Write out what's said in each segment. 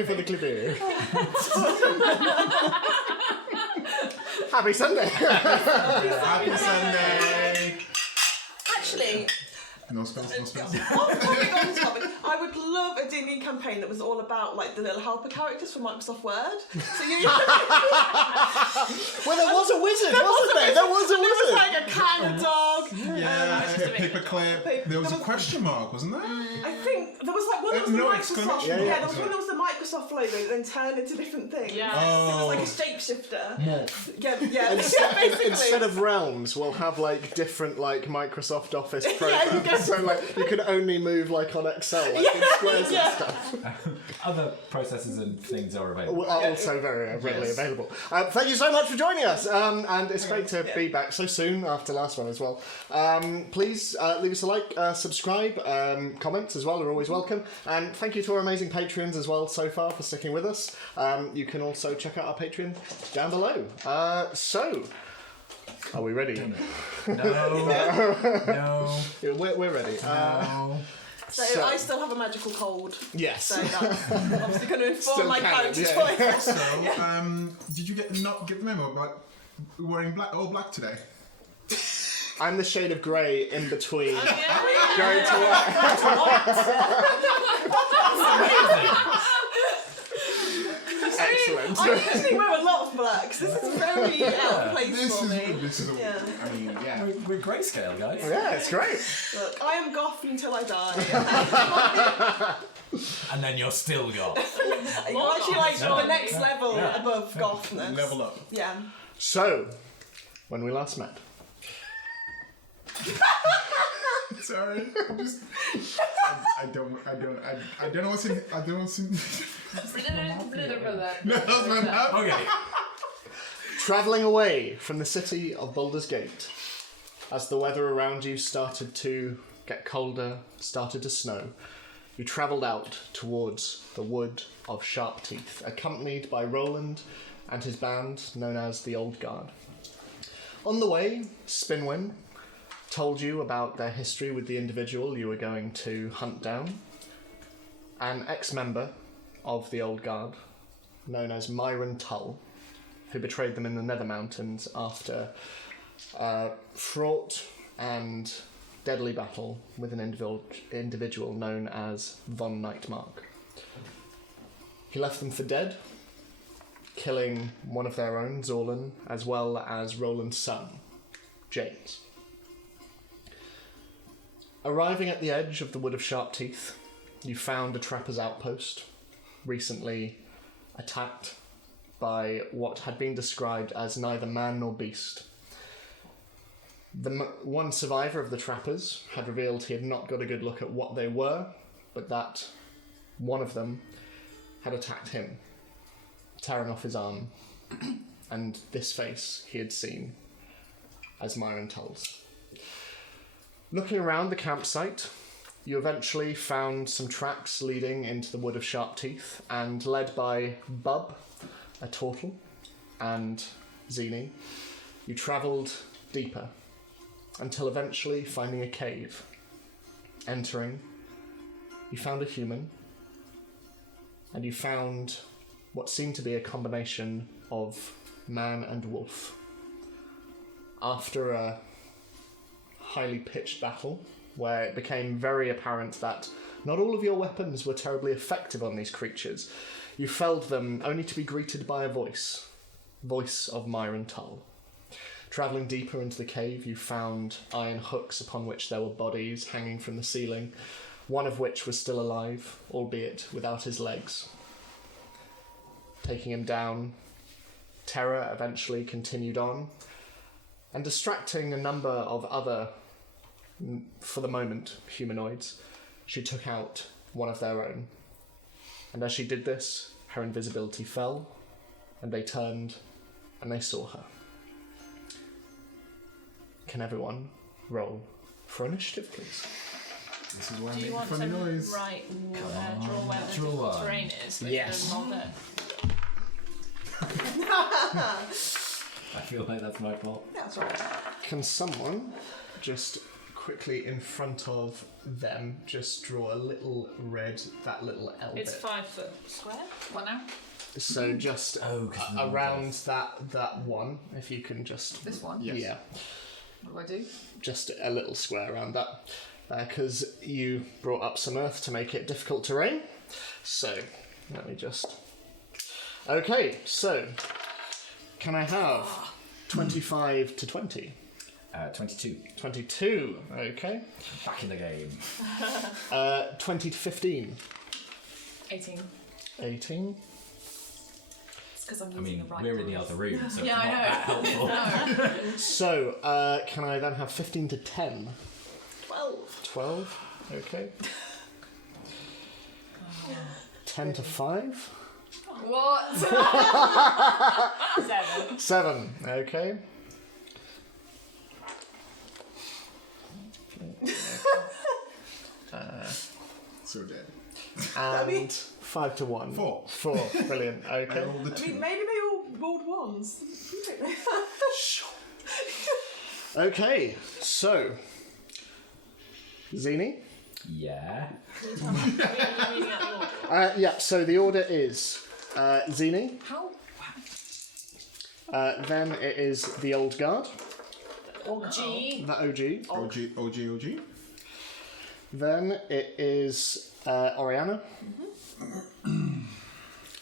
happy for the clippy. Happy Sunday. Happy Sunday. Actually, No spells. I would love a D&D campaign that was all about like the little helper characters from Microsoft Word. So you Well, there was a wizard, wasn't there? There was a There was wizard. like a cat, a dog. Yeah, a paperclip. There was a question mark, wasn't there? I think there was like one that was the No, Microsoft. exclamation Yeah, mark, there was one that was the Microsoft logo that then turned into different things. Yeah. It was like a Oh. shapeshifter. Morph. Yeah, basically. Instead of realms, we'll have like different like Microsoft Office programs. So like you can only move like on Excel, like in squares and stuff. Other processes and things are available. Are also very readily available. Thank you so much for joining us, and it's great to be back so soon after last one as well. Please leave us a like, subscribe, comments as well are always welcome, and thank you to our amazing patrons as well so far for sticking with us. You can also check out our Patreon down below. So, are we ready? No. Yeah, we're ready. So I still have a magical cold. Yes. So that's obviously going to inform Still my canon, character yeah. choice. So, did you not get the memo about wearing all black today? I'm the shade of grey in between. Yeah. Going to work. Excellent. I usually wear a lot of blacks. This is very out of place for me. This is a. Yeah. I mean, yeah. We're grayscale, guys. Yeah, it's great. Look, I am goth until I die. And then you're still goth. You're actually like the next level above gothness. Level up. Yeah. So, when we last met, Sorry, I'm just. I don't know what's in. I don't know what's in. No, that's my mouth. Okay. travelling away from the city of Baldur's Gate, as the weather around you started to get colder, started to snow, you travelled out towards the Wood of Sharp Teeth, accompanied by Roland and his band known as the Old Guard. On the way, Spinwin told you about their history with the individual you were going to hunt down, an ex-member of the Old Guard known as Myran Tull, who betrayed them in the Nether Mountains after a fraught and deadly battle with an individual known as Von Nightmark. He left them for dead, killing one of their own, Zorlan, as well as Roland's son, James. Arriving at the edge of the Wood of Sharp Teeth, you found a trapper's outpost, recently attacked by what had been described as neither man nor beast. The one survivor of the trappers had revealed he had not got a good look at what they were, but that one of them had attacked him, tearing off his arm, and this face he had seen as Myran Tull's. Looking around the campsite, you eventually found some tracks leading into the Wood of Sharp Teeth, and led by Bub, a turtle, and Zini, you travelled deeper, until eventually finding a cave. Entering, you found a human, and you found what seemed to be a combination of man and wolf. After a highly pitched battle, where it became very apparent that not all of your weapons were terribly effective on these creatures, you felled them only to be greeted by a voice of Myran Tull. Travelling deeper into the cave, you found iron hooks upon which there were bodies hanging from the ceiling, one of which was still alive, albeit without his legs. Taking him down, terror eventually continued on, and distracting a number of other, for the moment, humanoids, she took out one of their own. And as she did this, her invisibility fell, and they turned, and they saw her. Can everyone roll for initiative, please? This is why I Do make you a want funny to noise. draw where the draw difficult one. terrain is? So Yes. roll there. I feel like that's my fault. That's right. Can someone just quickly in front of them, just draw a little red, that little L It's bit. 5 foot square. What now? So just around that one, if you can just... This one? Yes. Yeah, What do I do? just a little square around that. Because you brought up some earth to make it difficult terrain. So, let me just... Okay, so, can I have 25 to 20? 22. 22, okay. Back in the game. 20 to 15? 18. 18? It's because I'm I using mean, the right we're in the numbers. other room, so Yeah, it's not that I helpful. know. So, can I then have 15 to 10? 12. 12, okay. 10 to 5? What? 7. 7, okay. So dead. And 5 to 1. 4. 4, brilliant, I okay. rolled a I 2. mean, maybe they all rolled ones. You don't know. Okay, so, Zini? Yeah. Yeah, so the order is Zini, How? then it is the Old Guard, G. the OG, OG. then it is Oriana,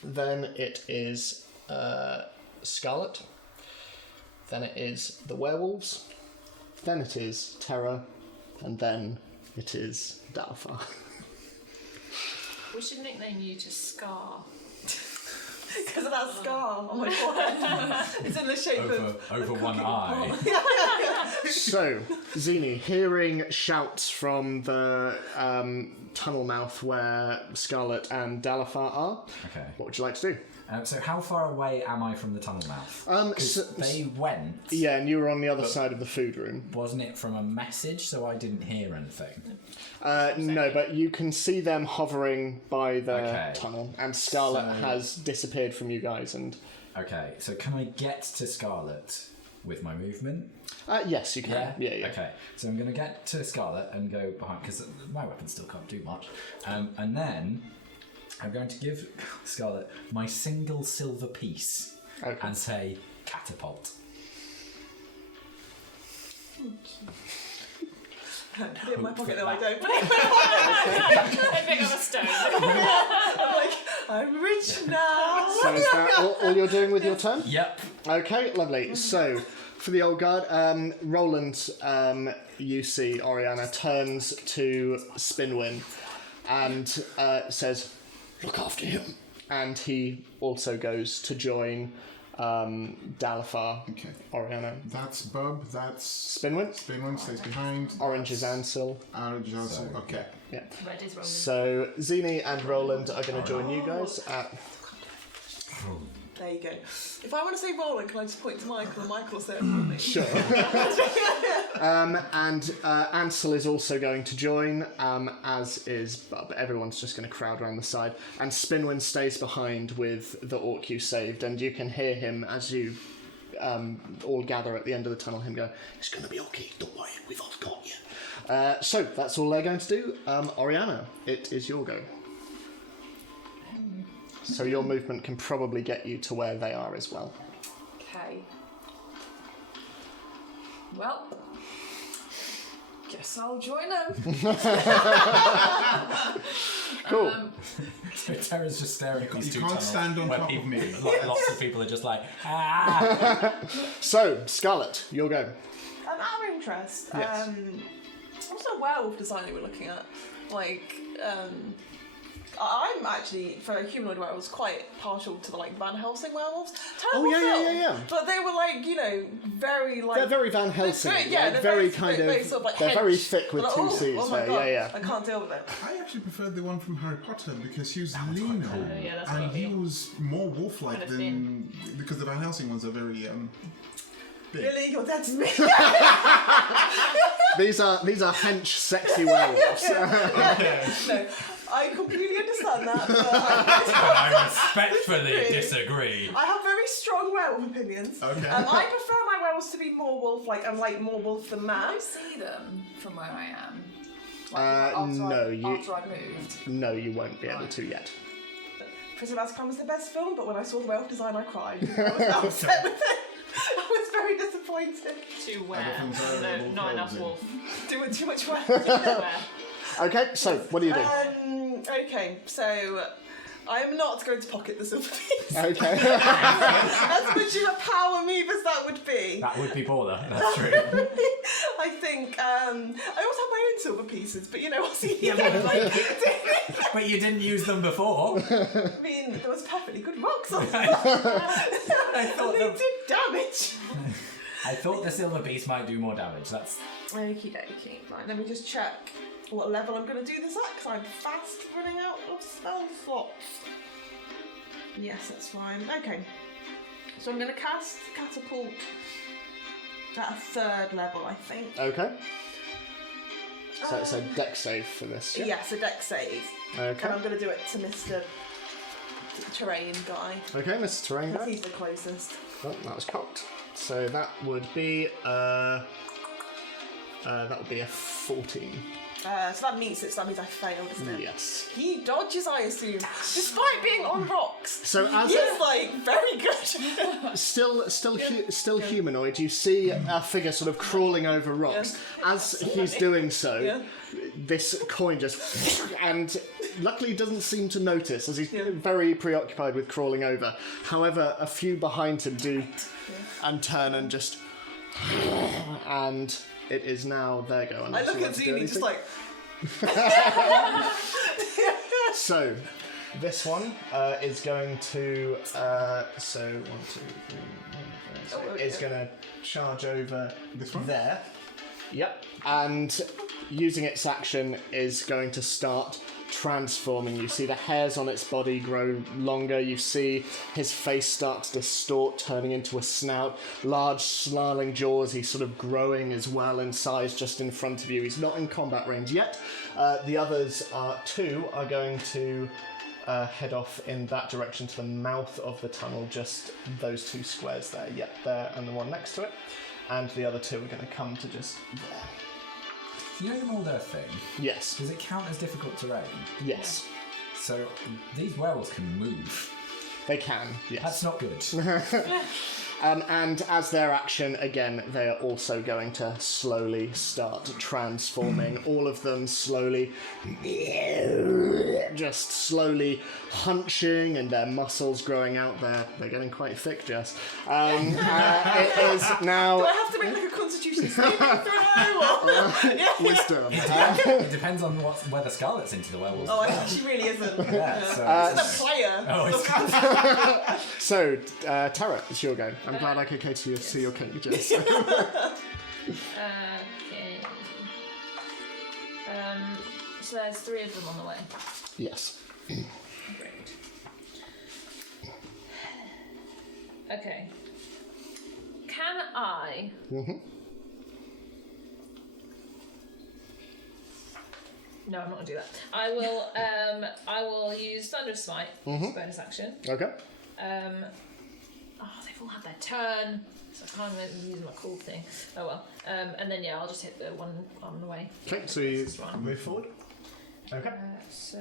then it is Scarlet, then it is the Werewolves, then it is Terra, and then it is Dalfar. We should nickname you to Scar. Because of that scar on my forehead. It's in the shape of Over a one cookie. eye. So, Zini, hearing shouts from the tunnel mouth where Scarlet and Dalfar are, Okay. what would you like to do? So how far away am I from the tunnel mouth? 'Cause So, they went. yeah, and you were on the other side of the food room. Wasn't it from a message, so I didn't hear anything? No, but you can see them hovering by the Okay. tunnel, and Scarlet So- has disappeared from you guys. And Okay, so can I get to Scarlet with my movement? yes, you can. Yeah. Okay, so I'm going to get to Scarlet and go behind, because my weapon still can't do much. And then I'm going to give Scarlet my single silver piece Okay. and say catapult. Put it in my pocket though, I don't. I pick up a stone. I'm like, I'm rich now. So is that all you're doing with your turn? Yep. Okay, lovely. So, for the Old Guard, Roland, you see Oriana turns to Spinwin and says, "Look after him." And he also goes to join Dalfar, Okay. Oriana. That's Bub, that's Spinwin? Spinwin stays behind. Orange is Ansel. Orange is Ansel. Okay. Yeah. Red is rolling. So, Zini and Roland are going to join you guys at... There you go. If I want to say Roland, can I just point to Michael and Michael will say it for me? Sure. And Ansel is also going to join, as is Bub. Everyone's just going to crowd around the side. And Spinwin stays behind with the orc you saved, and you can hear him as you all gather at the end of the tunnel, him go, "It's going to be okay, don't worry, we've all got you." So that's all they're going to do. Oriana, it is your go. So your movement can probably get you to where they are as well. Okay. Well, guess I'll join them. Cool. Terra's just staring at these You two can't tunnels stand on where top of people, me. Lots of people are just like, ah. So, Scarlet, your go. Out of interest, Yes. what's the werewolf design that we're looking at? Like, I'm actually, for a humanoid werewolf, quite partial to the like Van Helsing werewolves. Terrible yeah. film, But they were like, you know, very like. They're very Van Helsing. Yeah, like, they're very very kind very of. sort of like they're very hench. thick with Like, two oh, C's. oh my there. God, Yeah. I can't deal with it. I actually preferred the one from Harry Potter because he was leaner Yeah, that's and what I he feel. was more wolf-like Kind of than because the Van Helsing ones are very big. Really, you're dead to me. These are hench, sexy werewolves. No, I completely understand that. But I respectfully disagree. I have very strong werewolf opinions. Okay. I prefer my werewolves to be more wolf-like. I'm like more wolf than Can man. I see them from where I am? No, After I moved. No, you won't be able to yet. Prison of Azkaban was the best film, but when I saw the werewolf design, I cried. I was upset with it. I was very disappointed. Too where? Everything's very No, wolf not enough clothes in. wolf. Doing too much work. Where? Okay, so what do you do? Okay, so I am not going to pocket the silver piece. Okay. As much of a power move as that would be. That would be baller. That's true. I think I also have my own silver pieces, but you know what's like, But you didn't use them before. I mean, there was perfectly good rocks on them. I And they did damage. thought the silver piece might do more damage. That's Okie dokie. Right, let me just check what level I'm going to do this at, because I'm fast running out of spell slots. Yes, that's fine. Okay. So I'm going to cast Catapult at a 3rd level, I think. Okay. So it's a deck save for this. Yeah? Yes, a deck save. Okay. And I'm going to do it to Mr. Terrain guy. Okay, Mr. Terrain Because guy. he's the closest. Oh, that was cocked. So that would be a 14. So that means it, so that means I failed, doesn't it? Yes. He dodges, I assume, despite being on rocks. So as He's like very good. still humanoid, you see a figure sort of crawling over rocks. Yeah. As he's doing so, Yeah. this coin just and luckily doesn't seem to notice as he's Yeah. very preoccupied with crawling over. However, a few behind him do and turn and just and it is now their go. I unless look you at want to do Zuni just anything. like. So, this one is going to. So, 1, 2, 3, 4, 5, 6. Oh, It's okay. going to charge over This one? there. Yep. And using its action is going to start transforming. You see the hairs on its body grow longer. You see his face start to distort, turning into a snout. Large, snarling jaws. He's sort of growing as well in size just in front of you. He's not in combat range yet. The others two are going to head off in that direction to the mouth of the tunnel, just those 2 squares there. Yep, there and the one next to it. And the other 2 are going to come to just there. you know the Moldar thing. Yes. Does it count as difficult terrain? Yes. So these werewolves can move. They can, yes. That's not good. And as their action, again, they are also going to slowly start transforming. All of them slowly, just slowly hunching, and their muscles growing out there. They're getting quite thick, Jess. It is now. Do I have to make like a constitution saving throw? Wisdom. It depends on whether Scarlet's into the werewolves. Oh, I think she really isn't. Yeah, so She's a player. Oh, it's So, Tara, it's your go. I'm glad I could cater to see your cake, Jess. Okay. So there's 3 of them on the way. Yes. Great. Okay. Can I? No, I'm not gonna do that. I will. I will use Thunderous Smite. Bonus action. Okay. They've all had their turn, so I can't even use my cool thing. Oh well. And then I'll just hit the one on the way. Okay, so you This one. move forward. Okay. So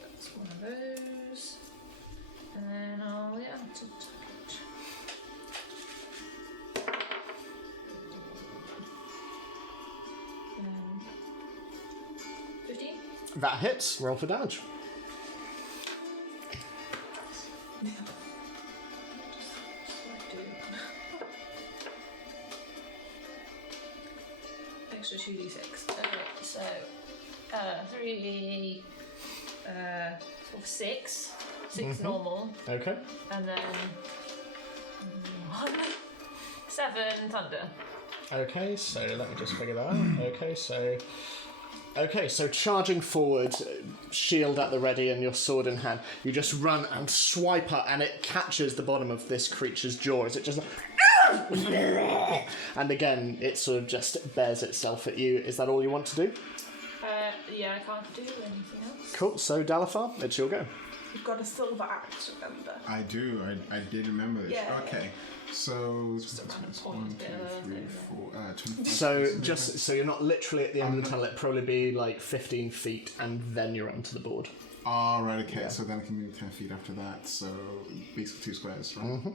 that's one of those, and then I'll Um, 15. That hits. Roll for damage. Extra 2d6. So 3, 6. 6 normal, Okay. and then 1, 7 thunder. Okay, so let me just figure that out. Okay, so charging forward, shield at the ready and your sword in hand, you just run and swipe up and it catches the bottom of this creature's jaw as it just... and again, it sort of just bears itself at you. Is that all you want to do? Yeah, I can't do anything else. Cool, so Dalafar, it's your go. You've got a silver axe, remember? I do. I did remember this. Yeah. Okay. So random 1, point, 2, yeah, 3, 4, 25. So just so you're not literally at the end of the tunnel, it'd probably be like 15 feet, and then you're onto the board. All right. Okay. Yeah. So then I can move 10 feet after that. So basically 2 squares, right?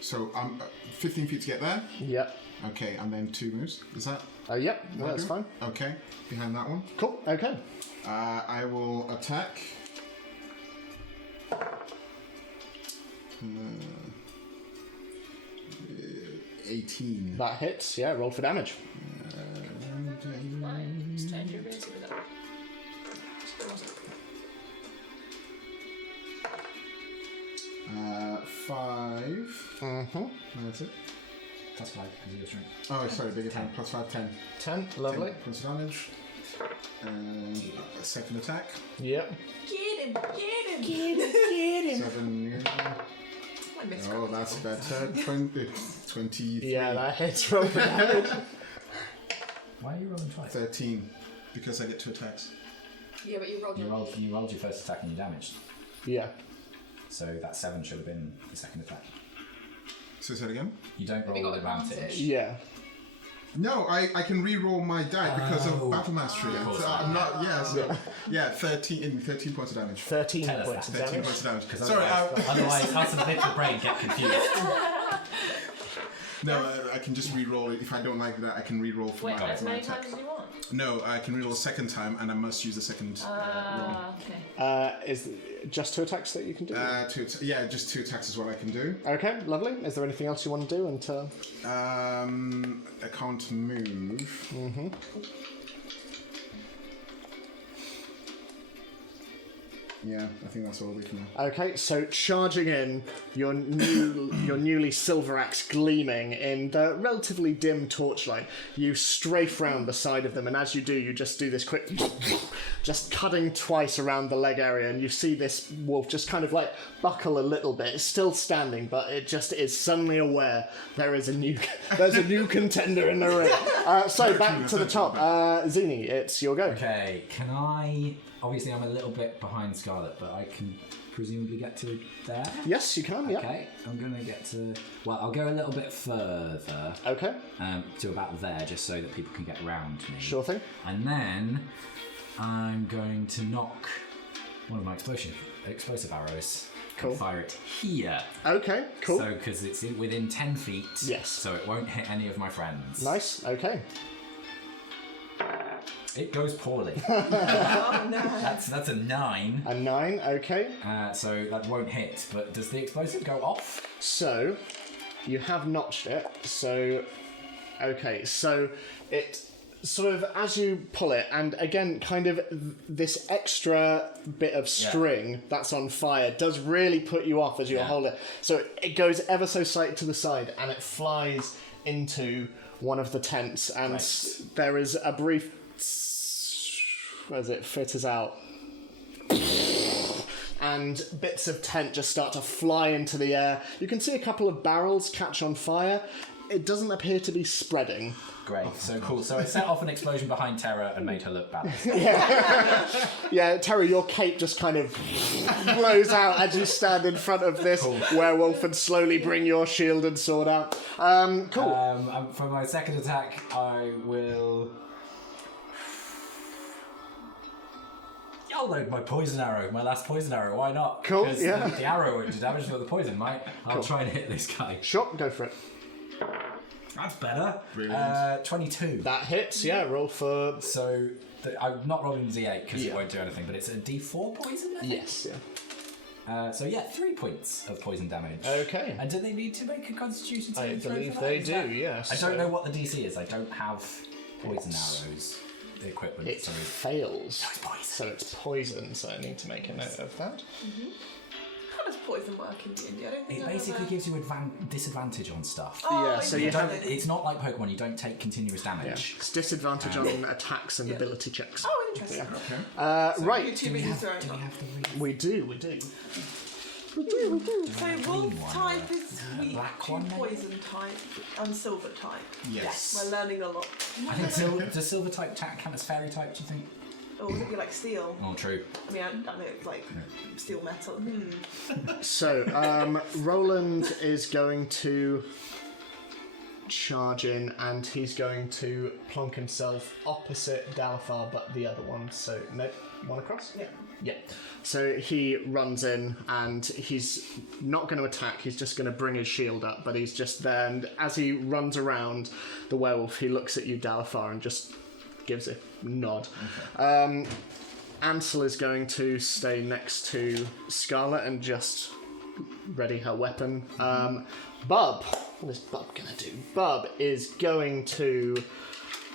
So 15 feet to get there. Yep. Okay, and then 2 moves. Is that? Yep. No, that's fine. Okay. Behind that one, Cool. Okay. I will attack. 18. That hits. Yeah. Roll for damage. Just change your razor with that. Still wasn't. 5. That's it. Plus 5 because of your strength. Oh, sorry, bigger 10. Plus 5, 10. 10. Lovely. 10 points of damage. And a second attack. Yep. Get him! Get him! Get him. 7. I missed Oh, that's better. 23. Yeah, that hits. Roll for damage. Why are you rolling twice? 13. Because I get 2 attacks. Yeah, but you rolled You your rolled your first attack and you damaged. Yeah. So that 7 should have been the second attack. So say that again? You don't you roll got with advantage. Yeah. No, I can re-roll my die because of battle mastery. course. So I'm not. Yeah. So yeah, 13 points of damage. 13 Tell us points of that. 13 damage. points of damage. Because Sorry. otherwise, how does the little brain get confused? No, I can just re-roll it. If I don't like that, I can re-roll for Wait, my, as for my many attack. times as you want. No, I can re-roll a second time, and I must use the second roll. Okay. Is just 2 attacks that you can do? Just 2 attacks is what I can do. Okay, lovely. Is there anything else you want to do until? I can't move. Yeah, I think that's all we can. Okay, so charging in, your newly silver axe gleaming in the relatively dim torchlight, you strafe round the side of them, and as you do, you just do this quick, just cutting twice around the leg area, and you see this wolf just kind of like buckle a little bit. It's still standing, but it just is suddenly aware there's a new contender in the ring. So back to the top, Zini, it's your go. Okay, can I... Obviously, I'm a little bit behind Scarlet, but I can presumably get to there? Yes, you can. Yeah. Okay, I'm going to get to... Well, I'll go a little bit further. Okay. To about there, just so that people can get round me. Sure thing. And then I'm going to knock one of my explosive arrows. Cool. And fire it here. Okay. Cool. So, because it's within 10 feet. Yes. So it won't hit any of my friends. Nice. Okay. It goes poorly. Oh no. That's a 9. A 9. Okay. So that won't hit. But does the explosive go off? So, you have notched it. So, okay. So, it sort of, as you pull it, and again, kind of this extra bit of string that's on fire does really put you off as you hold it. So, it goes ever so slightly to the side, and it flies into one of the tents, and there is a brief... as it fitters out, and bits of tent just start to fly into the air. You can see a couple of barrels catch on fire. It doesn't appear to be spreading. Great, so cool. So it set off an explosion behind Terra and made her look bad. Yeah, Terry, your cape just kind of blows out as you stand in front of this werewolf and slowly bring your shield and sword out. Cool. For my second attack, I will... I'll load my poison arrow, my last poison arrow, why not? Cool, Because yeah. the arrow won't do damage to the poison, right? I'll try and hit this guy. Sure, go for it. That's better. Brilliant. 22. That hits, yeah, roll for... So, I'm not rolling the D8 because it won't do anything, but it's a D4 poison, I think? Yes, yeah. 3 points of poison damage. Okay. And do they need to make a constitution saving I throw believe for they that? do, yes. I don't know what the DC is. I don't have poison arrows. The equipment. It so fails. it's poison. So it's poison, so I need to make a note of that. How does poison work in D&D? I don't think It I've basically ever... gives you disadvantage on stuff. Oh, Yeah, so you Don't, have... it's not like Pokemon, you don't take continuous Yeah. damage. It's disadvantage on attacks and ability checks. Oh, interesting. Okay. Right, You too busy throwing Do we up. have the read? we do. So wolf type is weak black to one, maybe? poison type and silver type. Yes. We're learning a lot. I think does silver type count as fairy type, do you think? Or would it be like steel? Oh, true. I mean, I know it's like steel metal. So, Roland is going to charge in, and he's going to plonk himself opposite Dalifar, but the other one. So, no, one across? Yeah. Yeah. So he runs in, and he's not going to attack, he's just going to bring his shield up, but he's just there, and as he runs around the werewolf, he looks at you, Dalifar, and just gives a nod. Okay. Ansel is going to stay next to Scarlet and just ready her weapon. Bub, what is Bub going to do? Bub is going to...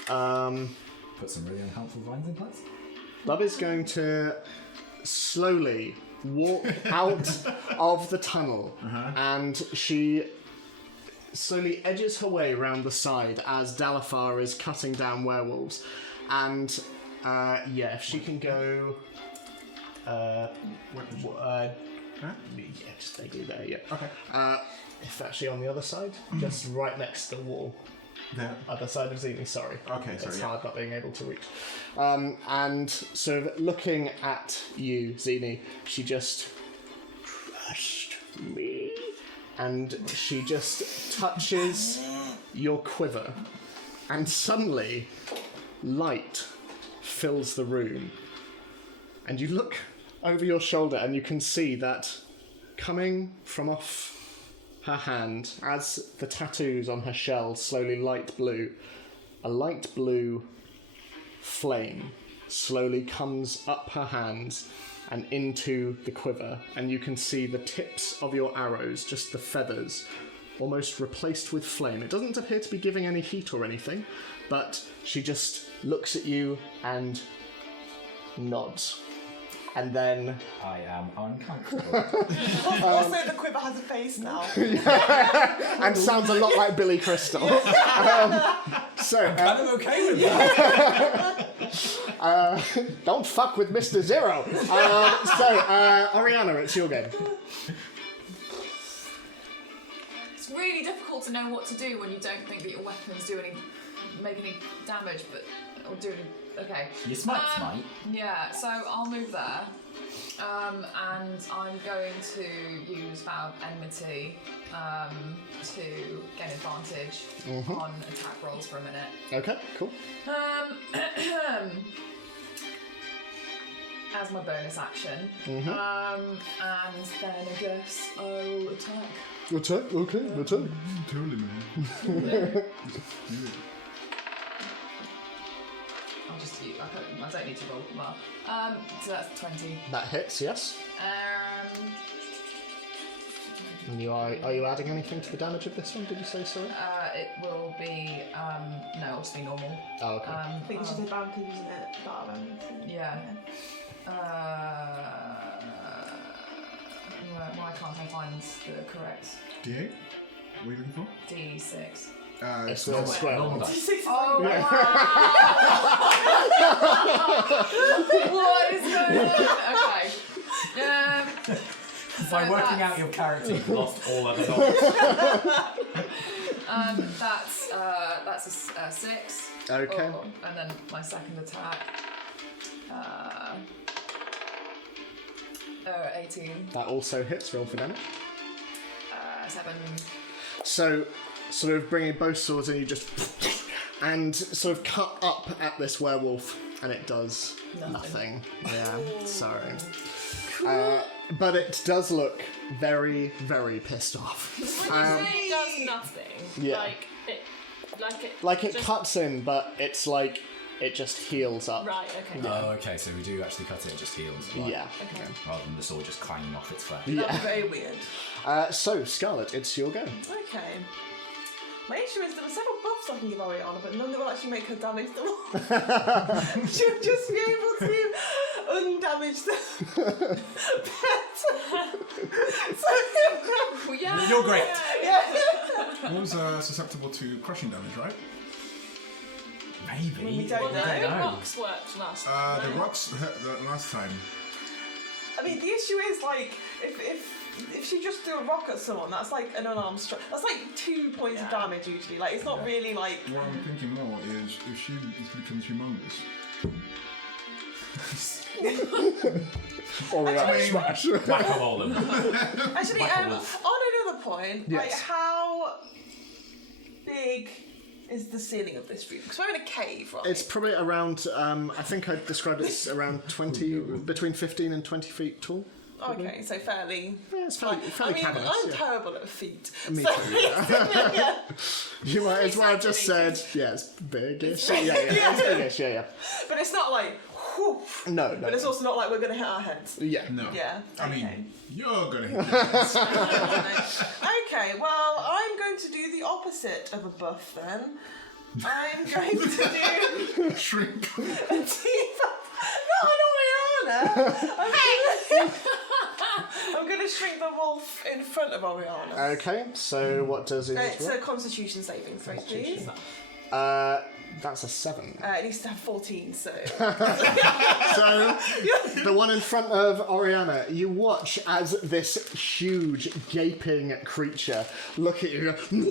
Put some really unhelpful vines in place. Bub is going to slowly walk out of the tunnel, and she slowly edges her way around the side as Dalifar is cutting down werewolves. And if she can go just vaguely there, yeah. Okay. If actually on the other side, just right next to the wall. There. Other side of Zini, sorry. Okay, sorry. It's hard not being able to reach. And sort of looking at you, Zini, she just trust me, and she just touches your quiver, and suddenly light fills the room, and you look over your shoulder and you can see that coming from off her hand, as the tattoos on her shell slowly light blue, a light blue flame slowly comes up her hands and into the quiver, and you can see the tips of your arrows, just the feathers, almost replaced with flame. It doesn't appear to be giving any heat or anything, but she just looks at you and nods. And then... I am uncomfortable. Also, the quiver has a face now. and sounds a lot like Billy Crystal. So, kind of okay with that. don't fuck with Mr. Zero. Ariana, it's your game. It's really difficult to know what to do when you don't think that your weapons make any damage, or do any. Okay. You smite. Yeah, so I'll move there. And I'm going to use Vow of Enmity to gain advantage on attack rolls for a minute. Okay, cool. As my bonus action. And then I guess I'll attack. Attack, okay, attack. Totally, man. I'll just use. I don't need to roll well. So that's 20. That hits, yes. And are you adding anything to the damage of this one, did you say, sorry? It will be no, it'll just be normal. Oh, okay. I think it's just advantage, isn't it? Yeah. Why can't I find the correct D8? What are you looking for? D6? It's the square. Normal dice. Oh, wow. What is going on? Okay. By working out your character, you've lost all other knowledge. That's a 6. Okay. And then my second attack. 18. That also hits, roll for damage. 7. So, sort of bringing both swords in, you just... and sort of cut up at this werewolf, and it does nothing. Yeah, sorry. But it does look very, very pissed off. When you say it does nothing, Yeah. like it just... cuts in, but it's like it just heals up. Right, okay. Oh, okay, so we do actually cut it just heals. Right. Yeah. Okay. Rather than the sword just clanging off its flesh. Yeah. That's very weird. So, Scarlet, it's your go. Okay. My issue is there are several buffs I can give Ariana, but none that will actually make her damage them all. She'll just be able to undamage the Well, yeah. You're great. What was susceptible to crushing damage, right? Maybe. We don't know. The rocks worked last time. The rocks hurt the last time. I mean, the issue is, like, if she just threw a rock at someone, that's like an unarmed strike. That's like 2 points of damage usually. Like, it's not really like. What I'm thinking more is if she becomes humongous, Oriana smash. Whack-a-mole them. Actually, Like a on wolf. another point, Yes. like how big is the ceiling of this room? Because we're in a cave, right? It's probably around, I think I described it as around 20, between 15 and 20 feet tall. Okay, so fairly. Yeah, it's fairly I mean, cavernous. I'm yeah. terrible at feet. Me so, too, yeah. yeah. You might as well have just said, yeah, it's big-ish. It's big-ish, yeah. But it's not like, whew. No. But it's also not like we're going to hit our heads. Yeah. No. Yeah. I okay. mean, you're gonna hit this. Okay, well, I'm going to do the opposite of a buff then. I'm going to do Shrink. a debuff. Not an Oriana. I'm going to shrink the wolf in front of Oriana. Okay, so what does it It's a Constitution saving throw, please. That's a 7. It needs to have 14, so. So, the one in front of Oriana, you watch as this huge, gaping creature look at you and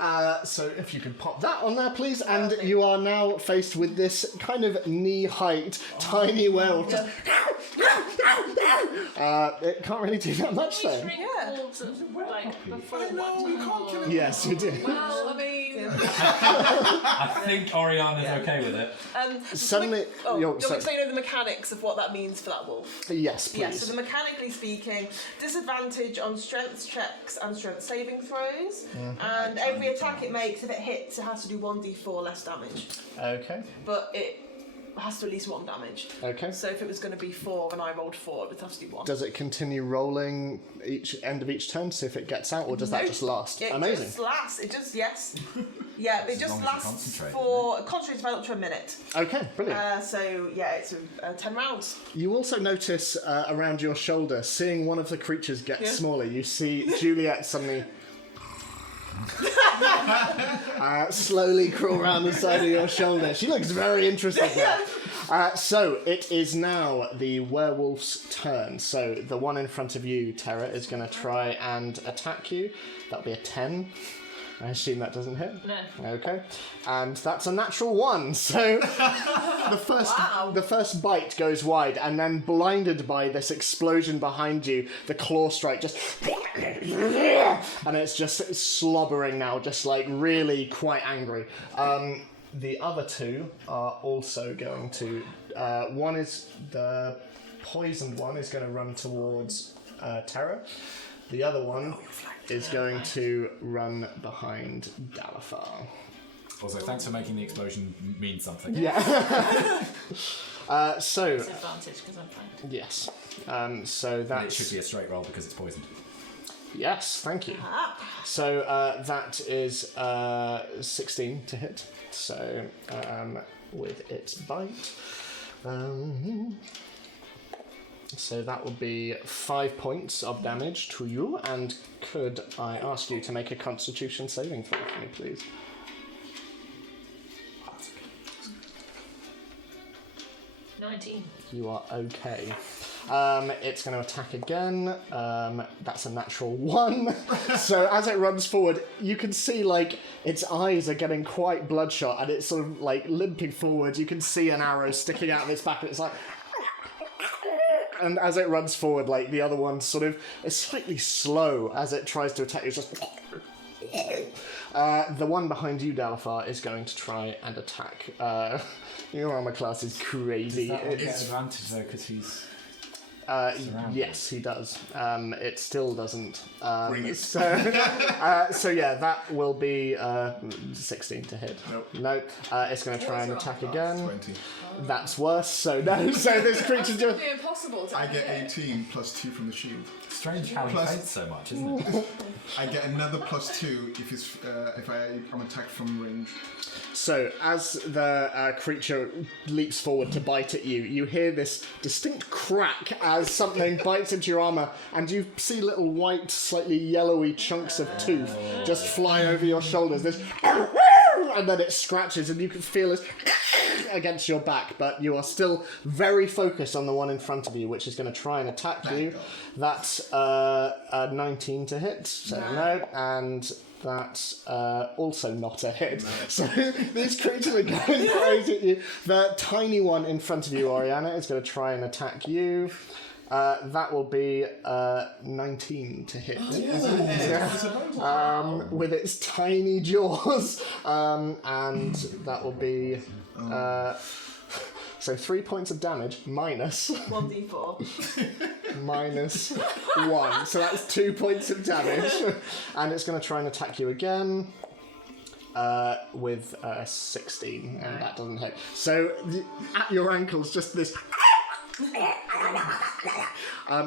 go, so if you could pop that on there, please, and you are now faced with this kind of knee-height, tiny werewolf. It can't really do that much then. Shrink Yeah. wolves like before No, we can't kill him. Yes, you do. Well, I mean, I think Oriana's okay with it. Suddenly, Oh, you're- you'll so- explain the mechanics of what that means for that wolf. yes, please. Yes, so mechanically speaking, disadvantage on strength checks and strength saving throws, and every attack it makes, if it hits, it has to do 1d4 less damage. Okay. But it has to at least 1 damage. Okay. So if it was going to be 4 and I rolled 4, it would have to do 1. Does it continue rolling each end of each turn to see if it gets out, or does that No. just last? It Amazing. just lasts. It just, yes. Yeah, it As just long as you lasts concentrate, for, concentrates about up to a minute. Okay, brilliant. So yeah, it's 10 rounds. You also notice around your shoulder, seeing one of the creatures get Yeah. smaller, you see Juliet suddenly slowly crawl around the side of your shoulder. She looks very interested now. So it is now the werewolf's turn. So the one in front of you, Terra, is going to try and attack you. That'll be a 10. I assume that doesn't hit. No. Okay, and that's a natural 1. So the first bite goes wide, and then blinded by this explosion behind you, the claw strike just, and it's just slobbering now, just like really quite angry. The other two are also going to. One is the poisoned one is going to run towards Terra. The other one is going to run behind Dalafar. Also, thanks for making the explosion mean something. Yeah. So, Disadvantage because I'm fine. yes. So And it that's... should be a straight roll because it's poisoned. Yes, thank you. So that is 16 to hit. So with its bite. So that will be 5 points of damage to you. And could I ask you to make a Constitution saving throw for me, please? You are okay. It's going to attack again. That's a natural 1. So as it runs forward, you can see like its eyes are getting quite bloodshot, and it's sort of like limping forward. You can see an arrow sticking out of its back, and it's like. And as it runs forward, like the other one sort of is slightly slow as it tries to attack you. It's just. The one behind you, Dalafar, is going to try and attack. Your armor class is crazy. Does that one get It's- advantage though because he's... yes, he does. It still doesn't. Bring it. So yeah, that will be 16 to hit. Nope. Nope. It's going to try and attack again. 20. That's worse. So no. So this creature's It's just. be impossible to I get hit. 18 plus 2 from the shield. Strange how he Plus- fights so much, isn't it? I get another plus 2 if I'm attacked from range. So as the creature leaps forward to bite at you, you hear this distinct crack as something bites into your armor, and you see little white, slightly yellowy chunks of tooth just fly over your shoulders. This, and and then it scratches, and you can feel it against your back, but you are still very focused on the one in front of you, which is going to try and attack you. That's a 19 to hit, so no, and that's also not a hit. So these creatures are going crazy at you. The tiny one in front of you, Oriana, is going to try and attack you. That will be 19 to hit. With its tiny jaws. And that will be... so 3 points of damage minus 1d4. minus 1. So that's 2 points of damage. And it's going to try and attack you again with 16. And that doesn't hit. So at your ankles, just this...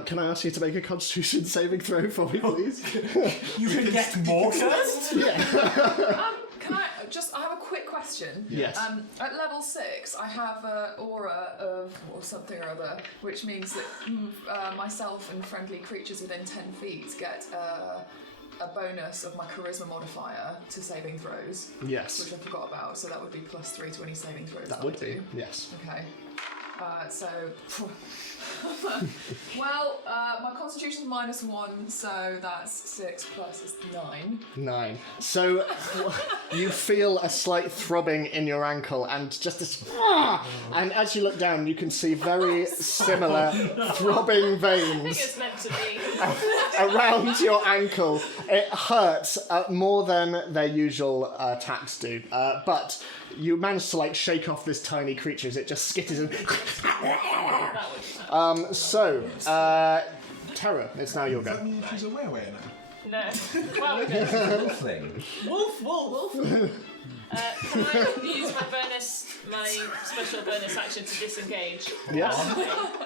can I ask you to make a Constitution saving throw for me, please? You can get more first? Yeah. Can I just? I have a quick question. Yes. At level 6, I have an aura of or something or other, which means that myself and friendly creatures within 10 feet get a bonus of my charisma modifier to saving throws. Yes. Which I forgot about. So that would be +3 to any saving throws. That would be, yes. Okay. Well, my constitution's -1, so that's 6 plus is 9. 9. So you feel a slight throbbing in your ankle and just this... And as you look down, you can see very similar throbbing I think veins it's meant to be. around your ankle. It hurts more than their usual attacks do. But you manage to like shake off this tiny creature as it just skitters and... Terra, it's now your Does that go. mean she's a way away now? No. Well, Thing. Wolf. can I use my special bonus action to disengage? Yes.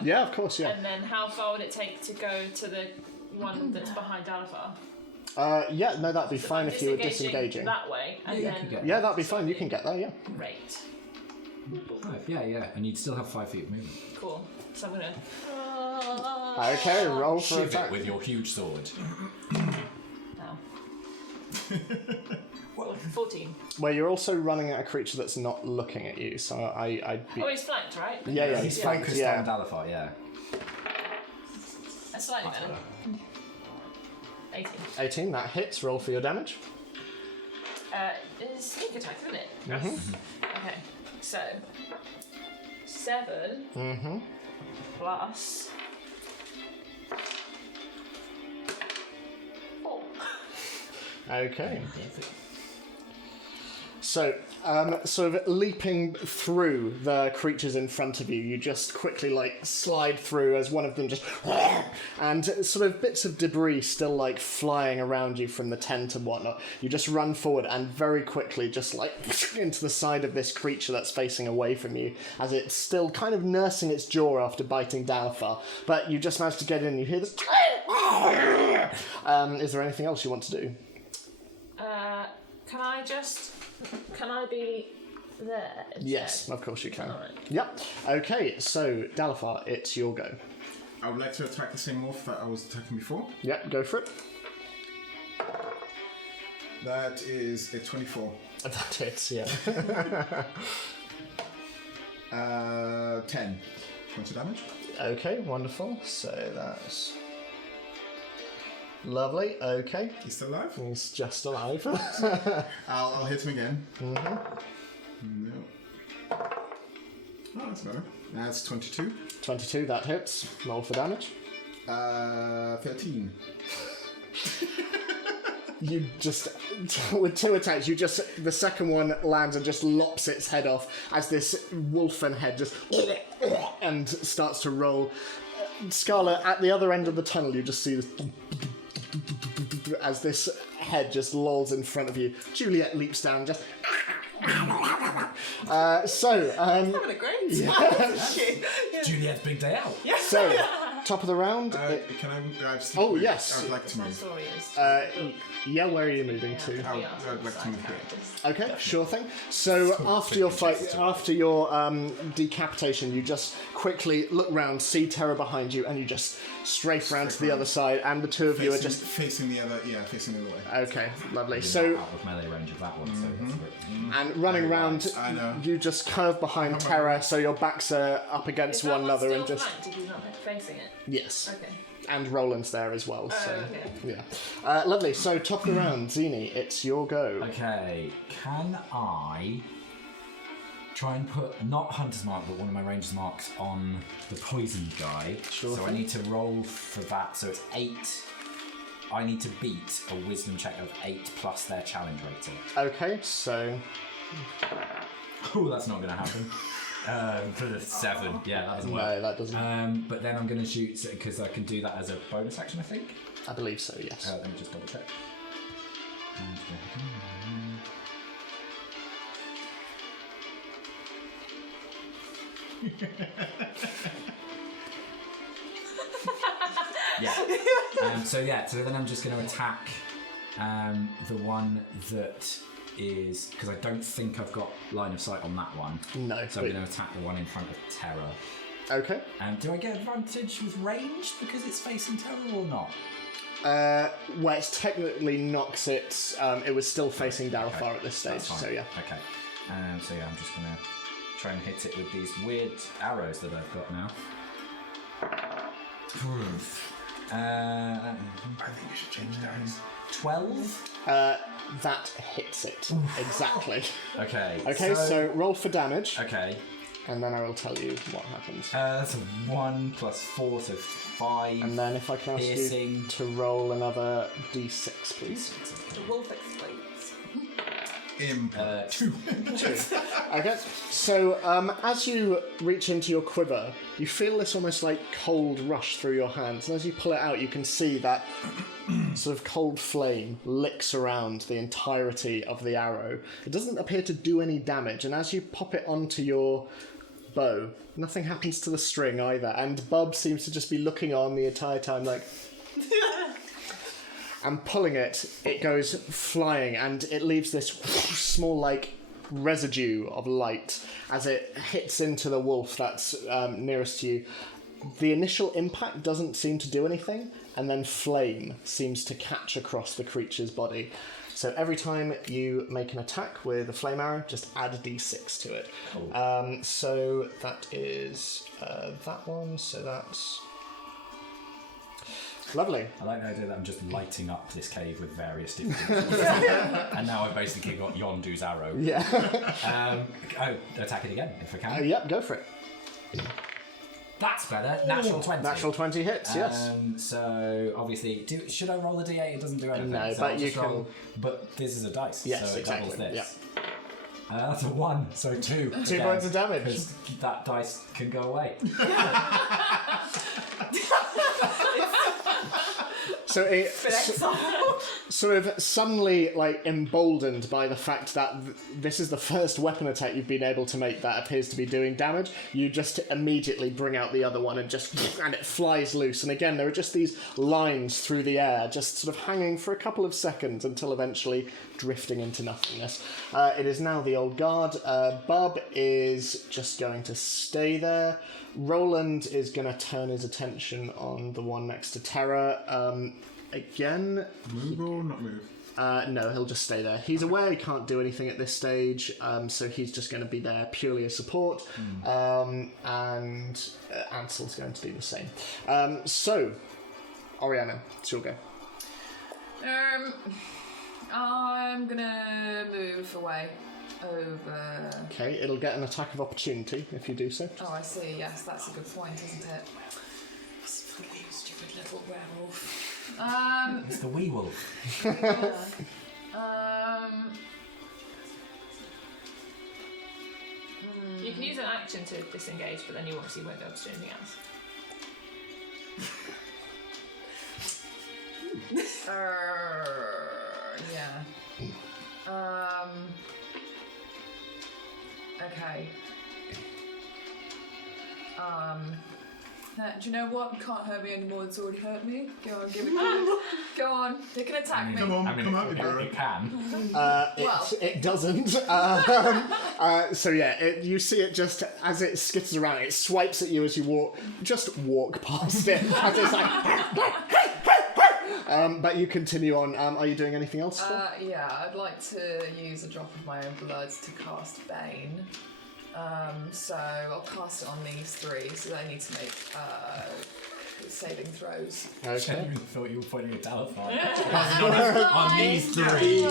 Yeah, of course, yeah. And then how far would it take to go to the one that's behind Dalifar? Yeah, no, that'd be So fine I'm if you were disengaging. that way, and Yeah, then you can get Yeah, that'd be fine. You can get there, yeah. great, Yeah, and you'd still have 5 feet of movement. cool. So I'm gonna. Okay, roll for Shiv it attack. with your huge sword. No. 14. Well, you're also running at a creature that's not looking at you, so I'd be... Oh, he's flanked, right? Yeah, he's flanked, Focused yeah. on Dalifar, yeah. That's slightly better. 18. 18, that hits. Roll for your damage. It's sneak attack, isn't it? Mm-hmm. Okay, so 7 Mm-hmm. plus 4. Okay. So, sort of leaping through the creatures in front of you, you just quickly, like, slide through as one of them just... And sort of bits of debris still, like, flying around you from the tent and whatnot. You just run forward and very quickly just, like, into the side of this creature that's facing away from you, as it's still kind of nursing its jaw after biting Dalifar. But you just manage to get in and you hear this... Is there anything else you want to do? Can I be there instead? Yes, of course you can. Alright. Yep. Okay, so Dalifar, it's your go. I would like to attack the same wolf that I was attacking before. Yep, go for it. That is a 24. That hits, yeah. 10 points of damage. Okay, wonderful. So that's lovely. Okay, He's still alive. he's just alive. I'll hit him again. Mm-hmm. No. Oh, that's better. That's 22. 22, that hits. Roll for damage. 13. You just, with 2 attacks, the second one lands and just lops its head off as this wolfen head just and starts to roll. Scarlet, at the other end of the tunnel, you just see this as this head just lolls in front of you. Juliet leaps down, just... Having a great time. Juliet's big day out. So, top of the round. Can I? Oh, yes. I would like to My move. story is. Yeah, where are you moving to? I'd like to move here. Okay, sure thing. So after your fight, after your decapitation, you just quickly look round, see Terra behind you, and you just strafe round to the other side, and the two of you are just facing the other. Yeah, facing the other way. okay, lovely. You're So not out of melee range of that one, so that's a bit- and running round, I know. you just curve behind Terra, so your backs are up against one another, and just Flanked if he's not facing it. yes. Okay. And Roland's there as well, so okay. yeah. Lovely. So top of the round, Zini, it's your go. Okay, can I try and put not Hunter's Mark, but one of my Ranger's Marks on the poison guy? Sure So I thing. need to roll for that. So it's 8. I need to beat a Wisdom check of 8 plus their challenge rating. Okay, so Oh, that's not going to happen. 7. Yeah, that doesn't no, work. that doesn't. But then I'm going to shoot because I can do that as a bonus action, I think. I believe so. Yes. Let me just double check. Yeah. So then I'm just going to attack the one that is because I don't think I've got line of sight on that one. No. So I'm going to attack the one in front of Terra. Okay. Do I get advantage with range because it's facing Terra or not? Well, it's technically knocks it. It was still facing Darafar at this stage, That's fine. so yeah. Okay. So yeah, I'm just going to try and hit it with these weird arrows that I've got now. I think you should change dice. 12? That hits it exactly. Okay. Okay, so roll for damage, Okay. and then I will tell you what happens. That's a 1 plus 4, so 5. And then if I can ask piercing. you to roll another d6, please. The wolf explodes. 2. Okay, so as you reach into your quiver, you feel this almost like cold rush through your hands, and as you pull it out, you can see that sort of cold flame licks around the entirety of the arrow. It doesn't appear to do any damage, and as you pop it onto your bow, nothing happens to the string either, and Bub seems to just be looking on the entire time like... And pulling it, it goes flying, and it leaves this small, like, residue of light as it hits into the wolf that's nearest to you. The initial impact doesn't seem to do anything, and then flame seems to catch across the creature's body. So every time you make an attack with a flame arrow, just add a d6 to it. Cool. So that is that one, so that's... Lovely. I like the idea that I'm just lighting up this cave with various different and now I've basically got Yondu's arrow. Yeah. Attack it again if I can. Yep, go for it. That's better. Natural 20. Natural 20 hits, yes. So obviously, should I roll the d8? It doesn't do anything. No, so but I'll you just roll, but this is a dice. Yes, so it doubles exactly. this. That's a 1, so 2. 2 points of damage. Because that dice can go away. So it sort of suddenly, like, emboldened by the fact that this is the first weapon attack you've been able to make that appears to be doing damage, you just immediately bring out the other one and it flies loose. And again, there are just these lines through the air, just sort of hanging for a couple of seconds until eventually drifting into nothingness. It is now the old guard. Bub is just going to stay there. Roland is going to turn his attention on the one next to Terra. Again... Move or not move? No, he'll just stay there. He's aware he can't do anything at this stage, so he's just going to be there purely as support. And Ansel's going to do the same. So, Oriana, it's your go. I'm gonna move away over. Okay, it'll get an attack of opportunity if you do so. Oh, I see. Yes, that's a good point, isn't it? This fucking stupid little werewolf. It's the wee wolf. You can use an action to disengage, but then you obviously won't be able to do anything else. Yeah. Okay. Do you know what? You can't hurt me anymore. It's already hurt me. Go on, give it. Go on. They can attack me. Come on, I mean, come out, it bro. can. It doesn't. So yeah, you see it just as it skitters around. It swipes at you as you walk. Just walk past it. As it's like. But you continue on. Are you doing anything else? Yeah, I'd like to use a drop of my own blood to cast Bane. So I'll cast it on these three, so they need to make saving throws. I Okay. genuinely thought you were pointing a telephone. On these three.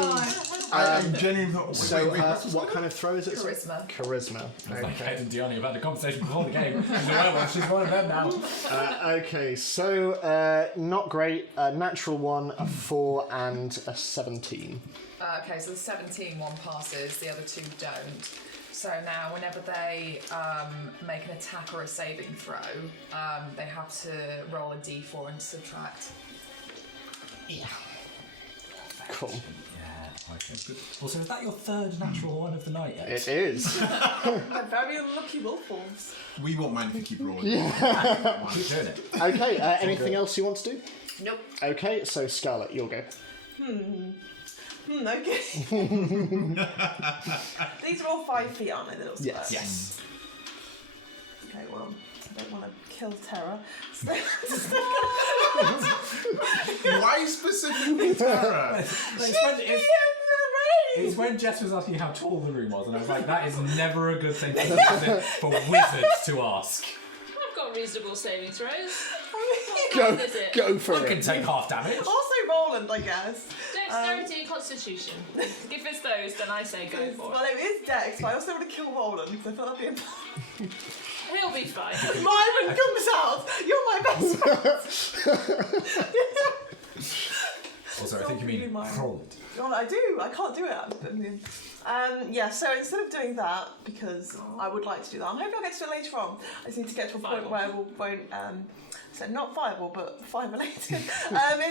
I genuinely thought. So what kind of throw is it? Charisma. Charisma. Like Ed and Dione have had a conversation before the game. She's a werewolf, she's one of them now. Okay, so not great. A natural 1, a 4, and a 17. Okay, so the 17 one passes, the other two don't. So now, whenever they make an attack or a saving throw, they have to roll a d4 and subtract. Cool. Yeah, okay, good. Also, is that your third natural one of the night yet? It is. I'm very unlucky wolf. We won't mind if you keep rolling. Keep doing it. Okay, anything else you want to do? Nope. Okay, so Scarlet, you'll go. Okay. These are all 5 feet, aren't they? The little Yes. squares? Yes. Okay, well, I don't want to kill Terra. So Why specifically Tara? It's when Jess was asking how tall the room was, and I was like, that is never a good thing for wizards to ask. I've got reasonable saving throws. Go for I can it. take half damage. also Roland, I guess. Dexterity, Constitution. If it's those, then I say go for Well, it. it is Dex, but I also want to kill Roland because I thought that'd be He'll be fine. Myran comes out. You're my best friend. Also, I think you mean Roland. Well, I do. I can't do it. Yeah. So instead of doing that, because I would like to do that, I'm hoping I'll get to it later on. I just need to get to a point where I won't. So not fireball, but fire related.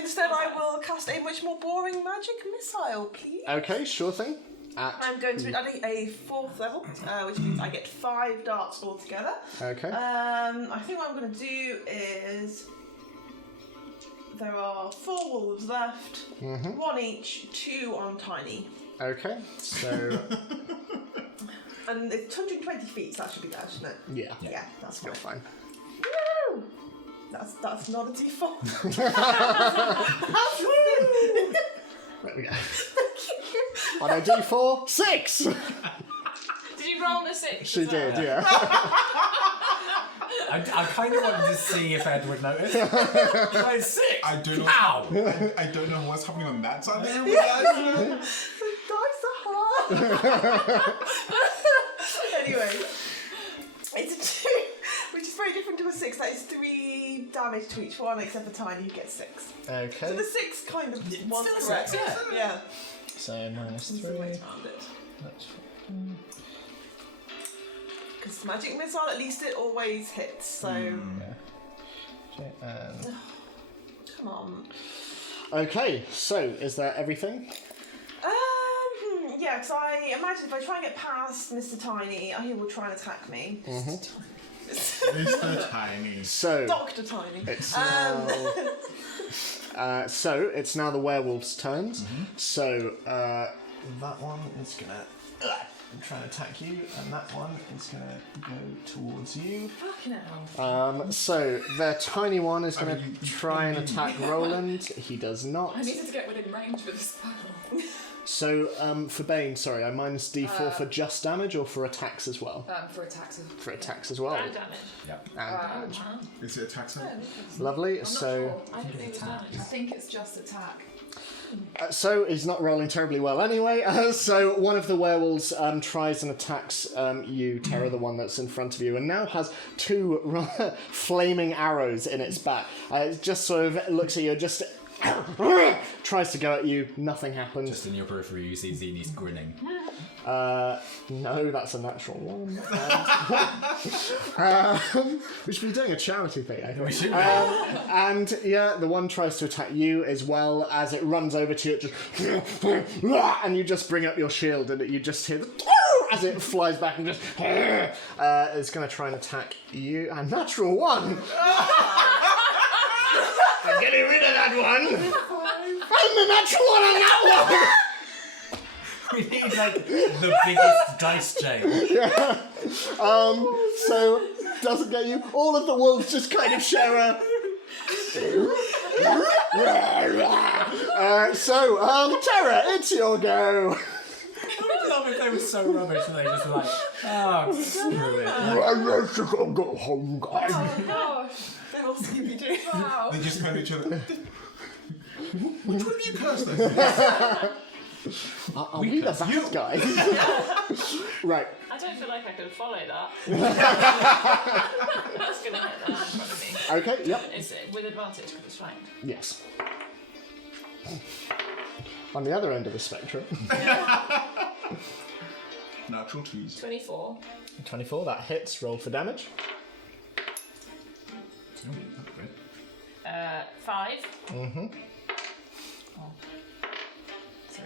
Instead, I will cast a much more boring magic missile, please. Okay, sure thing. I'm going to be adding a 4th level, which means I get 5 darts altogether. Okay. I think what I'm going to do is there are 4 wolves left, 1 each, 2 on tiny, Okay, so and it's 120 feet, so that should be there, shouldn't it? yeah, Yeah, that's you're fine. fine. Woo! That's not a D4. There we go. On a D4, 6. Did you roll a 6? She did, yeah. I kind of wanted to see if Ed would notice. Like 6. I don't know. Ow! I don't know what's happening on that side of the room. But The dice are hard. Anyway, it's a 2, which is very different to a 6. That is 3 damage to each one, except for tiny, you get 6. So Okay, the 6 kind of was still a correct. 6, Yeah. so minus That's 3. the way around it. That's Because magic missile, at least it always hits. So okay. come on. Okay, so is that everything? Yeah, because I imagine if I try and get past Mr. Tiny, he will try and attack me. Mr. Tiny. So Dr. Tiny. it's now the werewolf's turns. So that one is gonna try and attack you, and that one is gonna go towards you. Fucking hell. So the tiny one is gonna mean, you try and attack Roland. He does not. I needed to get within range for this spell. So for Bane, sorry, I minus D4 for just damage or for attacks as well? For attacks. For attacks as well. And damage. Yeah. And damage. Is it attack side? Lovely. I'm not So. sure. I don't think it was damage. I think it's just attack. So he's not rolling terribly well anyway. So one of the werewolves tries and attacks you, Terra, the one that's in front of you, and now has 2 flaming arrows in its back. It just sort of looks at you, just tries to go at you. Nothing happens. Just in your periphery, you see Zeni's grinning. No, that's a natural 1. We should be doing a charity thing, I think. We should. And yeah, the one tries to attack you as well. As it runs over to you, it just and you just bring up your shield and you just hear the as it flies back and just is going to try and attack you. A natural one. I'm getting rid of that one. I'm the natural one on that one. We need like the biggest dice chain. So doesn't get you. All of the wolves just kind of share a. Tara, it's your go. I would love if they were so rubbish that they just were like, oh, screw it. Go home, guys. Oh gosh. They're all Scooby-Doo. Wow. They just turn to each other. Which one of you cursed us? Are we the bad guys? Right. I don't feel like I can follow that. That's going to hit that in front of me. Okay, yep. Is it with advantage because it's flanked? Yes. On the other end of the spectrum. Natural 2s. 24. 24, that hits. Roll for damage. 5. Mm-hmm. Oh. 3.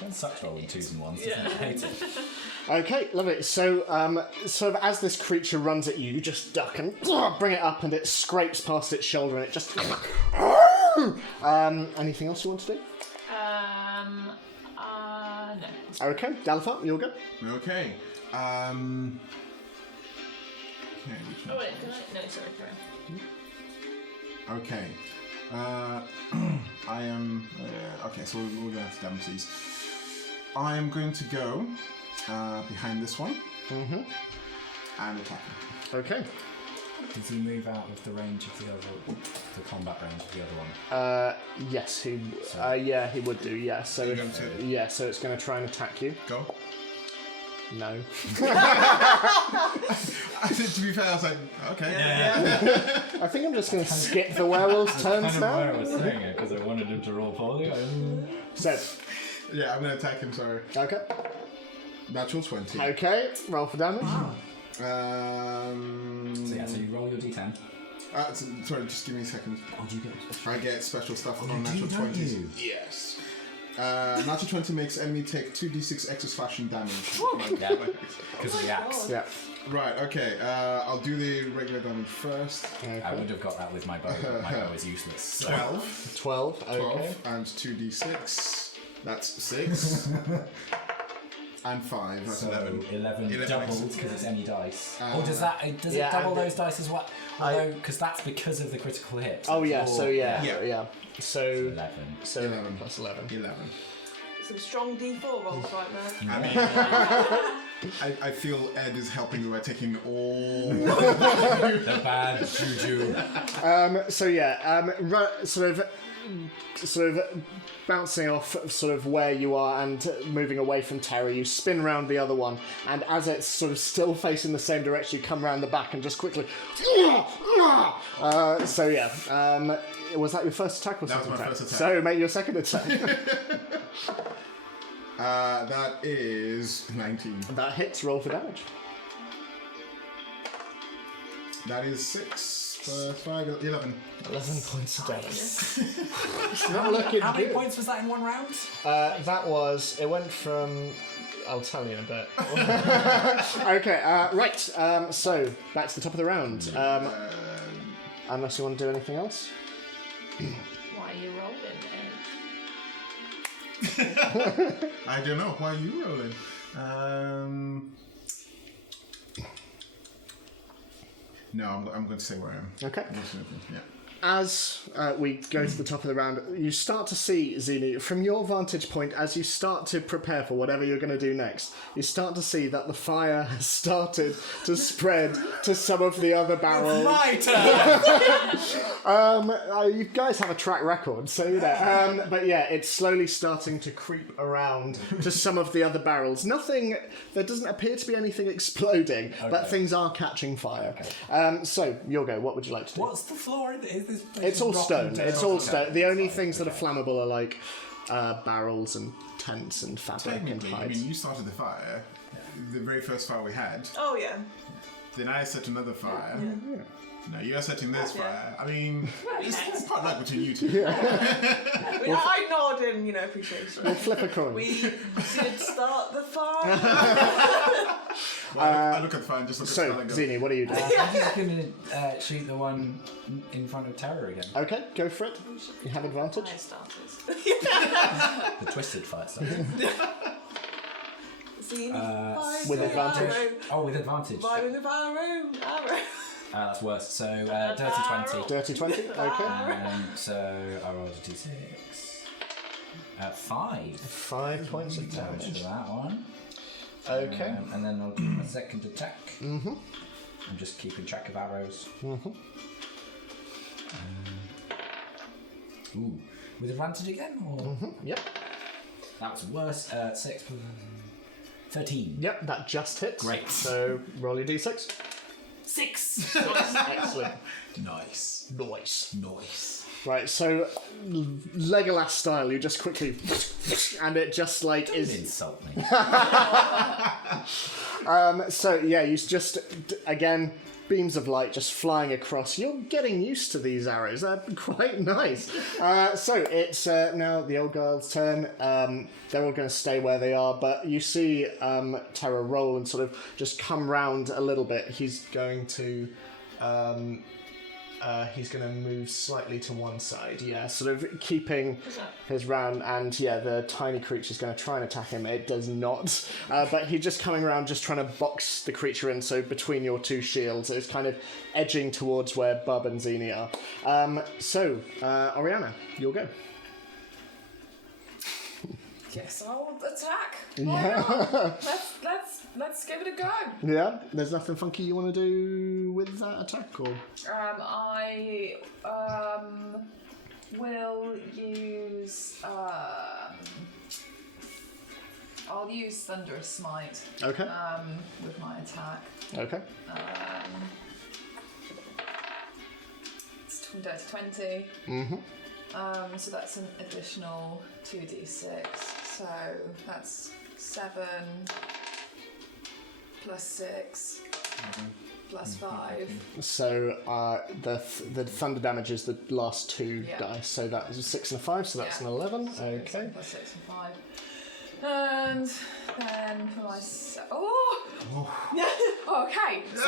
That sucks rolling 2s and 1s, doesn't it? I hate it. Okay, lovely. So, sort of as this creature runs at you, you just duck and bring it up, and it scrapes past its shoulder, and it just. Anything else you want to do? No. Okay, Dalifar, you'll go. Okay. Okay, which Oh one? wait, can I? No, sorry, carry on. Okay. I am. Okay, so we're going to have to damage these. I am going to go behind this one Mm-hmm. and attack him. Okay. Does he move out of the range of the other, the combat range of the other one? Yes, he. Yeah, he would do. Yeah. So. You're going to- Yeah. So it's going to try and attack you. Go. No. To be fair, I was like, okay. I think I'm just going to skip the werewolf's turns Kind of where I now. was saying it because I wanted him to roll poorly. So. Yeah, I'm going to attack him, sorry. Okay. Natural 20. Okay. Roll for damage. So yeah, so you roll your d10. Sorry, just give me a second. Oh, do you get I get special stuff Oh, on you do, natural don't 20s. you? Yes. Natural 20 makes enemy take 2d6 extra slashing damage. Yeah, because of the axe. Yeah. Right, okay. I'll do the regular damage first. I would have got that with my bow, but my bow is useless. So. 12. 12. Okay. 12 and 2d6. That's 6. And 5. That's So 11. 11 doubled because it's any dice. Or does it yeah, double and those dice as well? Although, because that's because of the critical hit. Oh yeah. So yeah. Yeah. Yeah. So. 11. So 11. plus 11. 11. Some strong D4 rolls right there. I mean, I feel Ed is helping me by taking all. The bad juju. So yeah. Sort of bouncing off sort of where you are and moving away from Terry, you spin round the other one, and as it's sort of still facing the same direction, you come round the back and just quickly. So yeah. Was that your first attack or That was second my attack? first attack. So make your second attack. That is 19. That hits. Roll for damage. That is 6 plus 5, 11. 11 points of damage. It's not looking How many good. points was that in one round? It went from. I'll tell you in a bit. Okay, right. So back to the top of the round. Unless you want to do anything else. Why are you rolling then? I don't know. Why are you rolling? No, I'm going to say where I am. Okay. Yeah. As we go to the top of the round, you start to see, Zini, from your vantage point, as you start to prepare for whatever you're going to do next, you start to see that the fire has started to spread to some of the other barrels. My turn! You guys have a track record, so you know. But yeah, it's slowly starting to creep around to some of the other barrels. Nothing, there doesn't appear to be anything exploding, but things are catching fire. So, you'll go, what would you like to do? What's the floor? Is this place It's all rotten stone. down? It's all Okay. stone. The only things that are flammable are like barrels and tents and fabric and Technically, I hides. mean, you started the fire. The very first fire we had. Oh yeah. Then I set another fire. No, you are setting this Yeah. fire. I mean, it's part like between you two. I nod in, appreciation. We'll flip a coin. We did start the fire. I look at the fire and just look at So, Scarlet and go, Zini, what are you doing? I'm just going to shoot the one in front of Terror again. Okay, go for it. You have advantage. Fire starters. The twisted fire starter. See, With advantage. Oh, with advantage. Fire in the arrow. That's worse. So, dirty 20. Dirty 20, okay. So, I rolled a d6. 5. 5 points of Damage damage. for that one. Okay. And then I'll do my second attack. Mm-hmm. I'm just keeping track of arrows. Mm-hmm. Ooh. With advantage again? Or? Mm-hmm. Yep. That was worse. 6 plus 13. Yep, that just hits. Great. So roll your d6. 6! Excellent. Nice. Nice. Right, so Legolas style, you just quickly, and it just like Don't is. insult me. So yeah, you just again beams of light just flying across. You're getting used to these arrows. They're quite nice. So it's now the old girl's turn. They're all going to stay where they are, but you see Terra roll and sort of just come round a little bit. He's going to move slightly to one side, yeah, sort of keeping his round, and yeah, the tiny creature's going to try and attack him. It does not, but he's just coming around, just trying to box the creature in, so between your two shields, it's kind of edging towards where Bub and Zini are. Oriana, you'll go. Yes, I'll attack. Why not? Let's give it a go. Yeah, there's nothing funky you want to do with that attack, or? I will use. I'll use Thunderous Smite. Okay. With my attack. Okay. It's dirty 20. Mm-hmm. So that's an additional 2d6. So that's 7 plus 6 plus 5. So the thunder damage is the last two Yeah. dice. So that is a 6 and a 5. So that's Yeah. an 11. So Okay. 7 plus 6 and 5. And then for my okay. So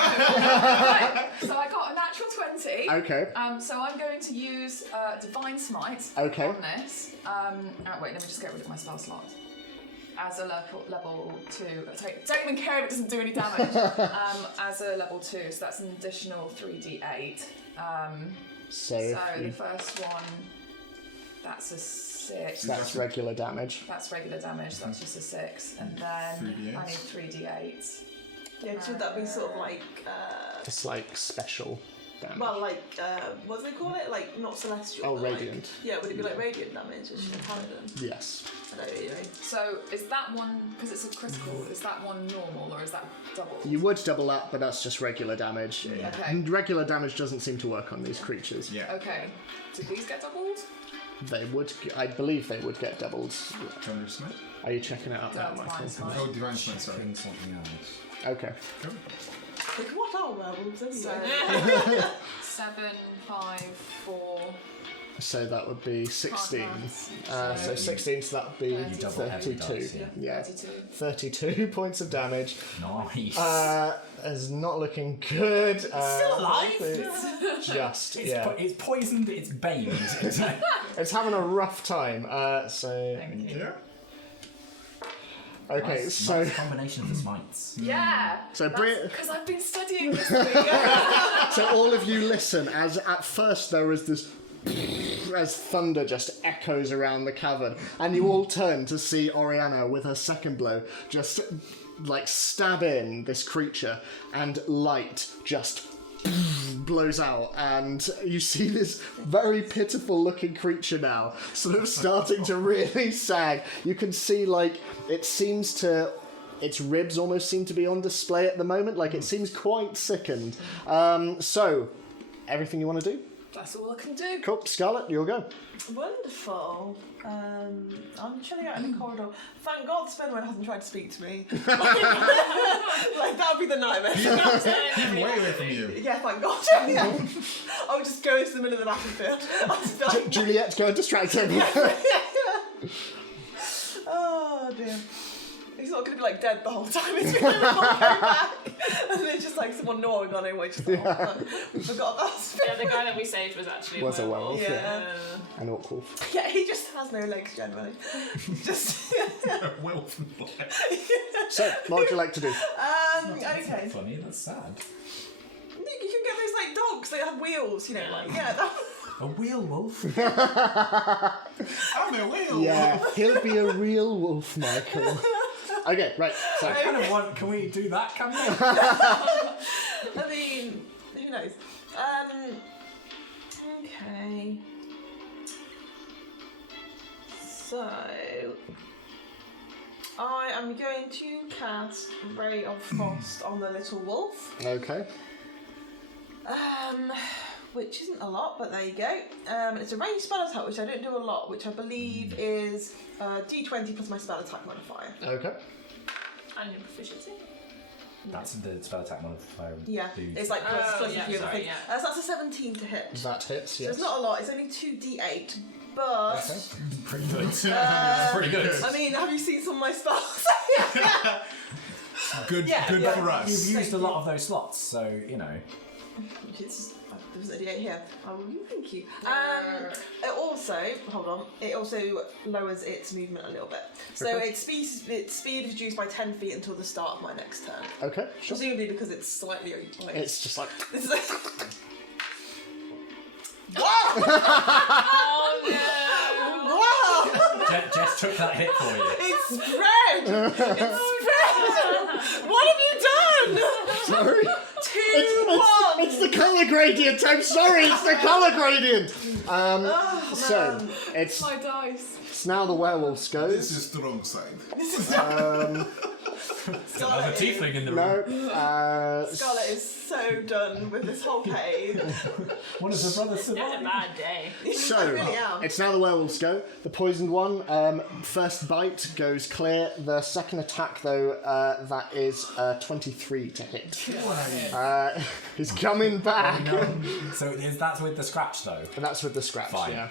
I got a natural 20. Okay. So I'm going to use Divine Smite Okay. on this. Wait, let me just get rid of my spell slot. As a level 2, don't even care if it doesn't do any damage. As a level 2, so that's an additional 3d8. So The first one, that's a 6. that's regular damage. That's regular damage, so that's just a 6. And then 3d8s. I need 3d8. Yeah, should that be sort of like, Just like special damage. well, like, what do they call it? Like, not celestial. Oh, but like- radiant. yeah, would it be like radiant damage as a paladin? Yes. I know what you mean. So is that one, because it's a critical, is that one normal or is that double? You would double that, but that's just regular damage. Okay. And regular damage doesn't seem to work on these creatures. Yeah. Okay. Do these get doubled? They would, I believe they would get doubled. Thunder Smite? Are you checking it out now, Divine Michael? Smite. Oh, Divine Smite, sorry. Doing something else. Okay. Go. Like, what are werewolves anyway? So 7, 5, 4. So that would be 16. Maths. So 16, so that would be You double every 32. dice, Yeah. 32. 32 points of damage. Nice. Is not looking good. Still alive. Just, It's, yeah. it's poisoned, it's baimed. It's having a rough time. Yeah? Okay, Nice- so nice combination of the smites. Yeah. So Bri- Because I've been studying this week. so all of you listen as at first there is this as thunder just echoes around the cavern, and you all turn to see Oriana with her second blow just like stab in this creature, and light just blows out, and you see this very pitiful looking creature now sort of starting to really sag. You can see like it seems to, its ribs almost seem to be on display at the moment, like it seems quite sickened. So everything you want to do? That's all I can do. Cool. Scarlet, you'll go. Wonderful. I'm chilling out in the corridor. Thank God Spinway hasn't tried to speak to me. Like, that would be the nightmare. Way away from you. Yeah, thank God. Yeah. I would just go into the middle of the battlefield. I'd just be like, Juliet, go and distract him. oh dear. He's not going to be like dead the whole time. He's going to go back. And then just like someone gnawing on him. We just like, oh, we forgot that. Yeah, the guy that we saved was actually Was a werewolf, Yeah. An orc wolf. Yeah, he just has no legs generally. Just. Well from black. So, what would you like to do? That's Okay. not funny, that's sad. You can get those like dogs that have wheels, you know, like, yeah. That... A wheel wolf? I'm a whale. Yeah, he'll be a real wolf, Michael. Okay, right. So, I kind of want. Can we do that? Can we? I mean, who knows? Okay. So, I am going to cast Ray of Frost on the little wolf. okay. Which isn't a lot, but there you go. It's a ranged spell attack, which I don't do a lot, which I believe is D20 plus my spell attack modifier. Okay. And your proficiency. That's the spell attack modifier. Yeah, do. it's like plus, plus yeah, a few other sorry, things. yeah. So that's a 17 to hit. That hits, So yes. it's not a lot, it's only 2d8, but... Okay. pretty good. Pretty good. I mean, have you seen some of my spells? Good yeah. for us. You've used a lot of those slots, so you know. It's, there's a d8 here. Oh, thank you. It also, hold on, it also lowers its movement a little bit. So Okay. its speed is reduced by 10 feet until the start of my next turn. Okay, sure. Presumably because it's slightly like... It's just like... This is like... Oh Wow! Jess took that hit for you. It's spread! It's spread! What have you done? Sorry. 2-1! It's the colour gradient. I'm sorry. It's the colour gradient. Oh, So man. it's My dice. now the werewolf's This goes. is the wrong side. This is Another Scarlet is, tiefling in the room. No. Scarlet is so done with this whole cave. One of the brothers Had a survived. bad day. I So really am. it's now the werewolf's go. The poisoned one. First bite goes clear. The second attack, though, that is 23 to hit. He's coming back. So that's with the scratch though. And that's with the scratch. Fine. Yeah.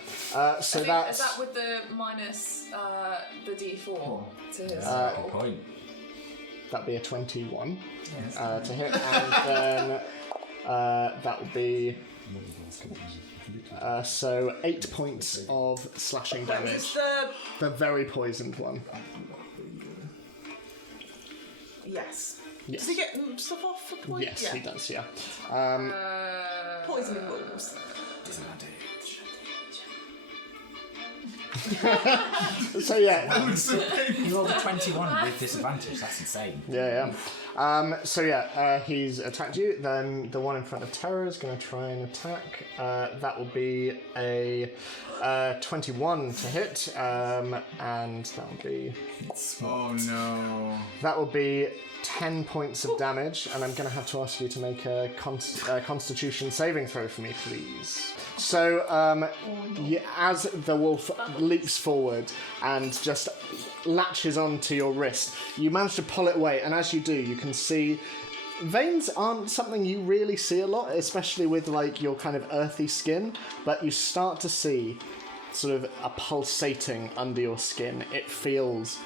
So I think, that's is that with the minus the d4 to his Good point. that'd be a 21 to hit, and then that would be so 8 points of slashing Wait, was damage. this The very poisoned one. Yes. Yes. Does he get stuff off for poison? Yes, yeah. he does. Yeah. Poisoning wolves. Disadvantage. So yeah. That was so painful. You rolled a 21 with disadvantage. That's insane. Yeah. He's attacked you. Then the one in front of Terra is going to try and attack. That will be a 21 to hit, and that will be Oh no. 10 points of damage. And I'm going to have to ask you to make a Constitution saving throw for me, please. So as the wolf leaps forward and just latches onto your wrist, you manage to pull it away, and as you do, you can see veins aren't something you really see a lot, especially with like your kind of earthy skin, but you start to see sort of a pulsating under your skin. It feels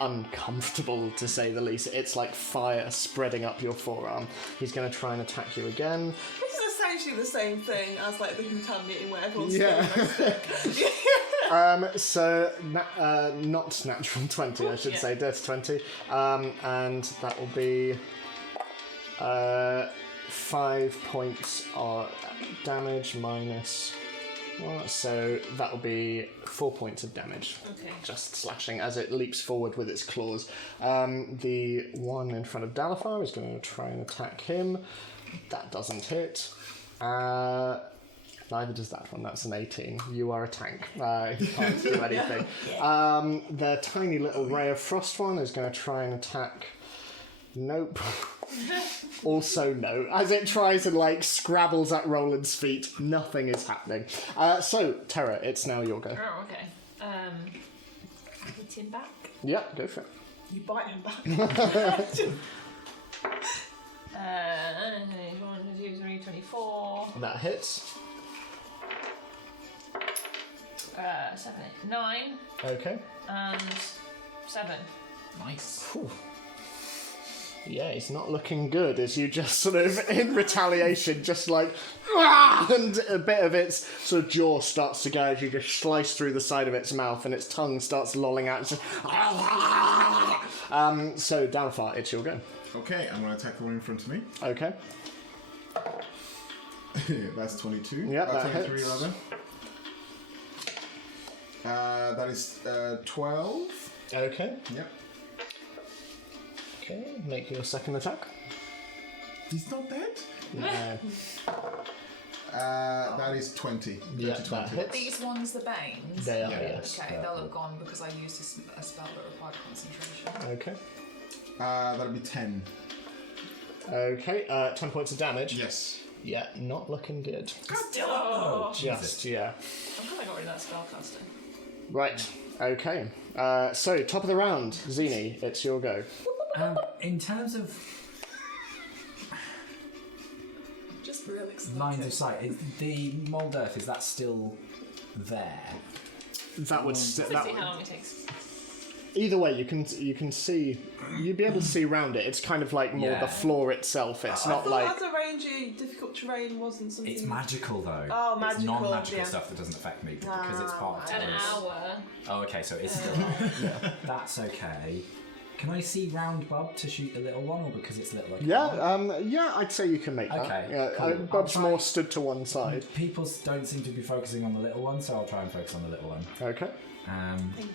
uncomfortable, to say the least. It's like fire spreading up your forearm. He's going to try and attack you again. This is essentially the same thing as like the Hutan meeting where everyone's Yeah. stick. So not natural 20, I should say, dirty 20, and that will be 5 points of damage minus. So that will be 4 points of damage. Okay. Just slashing as it leaps forward with its claws. The one in front of Dalifar is going to try and attack him. That doesn't hit. Neither does that one. That's an 18. You are a tank. You can't do anything. The tiny little ray of frost one is going to try and attack Nope. Also no. As it tries and like scrabbles at Roland's feet, nothing is happening. So, Terra, it's now your go. Oh, okay. Hit him back. Yeah, go for it. You bite him back. 1, 2, 3, 24. That hits. 7, 8, 9, Okay. and 7. Nice. Whew. Yeah, he's not looking good as you just sort of, in retaliation, just like, "Ah!" and a bit of its sort of jaw starts to go as you just slice through the side of its mouth and its tongue starts lolling out. It's just, so, Downfart, it's your go. Okay, I'm going to attack the one in front of me. Okay. That's 22. Yeah, that 23 hits. rather. That is 12. Okay. Yep. Okay, make your second attack. He's not dead? No. That is 20. Yeah, Dirty that 20. hits. These ones, the Banes. They are, Yeah. yes. Okay, they'll have gone because I used a spell that required concentration. Okay. That'll be 10. Okay, 10 points of damage. Yes. Yeah, not looking good. Oh, Just, yeah. I'm glad I got rid of that spellcasting. Right, okay. So, top of the round, Zini, it's your go. In terms of Just real excited. lines of sight, the mould earth, is that still there? That would... Let's see how long it takes. Either way, you can see... You'd be able to see around it. It's kind of like more Yeah. the floor itself. It's I not thought like... as a rangy, difficult terrain wasn't something. It's magical though. Oh, It's magical, non-magical yeah. stuff that doesn't affect me because it's part of An Terra's. hour. Oh, okay, so it's still. That's okay. Can I see round Bub to shoot the little one, or because it's little? Yeah, I'd say you can make that. Okay, Yeah, cool. Bob's I'll try- more stood to one side. People don't seem to be focusing on the little one, so I'll try and focus on the little one. Okay.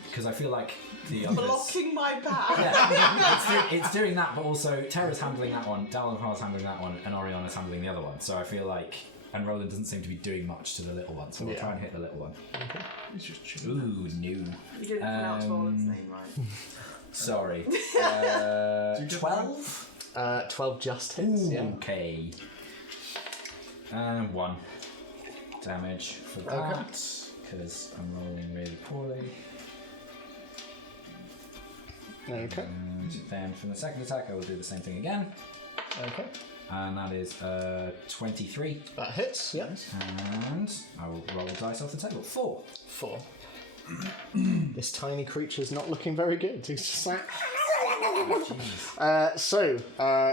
Because I feel like the others. Blocking my back. Yeah, it's doing that, but also Terra's handling that one, Dalenhar's handling that one, and Oriana's handling the other one. So I feel like, and Roland doesn't seem to be doing much to the little one, so we'll Yeah. try and hit the little one. He's just Ooh, no. You didn't pronounce Roland's name right. Sorry. get 12? 12 just hits, yeah. Okay. And 1 damage for that, because I'm rolling really poorly. Okay. And then from the second attack, I will do the same thing again. Okay. And that is 23. That hits, yeah. And I will roll a dice off the table. 4. 4. This tiny creature's not looking very good. He's just like... So,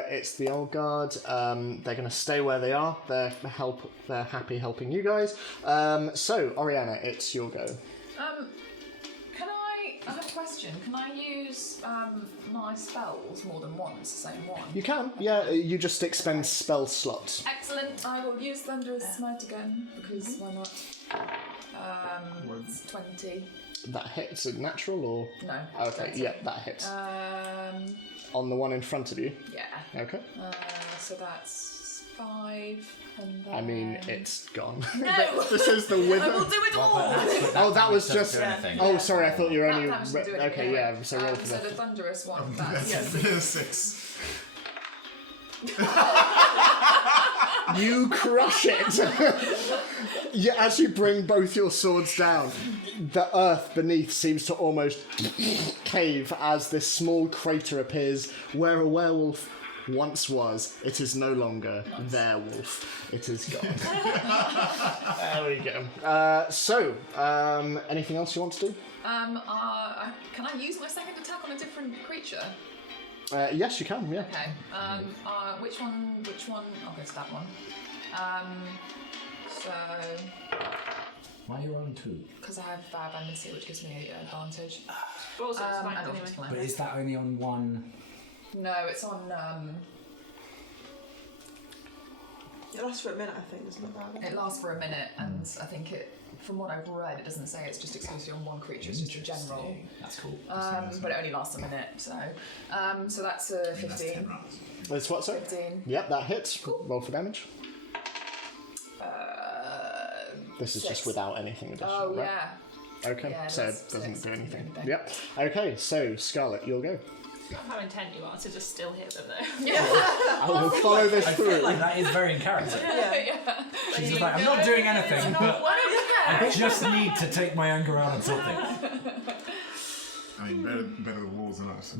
it's the old guard. They're going to stay where they are. They're happy helping you guys. So, Oriana, it's your go. I have a question. Can I use my spells more than once, the same one? You can, yeah. You just expend spell slots. Excellent. I will use Thunderous Smite again, because why not? It's 20. That hits a natural or? No. Okay, 20. yeah, that hits. Um, On the one in front of you? yeah. Okay. So that's 5, and then... I mean, it's gone. No! This is the wither. I will do it all! Oh, that was just... do anything. Oh, sorry, I thought you were only... That damage doesn't do anything Okay, anyway. yeah, so roll for So that. the Thunderous one, that's... 6. You crush it! Yeah, as you bring both your swords down, the earth beneath seems to almost cave as this small crater appears where a werewolf once was. It is no longer their wolf. It is gone. There we go. So, anything else you want to do? Can I use my second attack on a different creature? Yes, you can, yeah. Okay. Which one? I'll go to that one. So... Why are you rolling 2? Because I have Bandity, which gives me an advantage. But also, it's fine I don't anyway. explain. But is that only on one? No, it's on... It lasts for a minute, I think, doesn't it? It lasts for a minute, and I think it... From what I've read, it doesn't say it's just exclusively on one creature, it's just a general. That's cool. But it only lasts a minute, so... so that's 15. That's what, sorry? 15. Yep, that hits. Roll for damage. This is just 6. without anything additional, Oh, right? yeah. Okay, Yeah, so it that's doesn't 6. do anything. Anything. Yep. Okay, so Scarlet, you'll go. how intent you are to just still hit them though. I will follow this I feel through. like that is very in character. Yeah. She's just like, I'm not doing anything, but I just need to take my anger out on something. I mean, better the wolves than us.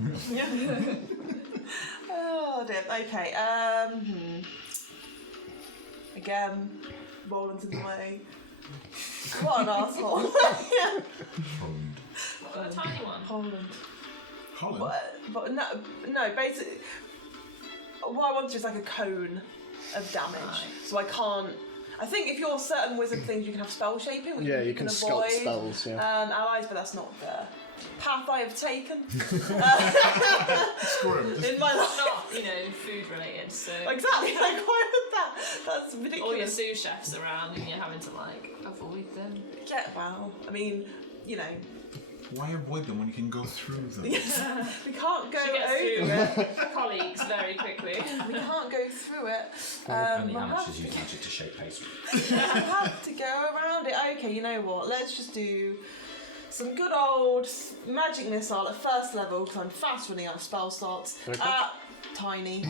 Oh dear. Okay. Again, Roland's in the way. What an asshole. A tiny one. Holland. Holland? But no. Basically, what I want to do is like a cone of damage. Right. So I can't. I think if you're certain wizard things, you can have spell shaping, which Yeah, you you can avoid. sculpt spells, yeah. Allies, but that's not the path I have taken. Screw him. In my It's life. not, food related, so Exactly, like why would that? That's ridiculous. all your sous chefs around and you're having to avoid them. Yeah, well, I mean, Why avoid them when you can go through them? we can't go She gets over through it. colleagues very quickly. We can't go through it. Only we'll amateurs have use magic to shape pastry. we have to go around it. Okay, you know what? Let's just do some good old magic missile at first level because I'm fast running out of spell slots. Okay. Tiny.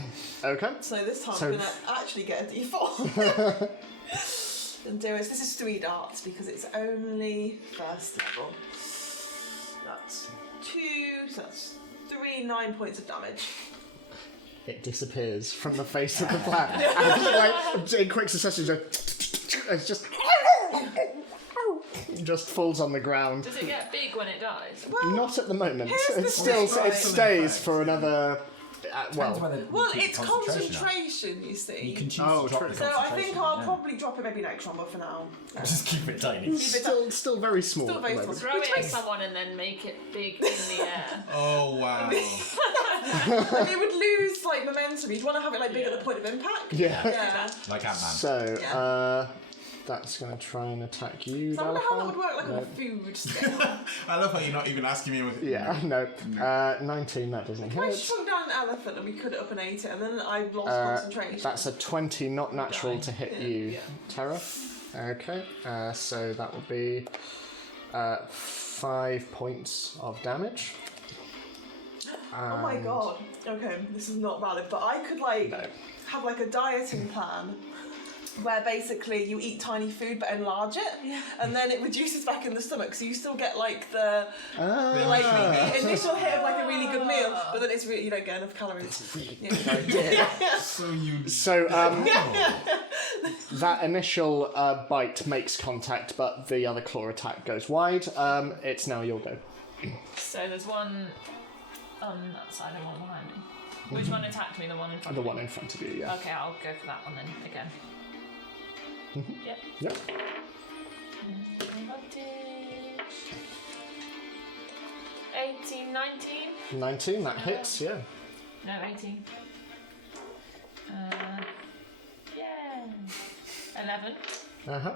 Okay. So this time So- I'm gonna actually get a d4 and do it. This is 3 darts because it's only first level. That's 2. So that's 3 9 points of damage. It disappears from the face of the plant. And like, in quick succession, it's just falls on the ground. Does it get big when it dies? Not at the moment. here's the It thing. stays for another. Depends whether you Well, keep it's concentration up. concentration, you see. You can choose Oh, to drop true. the So I concentration. think I'll yeah. probably drop it maybe next one, but for now. Just keep it tiny. Still very small. Still at the very moment. small. Throw Which it at makes- someone and then make it big in the air. Oh, wow. And it would lose like momentum. You'd want to have it like big at the point of impact. Yeah. Yeah. Like Ant-Man. So, Yeah. that's going to try and attack you, I wonder how that Dalafan. would work like on No. a food scale. I love how you're not even asking me what. Yeah, no. 19, that doesn't I hit. shrunk down an elephant and we cut it up and ate it, and then I lost concentration. That's a 20, not natural Die. to hit Yeah, you, yeah. Terra. Okay, so that will be 5 points of damage. Oh my god. Okay, this is not valid, but I could like No. have like a dieting plan where basically you eat tiny food but enlarge it, and then it reduces back in the stomach, so you still get like the like the initial hit of like a really good meal, but then it's really, you don't get enough calories. So you. So, that initial bite makes contact, but the other claw attack goes wide. It's now your go. So there's one on that side and one behind me. Which one attacked me? The one in front The of me? one in front of you, yeah. Okay, I'll go for that one then again. Yep. Yep. Advantage. 18, 19? 19, that hits, yeah. No, 18. Yeah. 11. Uh-huh.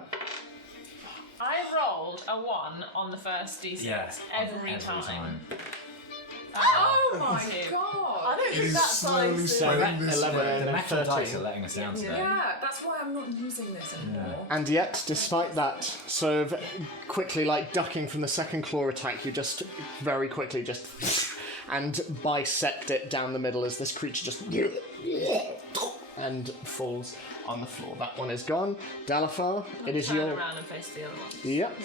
I rolled a 1 on the first d6 Yes. every time. Oh my Two. god! I don't It think is that's slowly nice. spreading this 11 way. and The then metal dice 13. are letting us down today. Yeah, that's why I'm not using this anymore. And yet, despite that, sort of quickly, like ducking from the second claw attack, you just very quickly just and bisect it down the middle as this creature just and falls on the floor. That one is gone. Dalafar, it is Turn your. around and face the other one. Yep.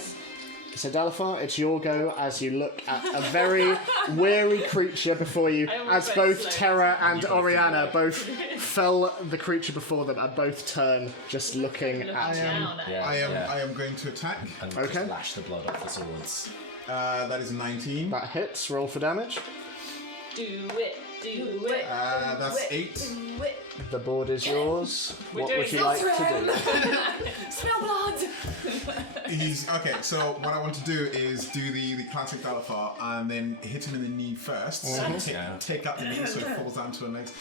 So Dalafar, it's your go as you look at a very weary creature before you, I almost as went both slow. Terra and Oriana both fell the creature before them and both turn, just looking Looking at him. down at it. Yeah, I am. yeah. I am going to attack. And Okay. just lash the blood off the swords. That is 19. That hits. Roll for damage. Do it, do it. That's 8. Do it. The board is yours. We're What doing would you like to do? Smell blood! He's okay. So what I want to do is do the classic Dalafar and then hit him in the knee first. Yeah. Take out the knee so it falls down to her legs,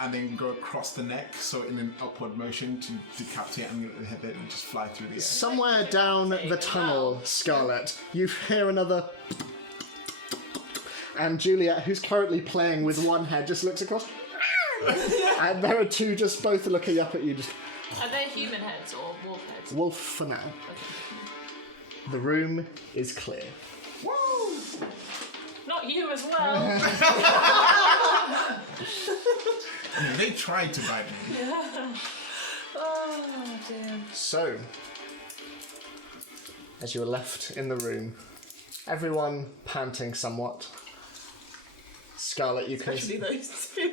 and then go across the neck. So in an upward motion to decapitate and hit it and just fly through the air. Somewhere down the tunnel, Scarlet, you hear another. And Juliet, who's currently playing with one head, just looks across. And there are two just both looking up at you, just Are they human heads or wolf heads? wolf for now. The room is clear. Not you as well. They tried to bite me. Oh dear. So, as you are left in the room, everyone panting somewhat. Scarlet, you can Especially those two.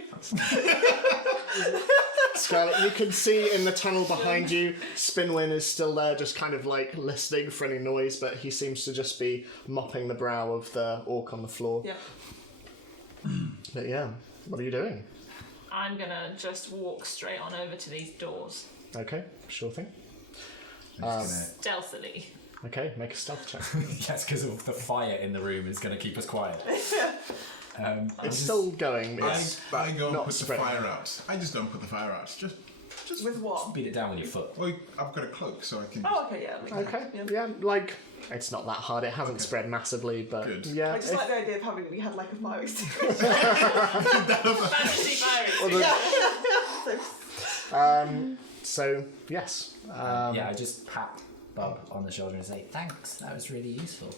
Scarlet, you can see in the tunnel behind you, Spinwin is still there, just kind of like listening for any noise, but he seems to just be mopping the brow of the orc on the floor. Yeah. But yeah, what are you doing? I'm gonna just walk straight on over to these doors. Okay, sure thing. I'm just Stealthily. Okay, make a stealth check. yes, because of the fire in the room is going to keep us quiet. It's still going. It's I go and not put the spreading. fire out. I just don't put the fire out. Just With what? Beat it down with your foot. well, I've got a cloak, so I can. Oh, okay, yeah. Okay, yeah, like, it's not that hard. It hasn't spread massively, but Good. yeah. I just if- like the idea of having we had like a fire extinguisher. Fantasy virus. So, yes. Yeah, I just pat Bob on the shoulder and say, thanks, that was really useful.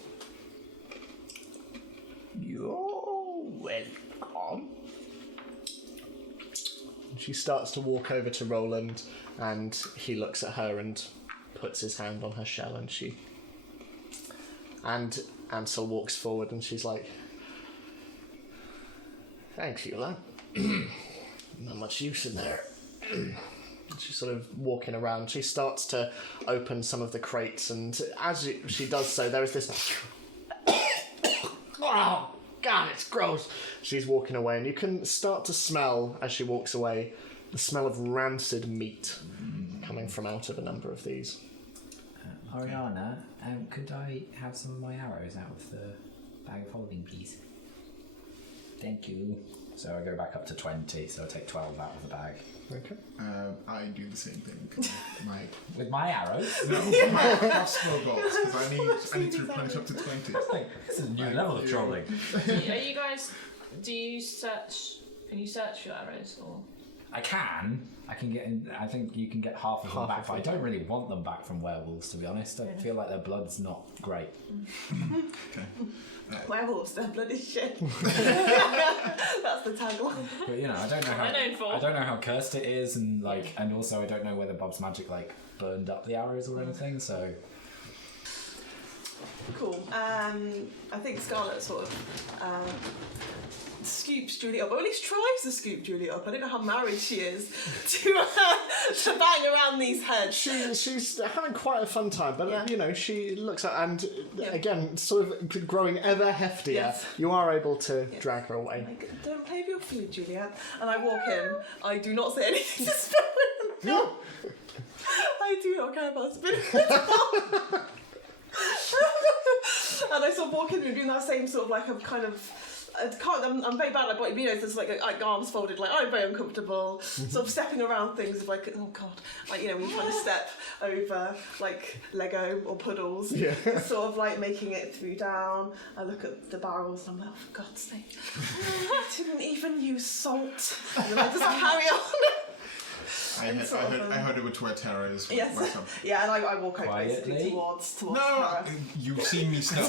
You're welcome. She starts to walk over to Roland, and he looks at her and puts his hand on her shell, and she... And Ansel walks forward, and she's like, thanks, Eula. Not much use in there. She's sort of walking around. She starts to open some of the crates, and as she does so, there is this... Oh, God, it's gross. She's walking away, and you can start to smell, as she walks away, the smell of rancid meat coming from out of a number of these. Ariana, could I have some of my arrows out of the bag of holding, please? Thank you. So I go back up to 20, so I take 12 out of the bag. Okay. I do the same thing. My With my arrows? my crossbow bolts, because I need to replenish up to 20. This is a new level of trolling. Are you guys? Do you search? Can you search for arrows or? I can get in, I think you can get half of them back, but I don't really want them back from werewolves, to be honest. I feel like their blood's not great. Okay. Werewolves, their blood is shit. That's the tagline. But you know, I don't know how What they're known for. I don't know how cursed it is, and and also I don't know whether Bob's magic burned up the arrows or anything. So Cool. I think Scarlet sort of scoops Julie up, or at least tries to scoop Julie up. I don't know how married she is to bang around these heads. She's having quite a fun time, but Yeah. you know, she looks at, and again, sort of growing ever heftier. Yes. You are able to drag her away. Like, don't play with your food, Juliet. And I walk in. I do not say anything to Spinwin. No. I do not care about Spinwin. And I sort of walk in and doing that same sort of like a kind of. I'm very bad at it, you know, there's like arms folded, like I'm very uncomfortable, sort of stepping around things of like, oh god, like, you know, when you're trying to step over like Lego or puddles, sort of like making it through down. I look at the barrels and I'm like, oh, for God's sake, I didn't even use salt. And then I just carry on. I heard it with where Terra is. Yes. Yeah, and I walk out basically Quietly? towards No, Terra. you've seen me still.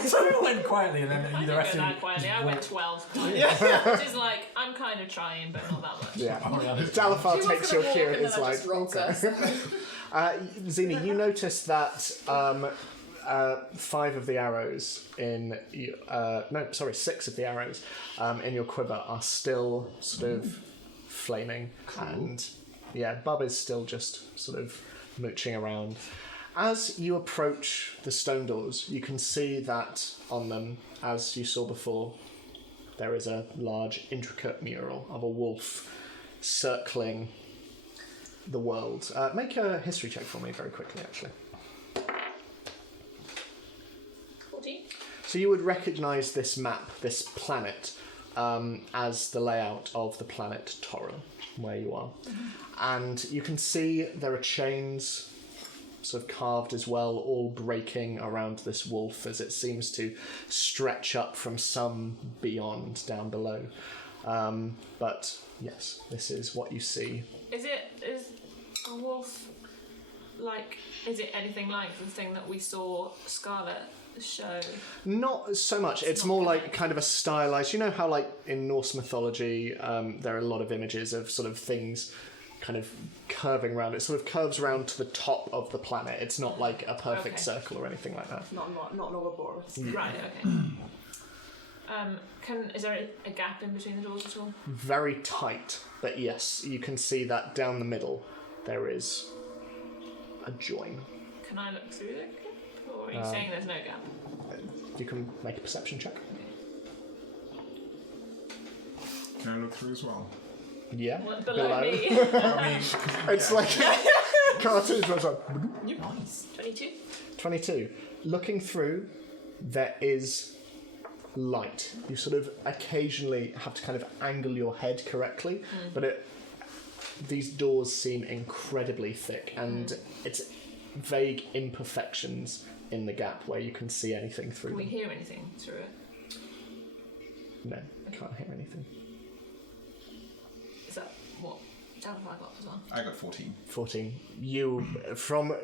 so we went quietly, and then I the didn't rest go of that you quietly. I went 12. Which is like I'm kind of trying, but not that much. Yeah. Ariana. Dalifar She was takes gonna your walk cue and and is then I like, just rolled okay. Zini, you notice that 5 of the arrows in 6 of the arrows in your quiver are still sort of flaming, and Bub is still just sort of mooching around. As you approach the stone doors, you can see that on them, as you saw before, there is a large, intricate mural of a wolf circling the world. Make a history check for me very quickly, actually. 14. So you would recognise this map, this planet, as the layout of the planet Torra, where you are. And you can see there are chains sort of carved as well, all breaking around this wolf as it seems to stretch up from some beyond down below. But yes, this is what you see. Is a wolf like, is it anything like the thing that we saw Scarlet show? Not so much. It's more like kind of a stylized. You know how, like, in Norse mythology, there are a lot of images of sort of things kind of curving around. It sort of curves around to the top of the planet. It's not like a perfect circle or anything like that. Not an Ouroboros. Right. Okay. Is there a gap in between the doors at all? Very tight, but yes, you can see that down the middle there is a join. Can I look through the gap? Or are you saying there's no gap? You can make a perception check. Can I look through as well? Yeah. Well, below me. I mean, It's like cartoons where it's like Nice. 22. 22. Looking through, there is light. You sort of occasionally have to kind of angle your head correctly, but these doors seem incredibly thick, and it's vague imperfections in the gap where you can see anything through Can we them. hear anything through it? No, can't hear anything. Is that what Jennifer got as well? I got 14. 14. You, from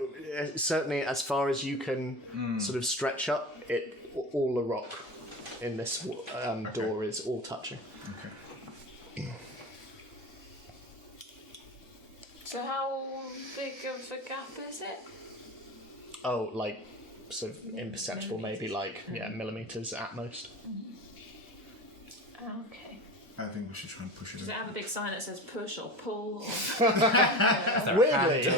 certainly as far as you can sort of stretch up, all the rock in this door is all touching. Okay. So how big of a gap is it? Oh, like sort of imperceptible, maybe like millimeters at most. Okay. I think we should try and push it. Does it have a big sign that says push or pull? Or... Weirdly,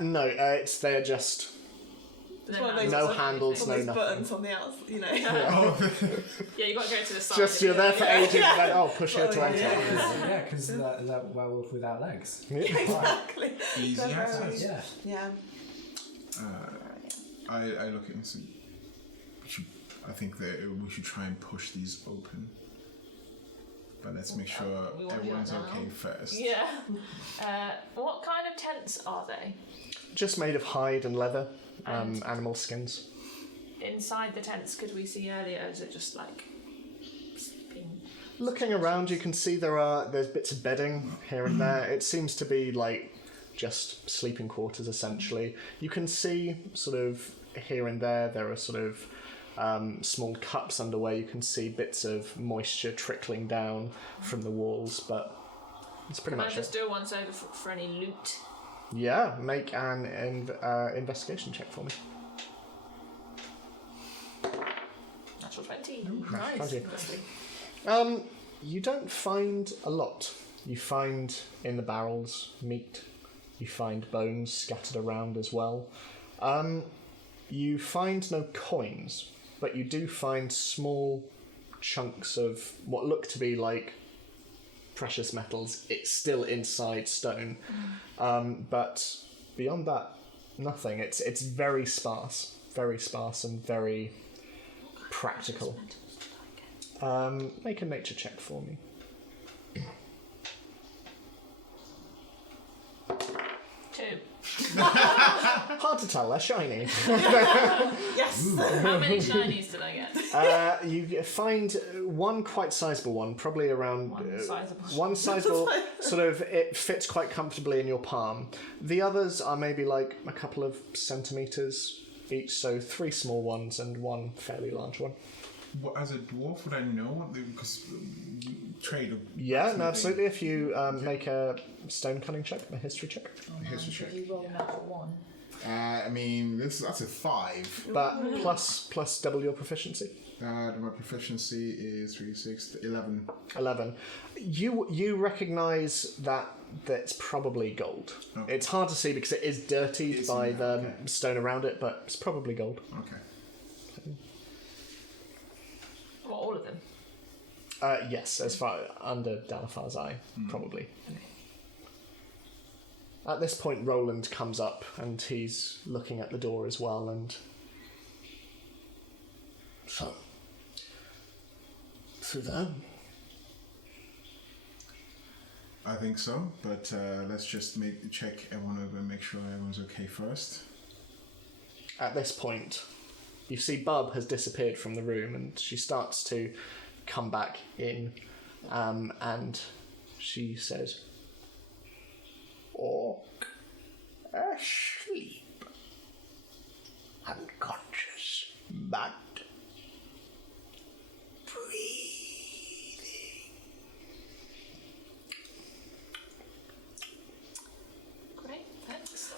no. They're just It's one of those no handles, no those nothing. buttons on the outside, you know. Yeah, you got to go to the side. Just you're there for ages, and then push here to enter. Yeah, because that werewolf without legs. Exactly. Easy They're very- access. Yeah. Yeah. I look at it and say, I think that we should try and push these open. But let's make sure we won't do everyone's that now. okay first. Yeah. What kind of tents are they? Just made of hide and leather, animal skins. Inside the tents, could we see earlier? Is it just like sleeping? Looking around, you can see there's bits of bedding here and there. It seems to be like just sleeping quarters essentially. You can see sort of here and there are sort of small cups under where you can see bits of moisture trickling down from the walls, but it's pretty Can I much just it. do a once over for any loot? Yeah, make an investigation check for me. Natural 20. Nice. You don't find a lot. You find in the barrels meat. You find bones scattered around as well. You find no coins, but you do find small chunks of what look to be like precious metals. It's still inside stone, but beyond that, nothing. It's very sparse and very practical. Make a nature check for me. 2. Hard to tell, they're shiny. Yes. How many shinies did I get? You find one quite sizable one, probably around one sizable sort of, it fits quite comfortably in your palm. The others are maybe like a couple of centimetres each, so 3 small ones and 1 fairly large one. Well, as a dwarf, would I know? Because trade. Yeah, no, absolutely. If you make a stone cunning check, a history check. History check. You roll natural 1. I mean, that's a 5. But plus double your proficiency. My proficiency is 3, 6, 11. 11. You recognise that's probably gold. Okay. It's hard to see because it is dirtied It's by in the there, okay. stone around it, but it's probably gold. Okay. Well, all of them. Yes, as far under Dalafar's eye, probably. At this point, Roland comes up and he's looking at the door as well. And so, through there. I think so, but let's just check everyone over and make sure everyone's okay first. At this point, you see Bub has disappeared from the room, and she starts to come back in, and she says, "Orc, asleep, unconscious, but breathing. Great, thanks.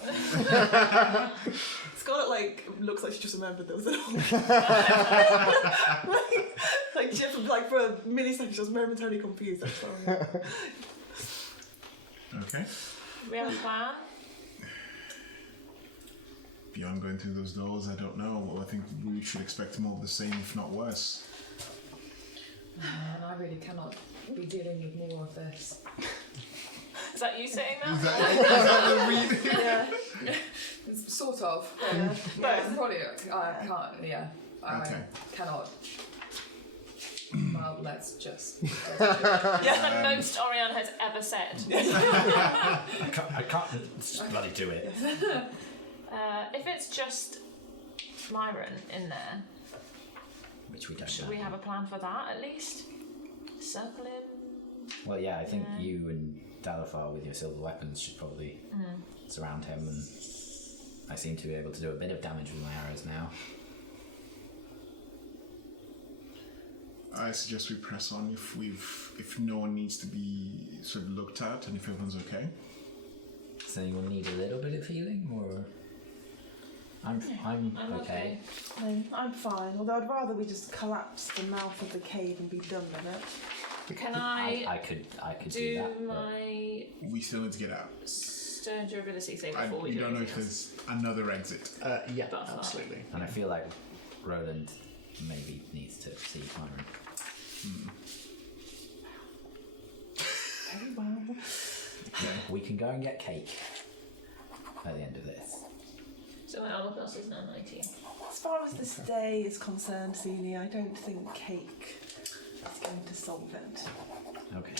Scarlet looks like she just remembered there was an like Jeff, for a millisecond, she was momentarily confused. I'm sorry. Okay. We have a plan. Beyond going through those doors, I don't know. Well, I think we should expect more of the same, if not worse. And I really cannot be dealing with more of this. Is that you saying that? Is that the read? Yeah. It's sort of. Yeah. Probably. I can't. Yeah. I cannot. Well, let's just. The most Oriana has ever said. I can't just bloody do it. If it's just Myran in there, Which we don't should know. we have a plan for that at least? Circle him? Well, yeah, I think you and Dalifar with your silver weapons should probably surround him, and I seem to be able to do a bit of damage with my arrows now. I suggest we press on if no one needs to be sort of looked at and if everyone's okay. Does anyone need a little bit of healing, or I'm okay. I'm fine, although I'd rather we just collapse the mouth of the cave and be done with it. Can I could do do that. but my We still need to get out. stern durability save before we You do don't know if anything else? there's another exit. Yeah, But- absolutely. And I feel like Roland maybe needs to see Myron. Very well. We can go and get cake at the end of this. So my armor class is now 19. As far as this day is concerned, Celia, I don't think cake is going to solve it. Okay.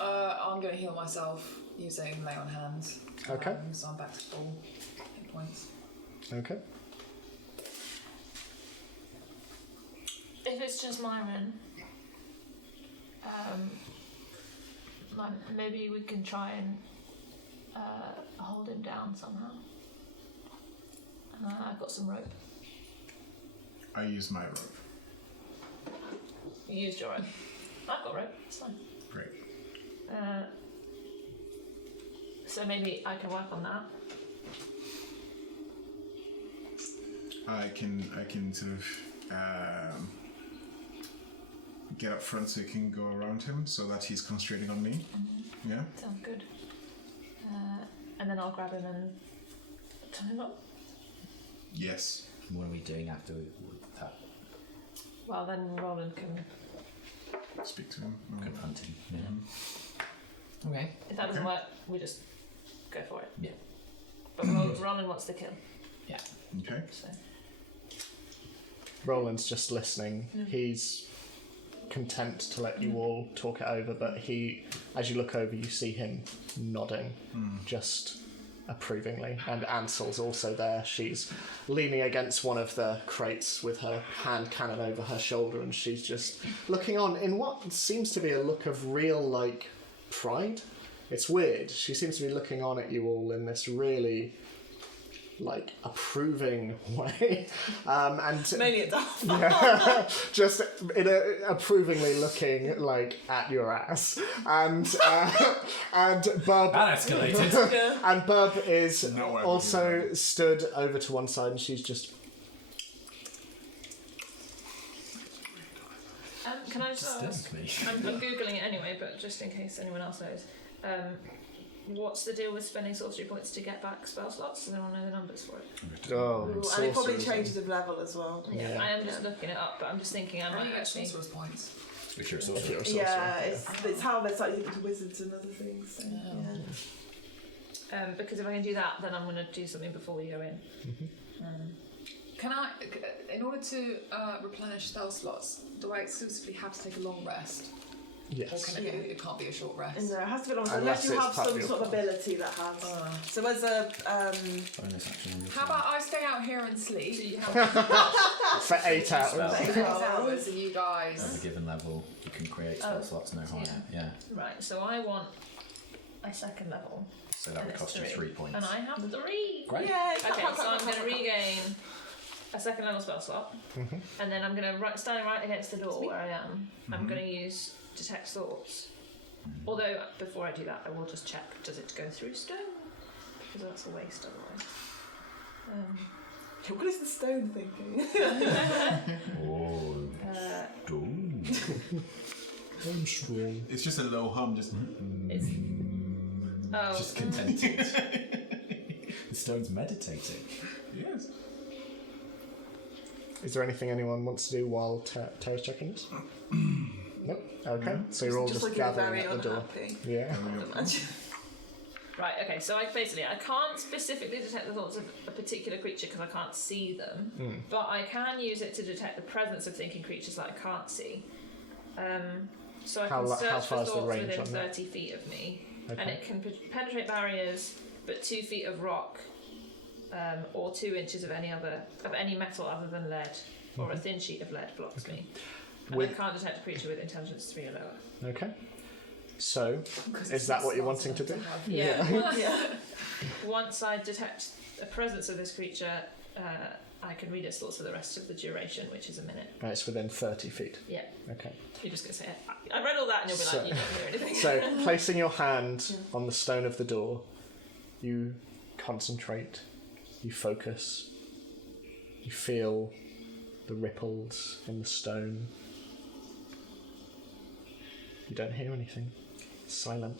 I'm going to heal myself using lay on hands. Okay. So I'm back to full hit points. Okay. If it's just Myron, maybe we can try and hold him down somehow. I've got some rope. I use my rope. You used your rope. I've got rope. It's fine. Great. So maybe I can work on that. I can sort of get up front so you can go around him so that he's concentrating on me. Mm-hmm. Yeah? Sounds good. And then I'll grab him and tie him up. Yes. What are we doing after that? Well, then Roland can. Speak to him. Confront him. Yeah. Okay. If that doesn't work, we just go for it. Yeah. But Roland wants to kill. Yeah. Okay. So. Roland's just listening. He's content to let you all talk it over, but as you look over, you see him nodding, just approvingly. And Ansel's also there. She's leaning against one of the crates with her hand cannon over her shoulder, and she's just looking on in what seems to be a look of real, pride. It's weird. She seems to be looking on at you all in this really approving way, and Mainly at that. just in approvingly looking at your ass, and Bub That escalated. and Bub is No, I also wouldn't. stood over to one side, and she's just Can I just ask? Stink me. I'm googling it anyway, but just in case anyone else knows. What's the deal with spending sorcery points to get back spell slots? Does anyone know the numbers for it? oh, And it probably sorcerers. changes of level as well. Yeah. I am just looking it up, but I'm just thinking I How do might you get actually. sorcerer's points? If you're a If sorcerer. you're a sorcerer. Yeah, it's how they're slightly different to wizards and other things. So, yeah. Because if I can do that, then I'm going to do something before we go in. Can I, in order to replenish spell slots, do I exclusively have to take a long rest? Or Yes. can it can't be a short rest? And it has to be long, Unless unless you it's have part of some your sort of plan. ability that has. So as a Bonus action on your How turn. about I stay out here and sleep? So you have For 8 hours. Spell. 8 hours and you At guys. a given level, you can create spell slots no higher. Yeah. right. So I want a second level. So that and would it's cost you 3 points. And I have 3. Great. Yay! Okay, so I'm going to regain a second level spell slot, and then I'm going to standing right against the door where I am. I'm going to use detect thoughts. Although before I do that, I will just check: does it go through stone? Because that's a waste otherwise. What is the stone thinking? Oh, I'm strong. It's just a low hum, just. It's just contented. The stone's meditating. Yes. Is there anything anyone wants to do while Tara's checking this? Nope. Okay. So you're all just looking gathering very at the door. unhappy. Yeah. Imagine. right. Okay, so I can't specifically detect the thoughts of a particular creature because I can't see them, but I can use it to detect the presence of thinking creatures that I can't see. So I How can search far for is the thoughts range within on that? 30 feet of me, Okay. and it can penetrate barriers, but 2 feet of rock, or 2 inches of any metal other than lead, or a thin sheet of lead blocks me. And I can't detect a creature with intelligence 3 or lower. Okay. So, is that what you're wanting to do? Yeah. Once I detect a presence of this creature, I can read its thoughts for the rest of the duration, which is a minute. And it's within 30 feet. Yeah. Okay. You're just going to say, I read all that, and you'll be like, you don't hear anything. So, placing your hand on the stone of the door, you concentrate, you focus, you feel the ripples in the stone. You don't hear anything. It's silent.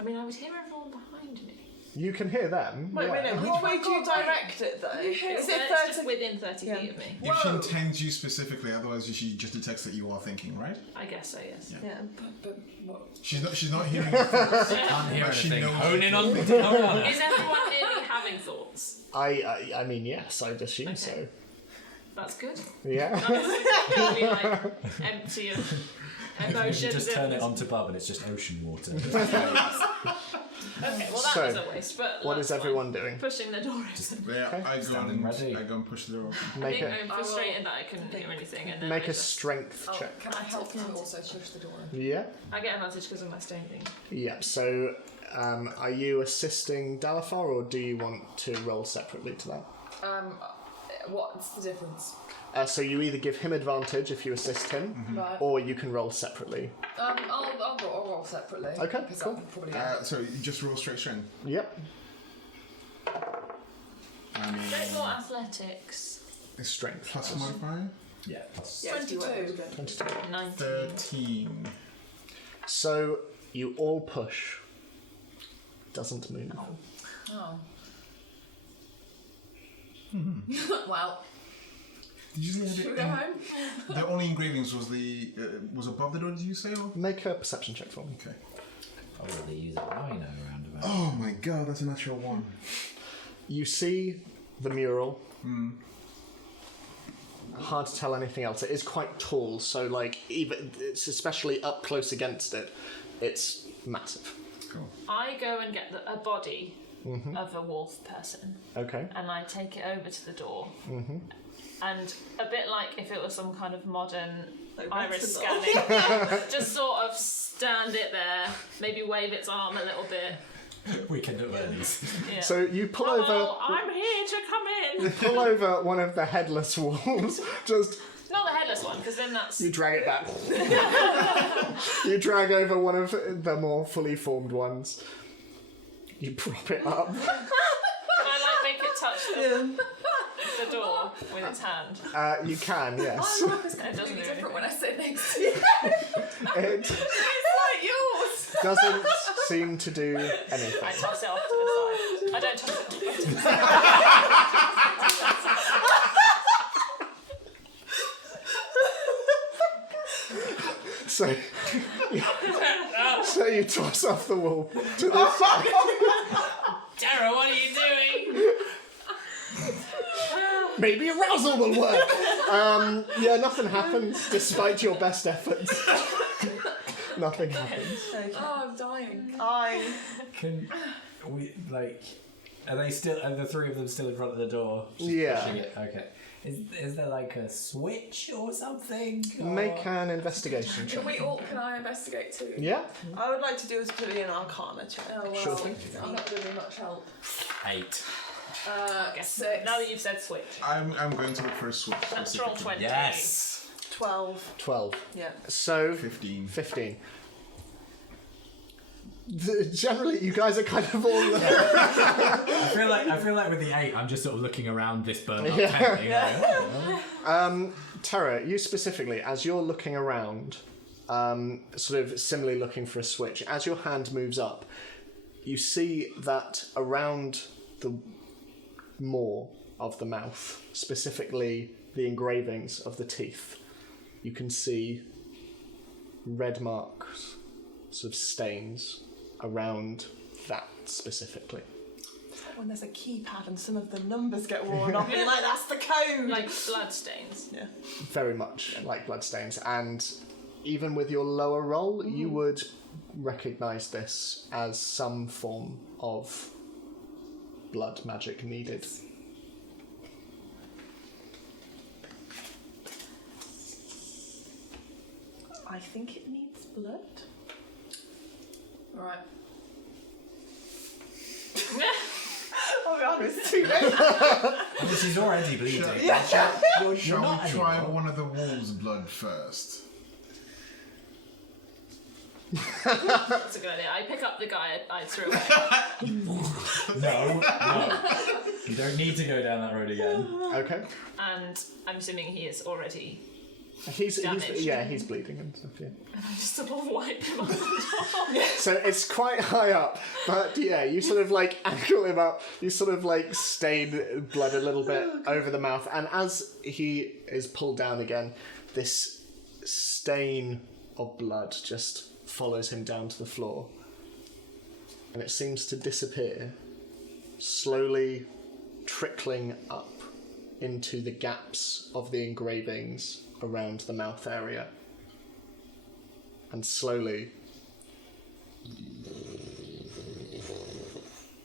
I mean, I would hear everyone behind me. You can hear them. Wait, yeah. which way do you direct it though? Is It's it just 30? within 30 feet of me. If she intends you specifically, otherwise she just detects that you are thinking, right? I guess so, yes. Yeah. But what? She's not hearing your thoughts. Can't hear But she anything. knows Hone in that on you- the Ariana. Is everyone near me having thoughts? I mean, yes, I'd assume so. That's good. Yeah. That is completely like empty of You emotions. just turn it on to Bub and it's just ocean water. Okay, well that So, was a waste, but What that's is fine. everyone doing? Pushing the door open. Yeah, I go Standing ready. and push the door open. I Make think a I'm frustrated that I couldn't hear anything, and then make I a just- strength Oh, check. can I help you also push the door? Yeah. I get advantage because of my stone thing. Yeah. So, are you assisting Dalafar, or do you want to roll separately to that? What's the difference? So you either give him advantage if you assist him, Right. or you can roll separately. I'll roll separately. Okay, because cool. that'll probably So you just roll straight strength. Yep. I mean, Bit more athletics. it's strength plus a modifier. Yeah. Plus, Yeah, 22. 19. 13. So you all push. Doesn't move. Oh. Well, Did you say should we go home? the only engravings was was above the door? Did you say? Or? Make a perception check for me. Okay. probably use a rhino roundabout. Oh my god, that's a natural one. You see the mural. Hard to tell anything else. It is quite tall, so like even it's especially up close against it, it's massive. Cool. I go and get a body of a wolf person, Okay. and I take it over to the door. And a bit like if it was some kind of modern iris retinol. scanning, just sort of stand it there, maybe wave its arm a little bit. Weekend at Bernie's. Yeah. So you pull Hello, over. I'm here to come in. Pull over one of the headless wolves. Just Not the headless one, because then that's. you drag it back. You drag over one of the more fully formed ones. You prop it up. Can I like make it touch the door with its hand? You can, yes. My life is It doesn't completely do different when I sit next to you. It It's like yours. doesn't seem to do I anything. toss it off to the side. I don't toss it to the side. So you toss off the wolf to the side. Tara, what are you doing? Maybe arousal will work. Yeah, nothing happens despite your best efforts. Nothing happens. Oh, I'm dying. I Can we, like, Are they still? Are the three of them still in front of the door? Just Yeah. pushing it? Okay. Is there like a switch or something? Make an investigation check. Can I investigate too? Yeah. I would like to do a civilian arcana check. Oh well, Sure thing. I'm not going to be much help. 8. Guess 6. now that you've said switch. I'm going to look for a switch. That's roll specifically. 20. Yes. 12. 12. Yeah. So 15. 15. Generally, you guys are kind of all. I feel like with the 8, I'm just sort of looking around this burnt up tent. being like, oh. Tara, you specifically, as you're looking around, sort of similarly looking for a switch, as your hand moves up, you see that around the maw of the mouth, specifically the engravings of the teeth, you can see red marks, sort of stains around that specifically. When there's a keypad and some of the numbers get worn off, you're like, that's the code! Like blood stains. Yeah. Very much like bloodstains. And even with your lower roll, you would recognise this as some form of blood magic needed. I think it needs blood. Right. Oh god, it's too late. Well, she's already bleeding. You're Shall not we try anymore. one of the wolves' blood first? That's a good idea. I pick up the guy I threw away. No. You don't need to go down that road again. Okay. And I'm assuming he is already. He's Damaged. bleeding and stuff, yeah. And I just sort of wipe him off the top. So it's quite high up, but yeah, you sort of like ankle him up, you sort of like stain blood a little bit over the mouth, and as he is pulled down again, this stain of blood just follows him down to the floor. And it seems to disappear, slowly trickling up into the gaps of the engravings around the mouth area. And slowly,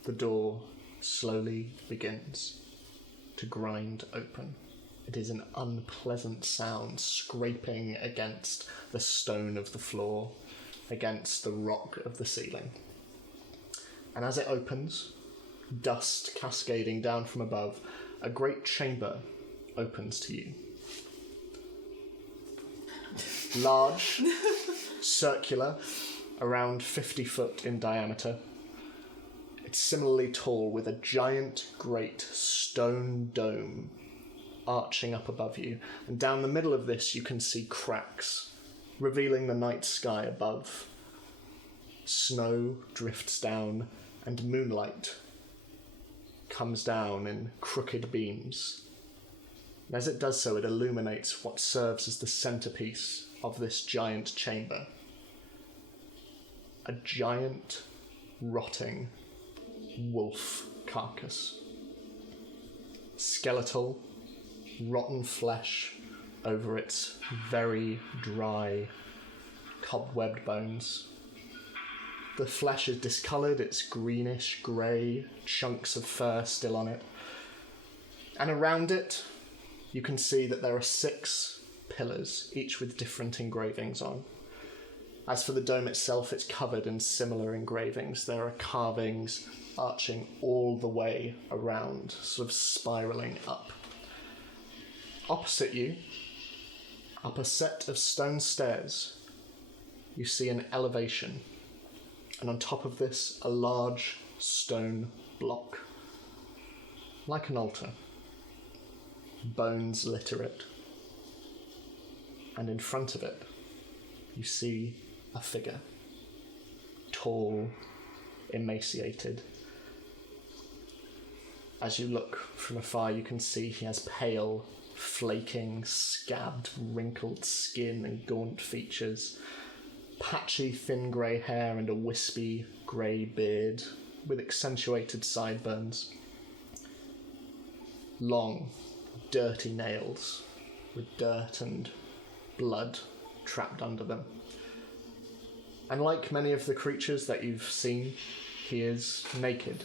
the door slowly begins to grind open. It is an unpleasant sound scraping against the stone of the floor, against the rock of the ceiling. And as it opens, dust cascading down from above, a great chamber opens to you. Large, circular, around 50 foot in diameter. It's similarly tall, with a giant, great stone dome arching up above you. And down the middle of this you can see cracks, revealing the night sky above. Snow drifts down, and moonlight comes down in crooked beams. And as it does so, it illuminates what serves as the centerpiece of this giant chamber. A giant, rotting wolf carcass. Skeletal, rotten flesh over its very dry, cobwebbed bones. The flesh is discoloured, it's greenish, grey, chunks of fur still on it. And around it, you can see that there are 6 pillars, each with different engravings on. As for the dome itself, it's covered in similar engravings. There are carvings arching all the way around, sort of spiralling up. Opposite you, up a set of stone stairs, you see an elevation, and on top of this, a large stone block, like an altar. Bones litter it, and in front of it, you see a figure, tall, emaciated. As you look from afar, you can see he has pale, flaking, scabbed, wrinkled skin and gaunt features, patchy, thin grey hair and a wispy, grey beard with accentuated sideburns. Long, dirty nails with dirt and blood trapped under them. And like many of the creatures that you've seen, he is naked.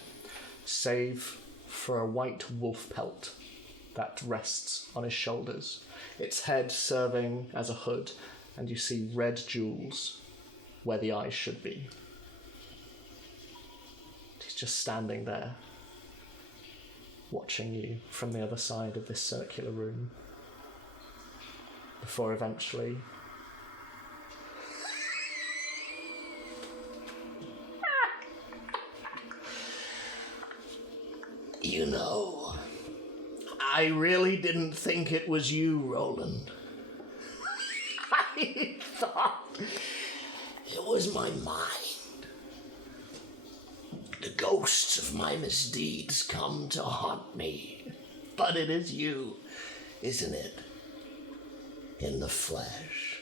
save for a white wolf pelt that rests on his shoulders, its head serving as a hood, and you see red jewels where the eyes should be. He's just standing there, watching you from the other side of this circular room, before eventually You know, I really didn't think it was you, Roland. I thought it was my mind. The ghosts of my misdeeds come to haunt me. But it is you, isn't it? In the flesh.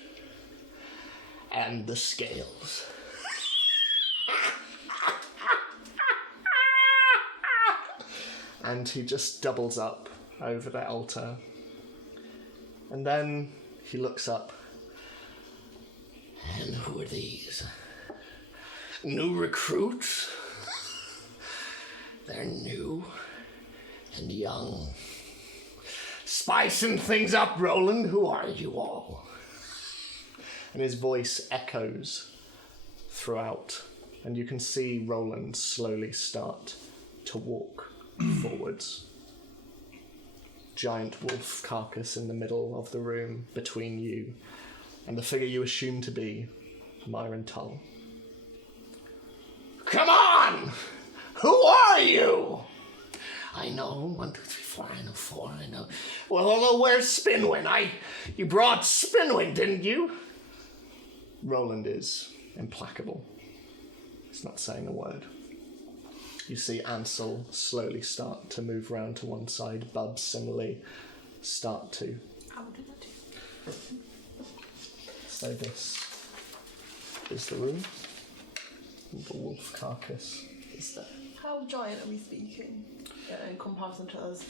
And the scales. And he just doubles up over the altar. And then he looks up. And who are these? New recruits? They're new and young. Spicing things up, Roland. Who are you all? And his voice echoes throughout. And you can see Roland slowly start to walk forwards. Giant wolf carcass in the middle of the room between you and the figure you assume to be Myran Tull. Come on! Who are you? I know. 1, 2, 3, 4. I know 4. I know. Well, where's Spinwin? You brought Spinwin, didn't you? Roland is implacable. He's not saying a word. You see Ansel slowly start to move round to one side. Bubs similarly start to. I will do that too. So this is the room. The wolf carcass is there. How giant are we speaking in comparison to us?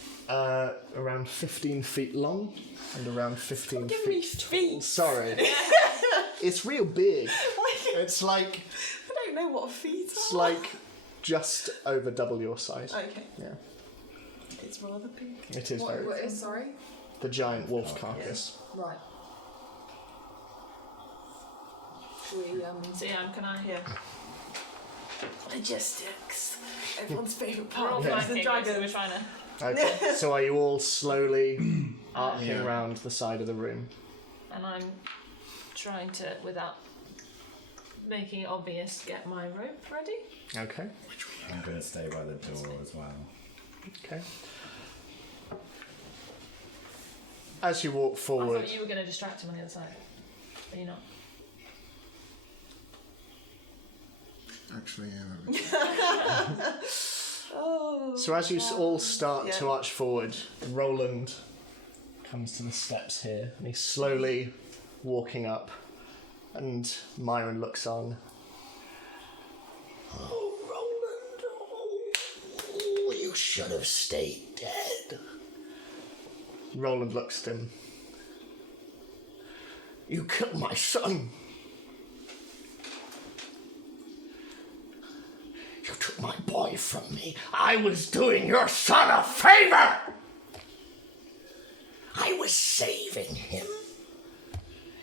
Around 15 feet long and around 15 Give me feet tall. feet. Sorry. It's real big. It's like... I don't know what feet are. It's like just over double your size. Okay. Yeah. It's rather big. It is very What big. is, sorry? The giant wolf carcass. Right. Should we, So yeah, can I? Yeah. Majestics. Everyone's favourite We're all part is flanking, the so we're dragon. trying to. Okay. So are you all slowly arcing Yeah. around the side of the room? And I'm trying to, without making it obvious, get my rope ready. Okay. I'm going to stay by the door as well. Okay. As you walk I forward, thought you were going to distract him on the other side. Are you not? Actually, yeah. Oh. so as you all start Yeah. to arch forward, Roland comes to the steps here, and he's slowly walking up, and Myron looks on. Oh, Roland, oh, you should have stayed dead. Roland looks at him. You killed my son. You took my boy from me. I was doing your son a favor. I was saving him.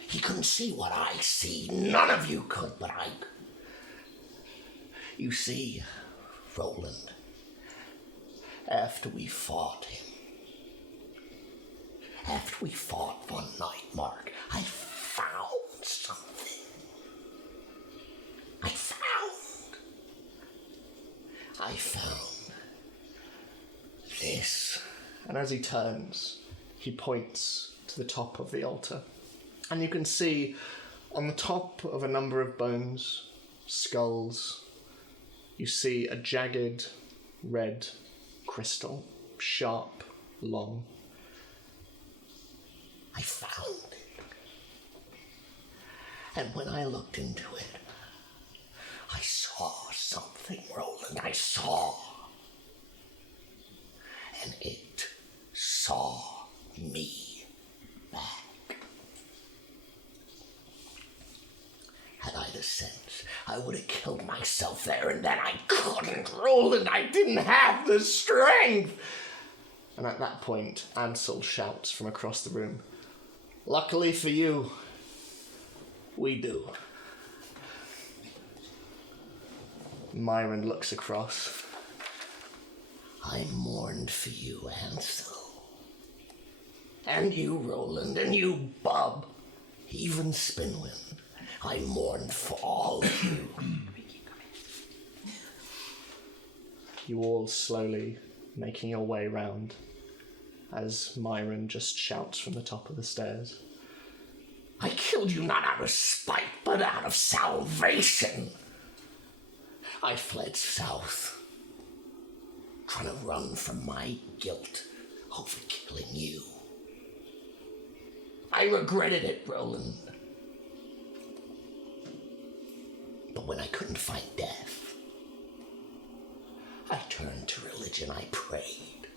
He couldn't see what I see. None of you could, but I could. You see, Roland, after we fought him, after we fought one night, Mark, I found something. I found this. And as he turns, he points to the top of the altar. And you can see on the top of a number of bones, skulls, you see a jagged red crystal, sharp, long. I found it. And when I looked into it, I saw something, Roland. I saw. And it saw me back. Had I the sense, I would have killed myself there and then. I couldn't, Roland. I didn't have the strength. And at that point, Ansel shouts from across the room, luckily for you, we do. Myran looks across. I mourned for you, Ansel. And you, Roland, and you, Bob, even Spinwind. I mourned for all of you. You all slowly making your way round as Myran just shouts from the top of the stairs. I killed you not out of spite, but out of salvation. I fled south, trying to run from my guilt over killing you. I regretted it, Roland. But when I couldn't find death, I turned to religion. I prayed.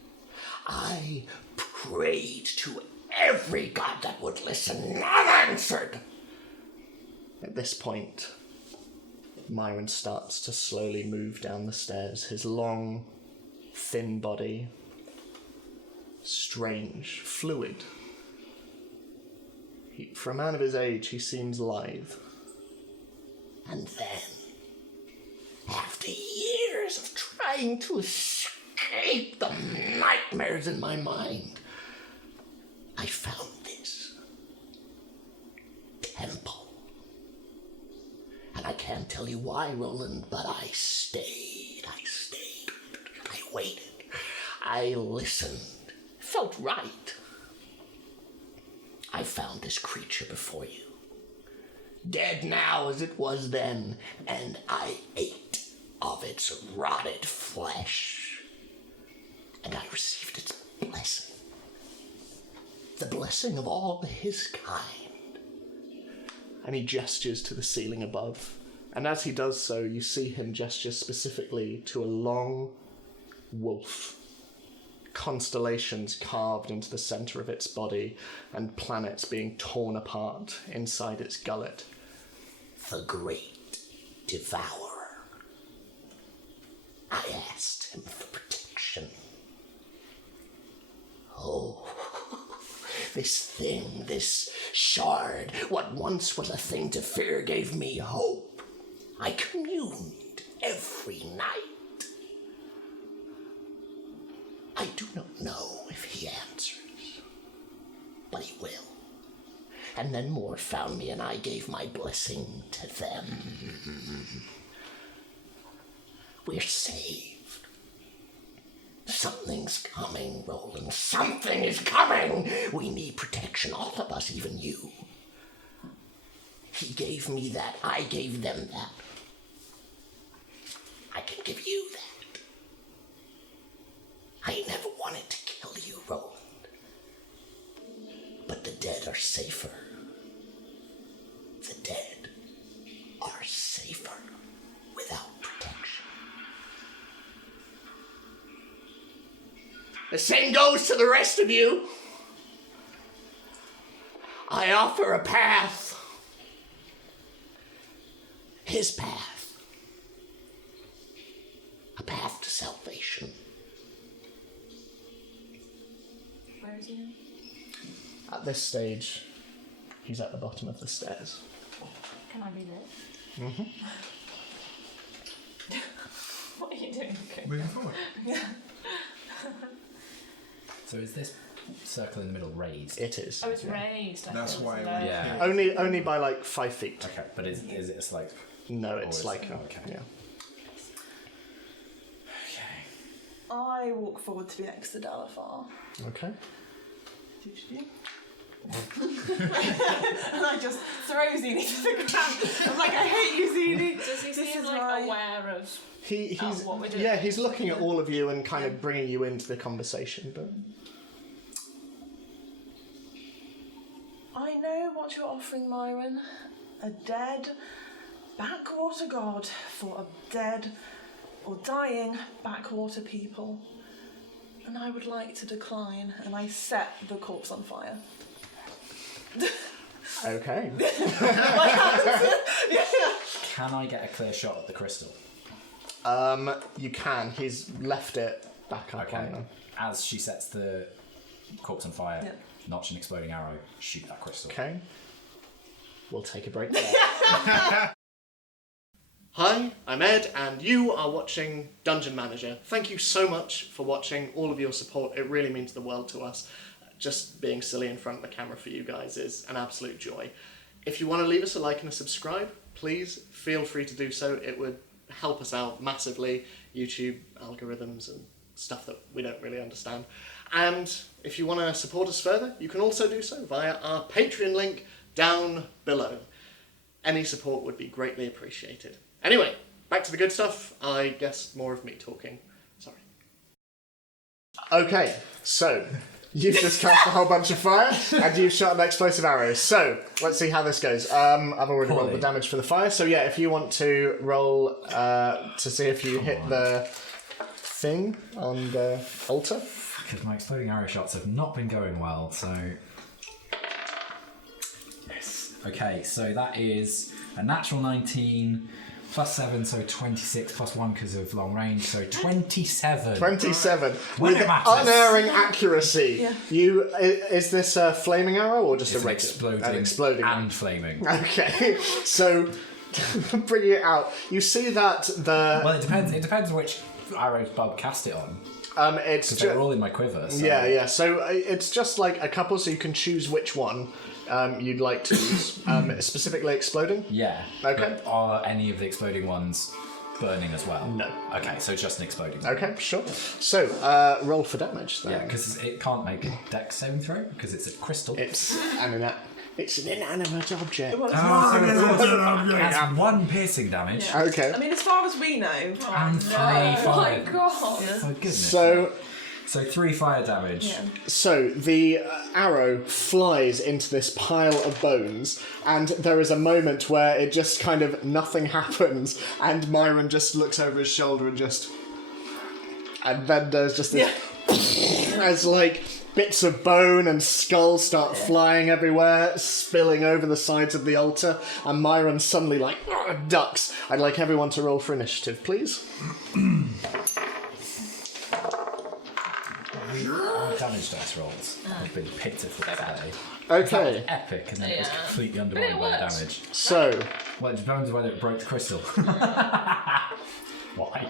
I prayed to every god that would listen. None answered. At this point, Myran starts to slowly move down the stairs, his long, thin body, strange, fluid. For a man of his age, he seems lithe. And then, after years of trying to escape the nightmares in my mind, I found this temple. And I can't tell you why, Roland, but I stayed. I waited. I listened. It felt right. I found this creature before you. Dead now as it was then, and I ate of its rotted flesh. And I received its blessing. The blessing of all his kind. And he gestures to the ceiling above. And as he does so, you see him gesture specifically to a long wolf. Constellations carved into the center of its body, and planets being torn apart inside its gullet. The Great Devourer. I asked him for protection. Oh, this thing, this shard, what once was a thing to fear, gave me hope. I communed every night. I do not know if he answers, but he will. And then more found me, and I gave my blessing to them. We're saved. Something's coming, Roland. Something is coming. We need protection, all of us, even you. He gave me that. I gave them that. I can give you that. I never wanted to kill you, Roland. But the dead are safer. The dead are safer without protection. The same goes to the rest of you. I offer a path. His path. A path to salvation. Where is he? At this stage, he's at the bottom of the stairs. Can I be there? Mm-hmm. What are you doing? Okay. Moving forward. So is this circle in the middle raised? It is. Oh, it's raised. I That's thought it why was we- low. Yeah. Only by like 5 feet. Okay, but is it a slope? No, it's it's- like okay. yeah. Okay. I walk forward to be next to Dalafar. Okay. And I just throw Zini to the ground. I'm like, I hate you, Zini. Does he This seem is like my- aware of? He's what we're doing? yeah, he's looking at all of you and kind of bringing you into the conversation, but I know what you're offering, Myran. A dead backwater god for a dead or dying backwater people. And I would like to decline, and I set the corpse on fire. okay. can I get a clear shot at the crystal? You can. He's left it back up Okay. on them. As she sets the corpse on fire, Yeah. notch an exploding arrow, shoot that crystal. Okay. We'll take a break there. Hi, I'm Ed, and you are watching Dungeon Manager. Thank you so much for watching, all of your support. It really means the world to us. Just being silly in front of the camera for you guys is an absolute joy. If you want to leave us a like and a subscribe, please feel free to do so. It would help us out massively. YouTube algorithms and stuff that we don't really understand. And if you want to support us further, you can also do so via our Patreon link down below. Any support would be greatly appreciated. Anyway, back to the good stuff. I guess more of me talking. Sorry. Okay, so you've just cast a whole bunch of fire and you've shot an explosive arrow. So let's see how this goes. I've already rolled the damage for the fire. So yeah, if you want to roll to see if you hit the thing on the altar. Because my exploding arrow shots have not been going well, so... Yes. Okay, so that is a natural 19... Plus 7, so 26, plus 1 because of long range, so 27. 27. When With it matters. unerring accuracy. Yeah. Is this a flaming arrow or just It's a an regular? exploding one? and flaming. Okay, so bringing it out, you see that the Well, it depends. It depends which arrows Bob cast it on. it's Because they're all in my quiver. So. yeah. So it's just like a couple, so you can choose which one you'd like to use. Specifically exploding. Yeah. Okay. But are any of the exploding ones burning as well? No. Okay, so just an exploding. Okay, sure. So roll for damage then. Yeah, because it can't make a dex saving throw because it's a crystal. It's an inanimate object. Well, That's 1 piercing damage. Yeah. Okay. I mean, as far as we know. And 3 Oh fire. my god. Oh goodness. So 3 fire damage. Yeah. So the arrow flies into this pile of bones, and there is a moment where it just kind of nothing happens, and Myran just looks over his shoulder and then there's just this as like bits of bone and skull start flying everywhere, spilling over the sides of the altar, and Myran suddenly like ducks. I'd like everyone to roll for initiative, please. Damage dice rolls have been pitiful today. Okay, Epic, and then it was Yeah. completely undermined by the works. damage. so Well, it depends whether it broke the crystal. Why?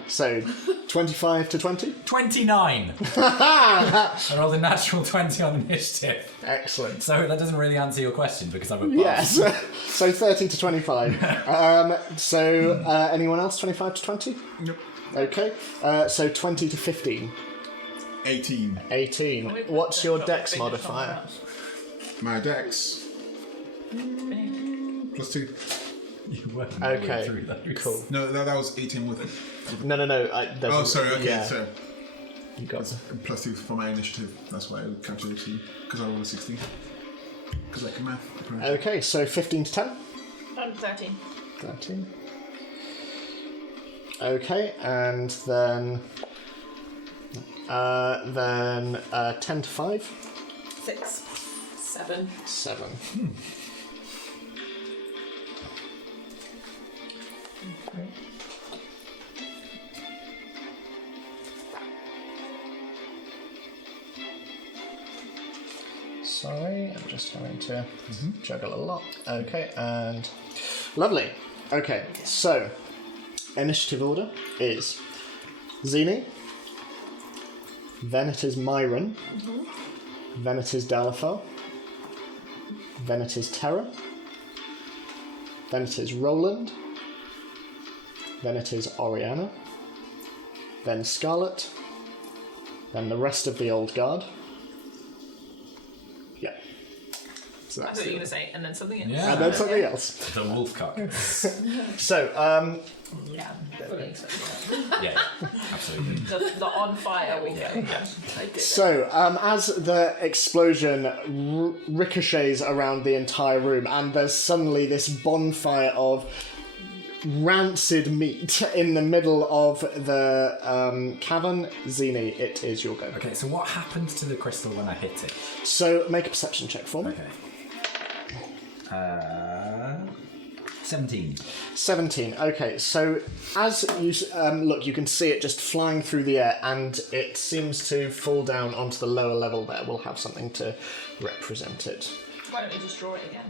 25 to 20. 29! I rolled a natural 20 on initiative. Excellent. So that doesn't really answer your question because I'm a boss. Yes. So 13 to 25. Anyone else? 25 to 20? Nope. Okay. So 20 to 15. 18. 18. What's your dex modifier? My dex. +2. You weren't Okay. through those. Cool. No, that was 18 with it. No. Oh, sorry, okay, yeah, so you got +2 for my initiative. That's why I calculated 18, because I rolled a 16. Because I can math. apparently. Okay, so 15 to 10. 13. 13. Okay, and then 10 to 5. 6. 7. 7. Sorry, I'm just having to juggle a lot. Okay, and lovely. Okay, so initiative order is Zini, then it is Myran, then it is Dalafel, then it is Terra, then it is Roland, then it is Oriana, then Scarlet, then the rest of the old guard. Yeah. So I that's thought you were it. going to say, and then something else. Yeah. And then something else. The wolf cock. So, Yeah, fully expected that. Yeah, absolutely. The on fire we go. I did it. So, as the explosion ricochets around the entire room, and there's suddenly this bonfire of rancid meat in the middle of the cavern, Zini, it is your go. Okay, so what happened to the crystal when I hit it? So, make a perception check for me. Okay. 17. 17. Okay, so as you look, you can see it just flying through the air, and it seems to fall down onto the lower level there. We'll have something to represent it. Why don't we just draw it again?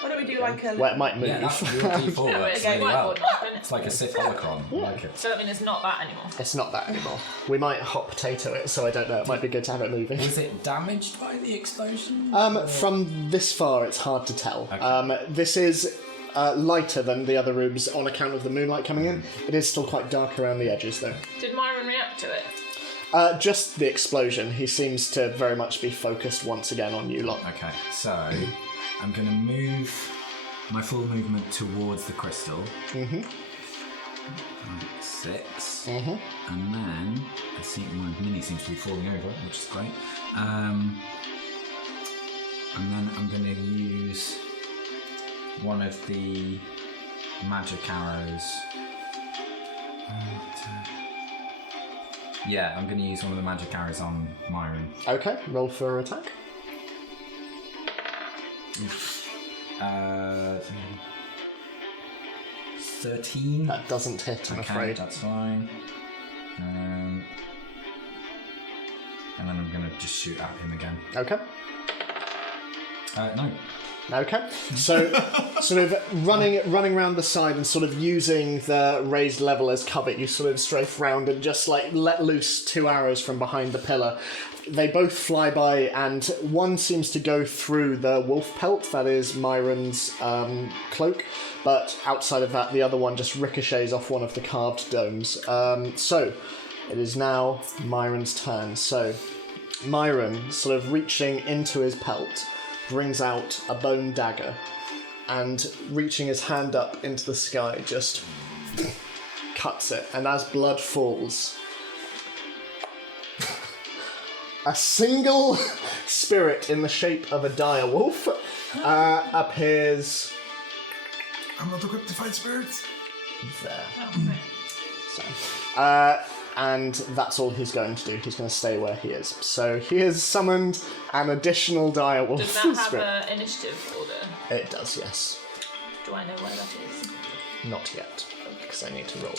Why don't we do like a... Where it might move. Yeah, that really No, works it's really well. whiteboard knife, isn't it? It's like a Sith holocron. I like it. So I mean, it's not that anymore. It's not that anymore. We might hot potato it, so I don't know. It might be good to have it moving. Was it damaged by the explosion? From this far, it's hard to tell. Okay. This is lighter than the other rooms on account of the moonlight coming in. It is still quite dark around the edges, though. Did Myron react to it? Just the explosion. He seems to very much be focused once again on you lot. Okay, so I'm going to move my full movement towards the crystal. Mm-hmm. 6. Mm-hmm. And then I see my mini seems to be falling over, which is great. And then I'm going to use one of the magic arrows. Yeah, I'm going to use one of the magic arrows on Myron. Okay, roll for attack. 13. That doesn't hit, I'm afraid. That's fine. And then I'm going to just shoot at him again. Okay. No. Okay. So, sort of running around the side and sort of using the raised level as cover, you sort of strafe round and just like let loose 2 arrows from behind the pillar. They both fly by, and one seems to go through the wolf pelt, that is Myron's cloak, but outside of that, the other one just ricochets off one of the carved domes. So, it is now Myron's turn. So, Myron, sort of reaching into his pelt, brings out a bone dagger, and reaching his hand up into the sky, just cuts it, and as blood falls, a single spirit in the shape of a dire wolf appears I'm not equipped to fight spirits. there. Oh, okay. So, and that's all he's going to do. He's going to stay where he is. So he has summoned an additional dire wolf Does that have spirit. an initiative order? It does, yes. Do I know where that is? Not yet, because I need to roll.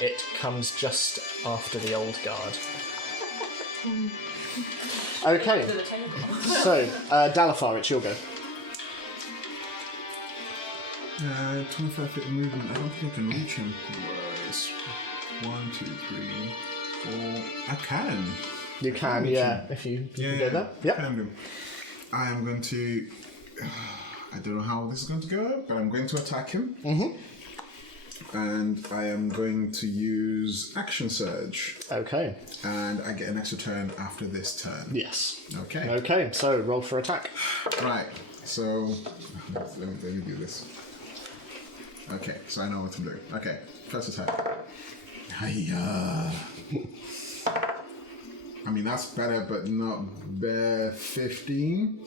It comes just after the old guard. Okay, To the table. so Dalafar, it's your go. 25 feet of movement. I don't think I can reach him. 1, 2, 3, 4. I can. You can, reach yeah, him. if you Yeah, can go there. Yep. Can do. I am going to. I don't know how this is going to go, but I'm going to attack him. Mm-hmm. And I am going to use Action Surge. Okay. And I get an extra turn after this turn. Yes. Okay. Okay, so roll for attack. Right. So let me do this. Okay, so I know what I'm doing. Okay, first attack. Hiya. I mean, that's better, but not better. 15.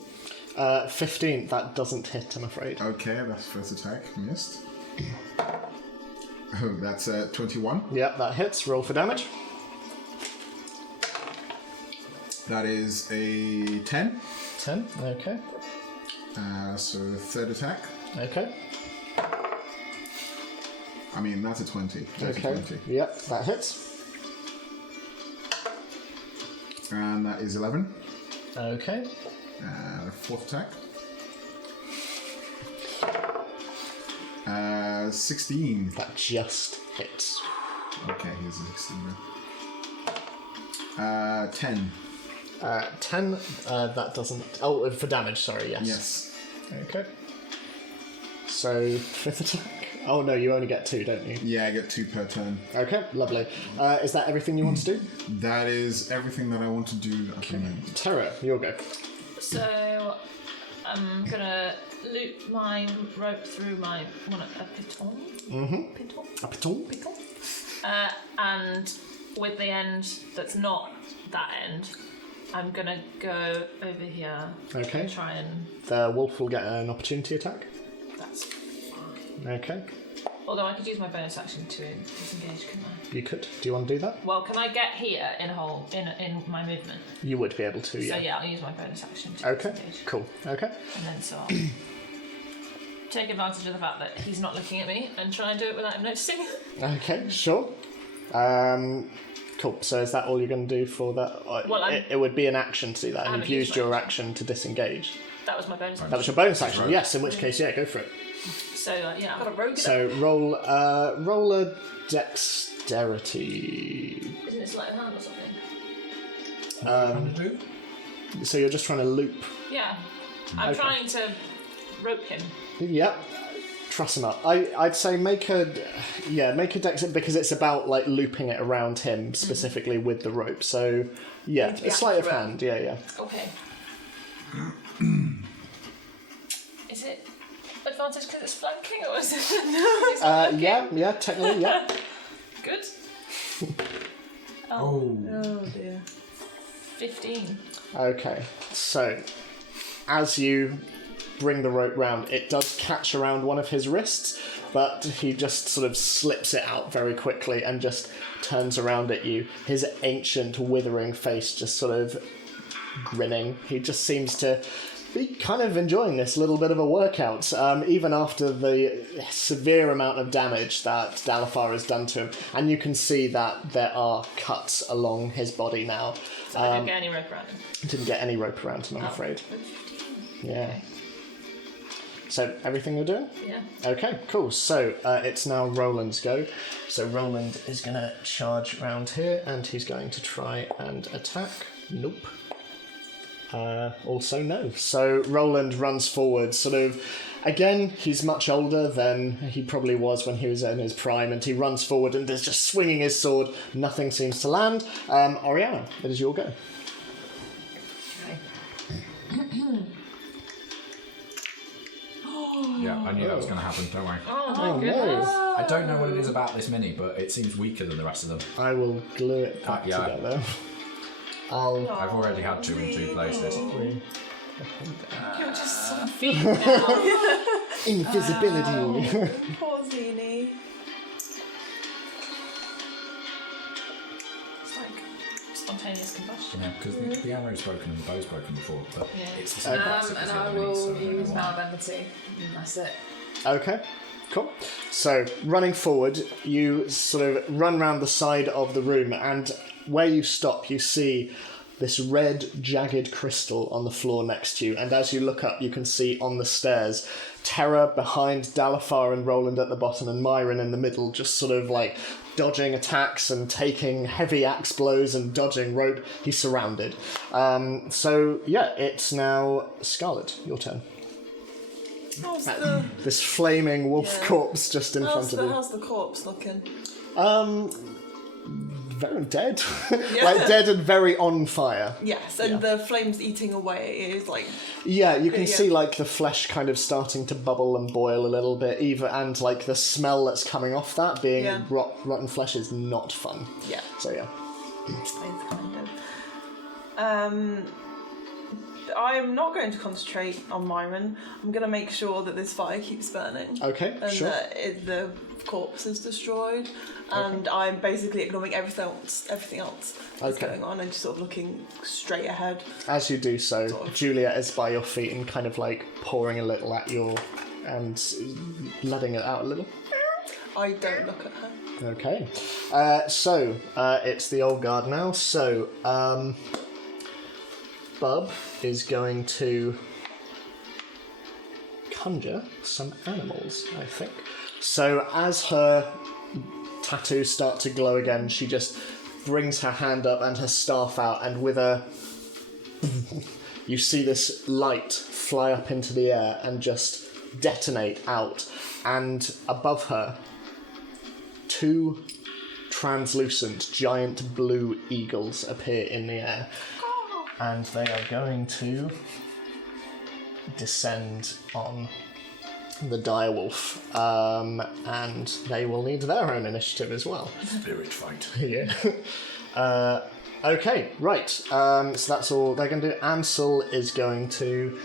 15, that doesn't hit, I'm afraid. Okay, that's first attack. Missed. Oh, that's 21. Yep, that hits. Roll for damage. That is a 10. 10, okay. So third attack. Okay. I mean, that's a 20. That's Okay. a 20. Yep, that hits. And that is 11. Okay. Fourth attack. 16. That just hits. Okay, here's a 16. 10. 10, that doesn't... Oh, for damage, sorry, yes. Yes. Okay. So, fifth attack? Oh no, you only get 2, don't you? Yeah, I get 2 per turn. Okay, lovely. Is that everything you want to do? That is everything that I want to do at the moment. Terra, your go. So I'm gonna loop my rope through my a piton. Mm-hmm. Piton. A piton? Piton. And with the end that's not that end, I'm gonna go over here. Okay. And try and The wolf will get an opportunity attack. that's fine. Okay. Although I could use my bonus action to disengage, couldn't I? You could. Do you want to do that? Well, can I get here in my movement? You would be able to, yeah. So yeah, I'll use my bonus action to Okay, disengage. cool. Okay. And then so I'll take advantage of the fact that he's not looking at me and try and do it without him noticing. Okay, sure. Cool. So is that all you're going to do for that? Well, it would be an action to do that. haven't You've used used your my action to disengage. That was my bonus action. That was your bonus action. Right. Yes. In which case, yeah, go for it. So yeah, I've got a rogue. So roll a dexterity. Isn't it sleight of hand or something? What are you trying to do? So you're just trying to loop. Yeah, I'm Okay. trying to rope him. Yep. Truss him up. I'd say make a dex because it's about like looping it around him specifically with the rope. So yeah, Need to be a sleight of accurate. hand. Yeah. Okay. Is it advantage because it's flanking or is it? Yeah. Technically, yeah. Good. Oh. Oh dear. 15. Okay. So as you bring the rope round, it does catch around one of his wrists, but he just sort of slips it out very quickly and just turns around at you. His ancient, withering face just sort of grinning. He just seems to be kind of enjoying this little bit of a workout, even after the severe amount of damage that Dalafar has done to him. And you can see that there are cuts along his body now. So I didn't get any rope around him. Didn't get any rope around him, I'm afraid. Yeah. So, everything you're doing? Yeah. Okay, cool. So, it's now Roland's go. So, Roland is going to charge round here, and he's going to try and attack. Nope. Also, no. So, Roland runs forward, sort of... Again, he's much older than he probably was when he was in his prime, and he runs forward and is just swinging his sword. Nothing seems to land. Oriana, it is your go. Yeah, I knew that was going to happen, don't worry. Oh, no. I don't know what it is about this mini, but it seems weaker than the rest of them. I will glue it back Yeah. together. I've already had 2 in 2 places. You're just so Feet now. Invisibility. poor Zini. It's like spontaneous combustion. Yeah, because the arrow's broken and the bow's broken before, but Yeah. it's the same concept as And the I other minis, so will I don't know use why. Power of Empathy. And that's it. Okay, cool. So, running forward, you sort of run round the side of the room, and where you stop, you see this red, jagged crystal on the floor next to you, and as you look up, you can see on the stairs Terra behind Dalafar and Roland at the bottom, and Myran in the middle, just sort of like dodging attacks and taking heavy axe blows and dodging rope. He's surrounded. So, yeah, it's now Scarlet, your turn. How's the This flaming wolf corpse just in front of you. how's the corpse looking? Very dead. Like dead and very on fire. Yes, and the flames eating away. It is like Yeah, you can Yeah. see like the flesh kind of starting to bubble and boil a little bit, even and like the smell that's coming off that being Yeah. rotten flesh is not fun. yeah, So yeah. it's kind of. I'm not going to concentrate on Myron. I'm going to make sure that this fire keeps burning. Okay, And sure. that the corpse is destroyed. And I'm basically ignoring everything else that's Okay. going on and just sort of looking straight ahead. As you do so, Sort of. Julia is by your feet and kind of like pouring a little at your and letting it out a little. I don't look at her. Okay. So, it's the old guard now. So, Bub is going to conjure some animals, I think. So, as her tattoos start to glow again, she just brings her hand up and her staff out, and with a... you see this light fly up into the air and just detonate out. And above her, 2 translucent giant blue eagles appear in the air, and they are going to descend on the direwolf, and they will need their own initiative as well. Spirit fight. Yeah. Okay, right. So that's all they're going to do. Ansel is going to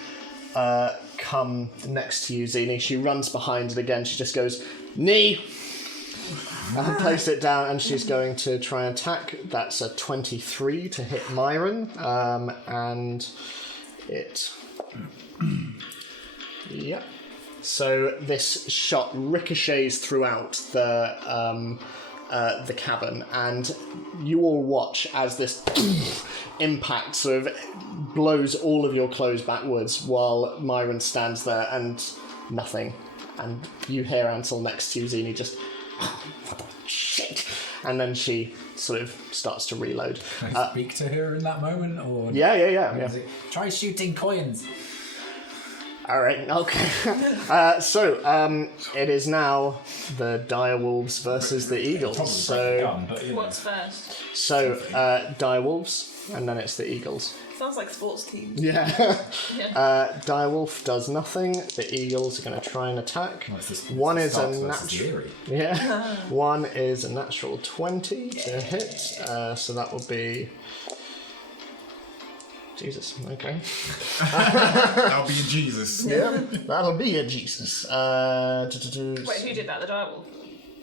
come next to you, Zini. She runs behind, and again, she just goes, Knee. I placed it down, and she's going to try and attack. That's a 23 to hit Myran, and it. Yep. So this shot ricochets throughout the cavern, and you all watch as this impact sort of blows all of your clothes backwards, while Myran stands there and nothing. And you hear Ansel next to you, Zini, just shit. And then she sort of starts to reload. Can I speak to her in that moment, or Yeah. Try shooting coins. All right, okay. So it is now the direwolves versus the eagles. What's first? So direwolves, and then it's the eagles. Sounds like sports team. Yeah. Direwolf does nothing. The eagles are going to try and attack. One is a natural. Yeah. One is a natural 20 to hit. So that will be. Jesus. Okay. That'll be Jesus. Yeah. That'll be a Jesus. Wait, who did that? The direwolf?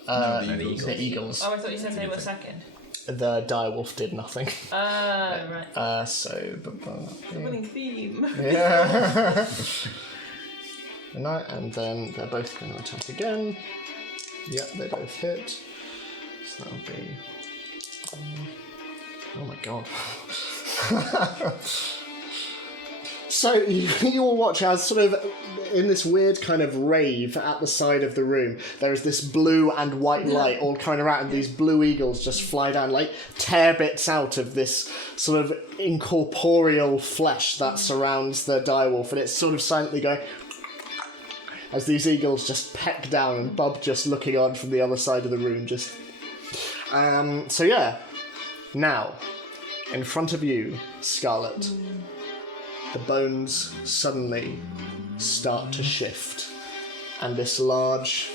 The eagles. Oh, I thought you said they were second. The direwolf did nothing. Right. The winning theme. Yeah. And then they're both going to attack again. Yep, they both hit. So that'll be. Oh my god. So you all watch as sort of in this weird kind of rave at the side of the room, there is this blue and white light all coming around, and these blue eagles just fly down, like tear bits out of this sort of incorporeal flesh that surrounds the direwolf, and it's sort of silently going as these eagles just peck down, and Bub just looking on from the other side of the room, just... So yeah, now, in front of you, Scarlet, the bones suddenly start to shift, and this large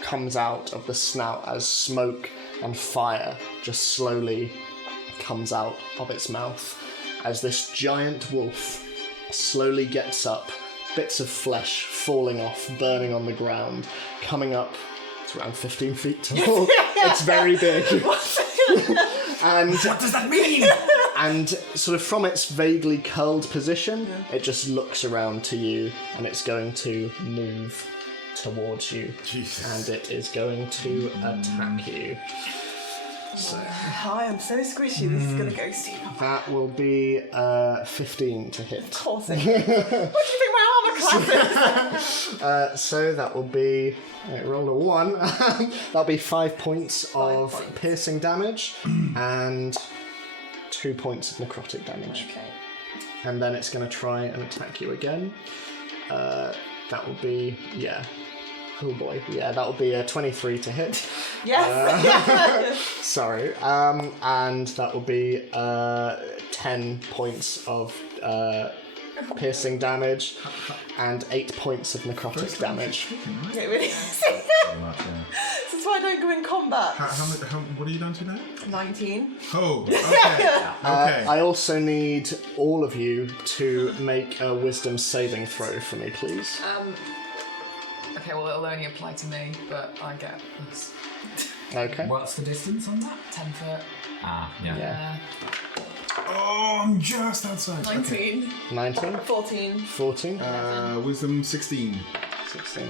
comes out of the snout as smoke and fire just slowly comes out of its mouth as this giant wolf slowly gets up, bits of flesh falling off, burning on the ground, coming up. It's around 15 feet tall. It's very big. And what does that mean? And sort of from its vaguely curled position, it just looks around to you, and it's going to move towards you. Jesus. And it is going to attack you. So Hi, I'm so squishy. This is gonna go super. that will be 15 to hit. Of course. What do you think my armor class is? So that will be. I rolled a 1. That'll be 5 points of points. piercing damage and 2 points of necrotic damage. Okay. And then it's going to try and attack you again. That will be, oh boy, that will be a 23 to hit. Yes. Sorry. And that will be 10 points of piercing damage and 8 points of necrotic damage. Okay, really? Pretty much, yeah. This is why I don't go in combat. What are you down to now? 19. Oh, okay. I also need all of you to make a wisdom saving throw for me, please. Okay, well, it'll only apply to me, but I get this. Okay. What's the distance on that? 10 foot. Ah, yeah. Oh, I'm just outside. 19. 19, 14. 14, Wisdom 16. 16.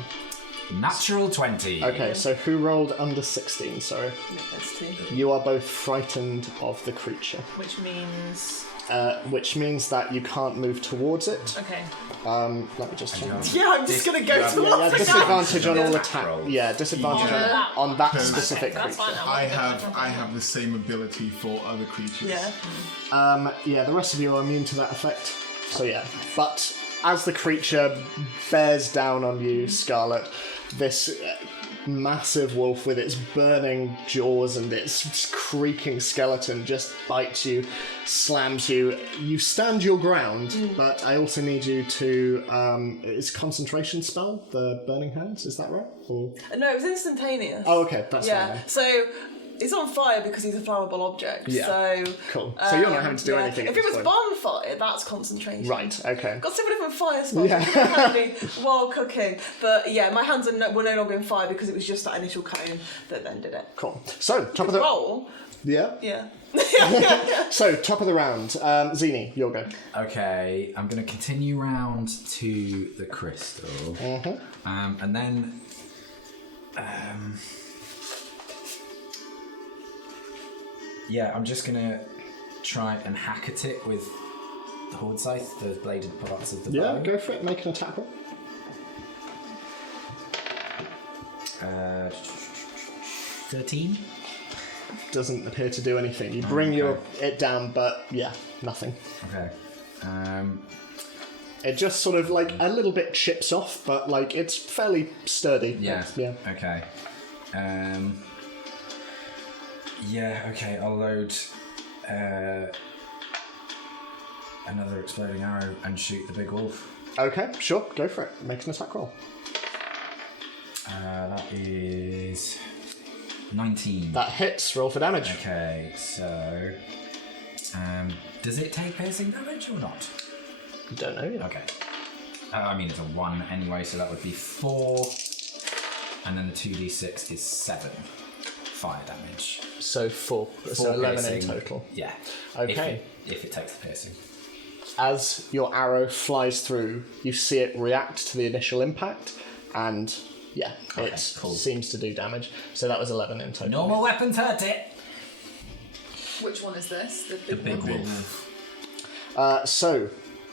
Natural 20. Okay, so who rolled under 16, sorry? That's 2. You are both frightened of the creature, Which means. which means that you can't move towards it. Okay. Let me just check. Yeah, I'm just gonna go towards Yeah, the gun. disadvantage on all Attack attack. rolls. Yeah, disadvantage on that specific That's fine. creature. I have the same ability for other creatures. Yeah. Yeah, the rest of you are immune to that effect. So yeah, but as the creature bears down on you, Scarlet, this massive wolf with its burning jaws and its creaking skeleton just bites you, slams you. You stand your ground, but I also need you to... it's a concentration spell, the Burning Hands, is that right? Or... No, it was instantaneous. Oh, okay, that's fine Yeah. then. So It's on fire because he's a flammable object. Yeah. So Cool. So you're not having to do yeah. anything. If at it was this point. bonfire, that's concentration. Right. Okay. Got several different fire spots Yeah. handy while cooking. But yeah, my hands were no longer in fire because it was just that initial cone that then did it. Cool. So top of the Roll. yeah. Yeah. So top of the round, Zini, your go. Okay, I'm going to continue round to the crystal. And then... yeah, I'm just going to try and hack at it with the Horde Scythe, the bladed parts of the bow. Yeah, go for it. Make an attack roll. 13? Doesn't appear to do anything. You bring it down, but yeah, nothing. Okay. It just sort of like a little bit chips off, but like it's fairly sturdy. Yeah. Yeah. Okay. Yeah, okay, I'll load another exploding arrow and shoot the big wolf. Okay, sure. Go for it. Make an attack roll. That is 19. That hits. Roll for damage. Okay, so does it take piercing damage or not? You don't know yet. Okay. I mean, it's a 1 anyway, so that would be 4. And then the 2d6 is 7 fire damage. So 4. So 4 11 piercing. in total. Yeah. Okay. If it takes the piercing. As your arrow flies through, you see it react to the initial impact, and yeah, Okay, it cool. seems to do damage. So that was 11 in total. Normal weapons hurt it! Which one is this? The big wolf. So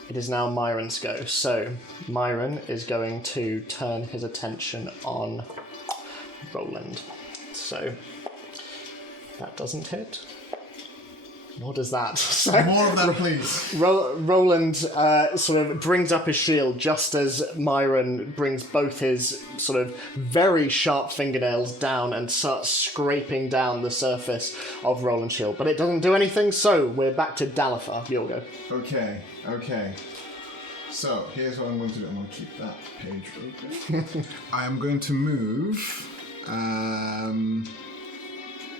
it is now Myron's go. So Myron is going to turn his attention on Roland. So that doesn't hit. Nor does that. So More of that, please. Roland sort of brings up his shield just as Myron brings both his sort of very sharp fingernails down and starts scraping down the surface of Roland's shield. But it doesn't do anything, so we're back to Dalifar. You'll go. Okay. So here's what I'm going to do. I'm going to keep that page open. I am going to move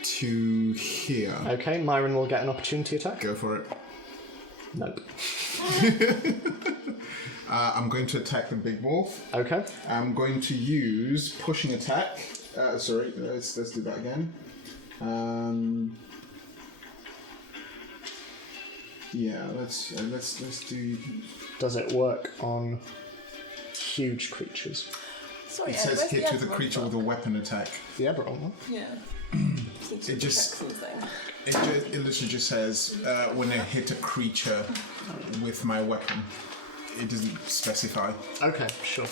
to here. Okay, Myron will get an opportunity attack. Go for it. Nope. I'm going to attack the big wolf. Okay. I'm going to use pushing attack. Sorry, let's do that again. Yeah, let's do. Does it work on huge creatures? Sorry, It Ed, says where's hit the with a Ed creature with a weapon attack. Yeah, but on one. Yeah. It just- It literally just says when I hit a creature with my weapon. It doesn't specify. Okay, sure.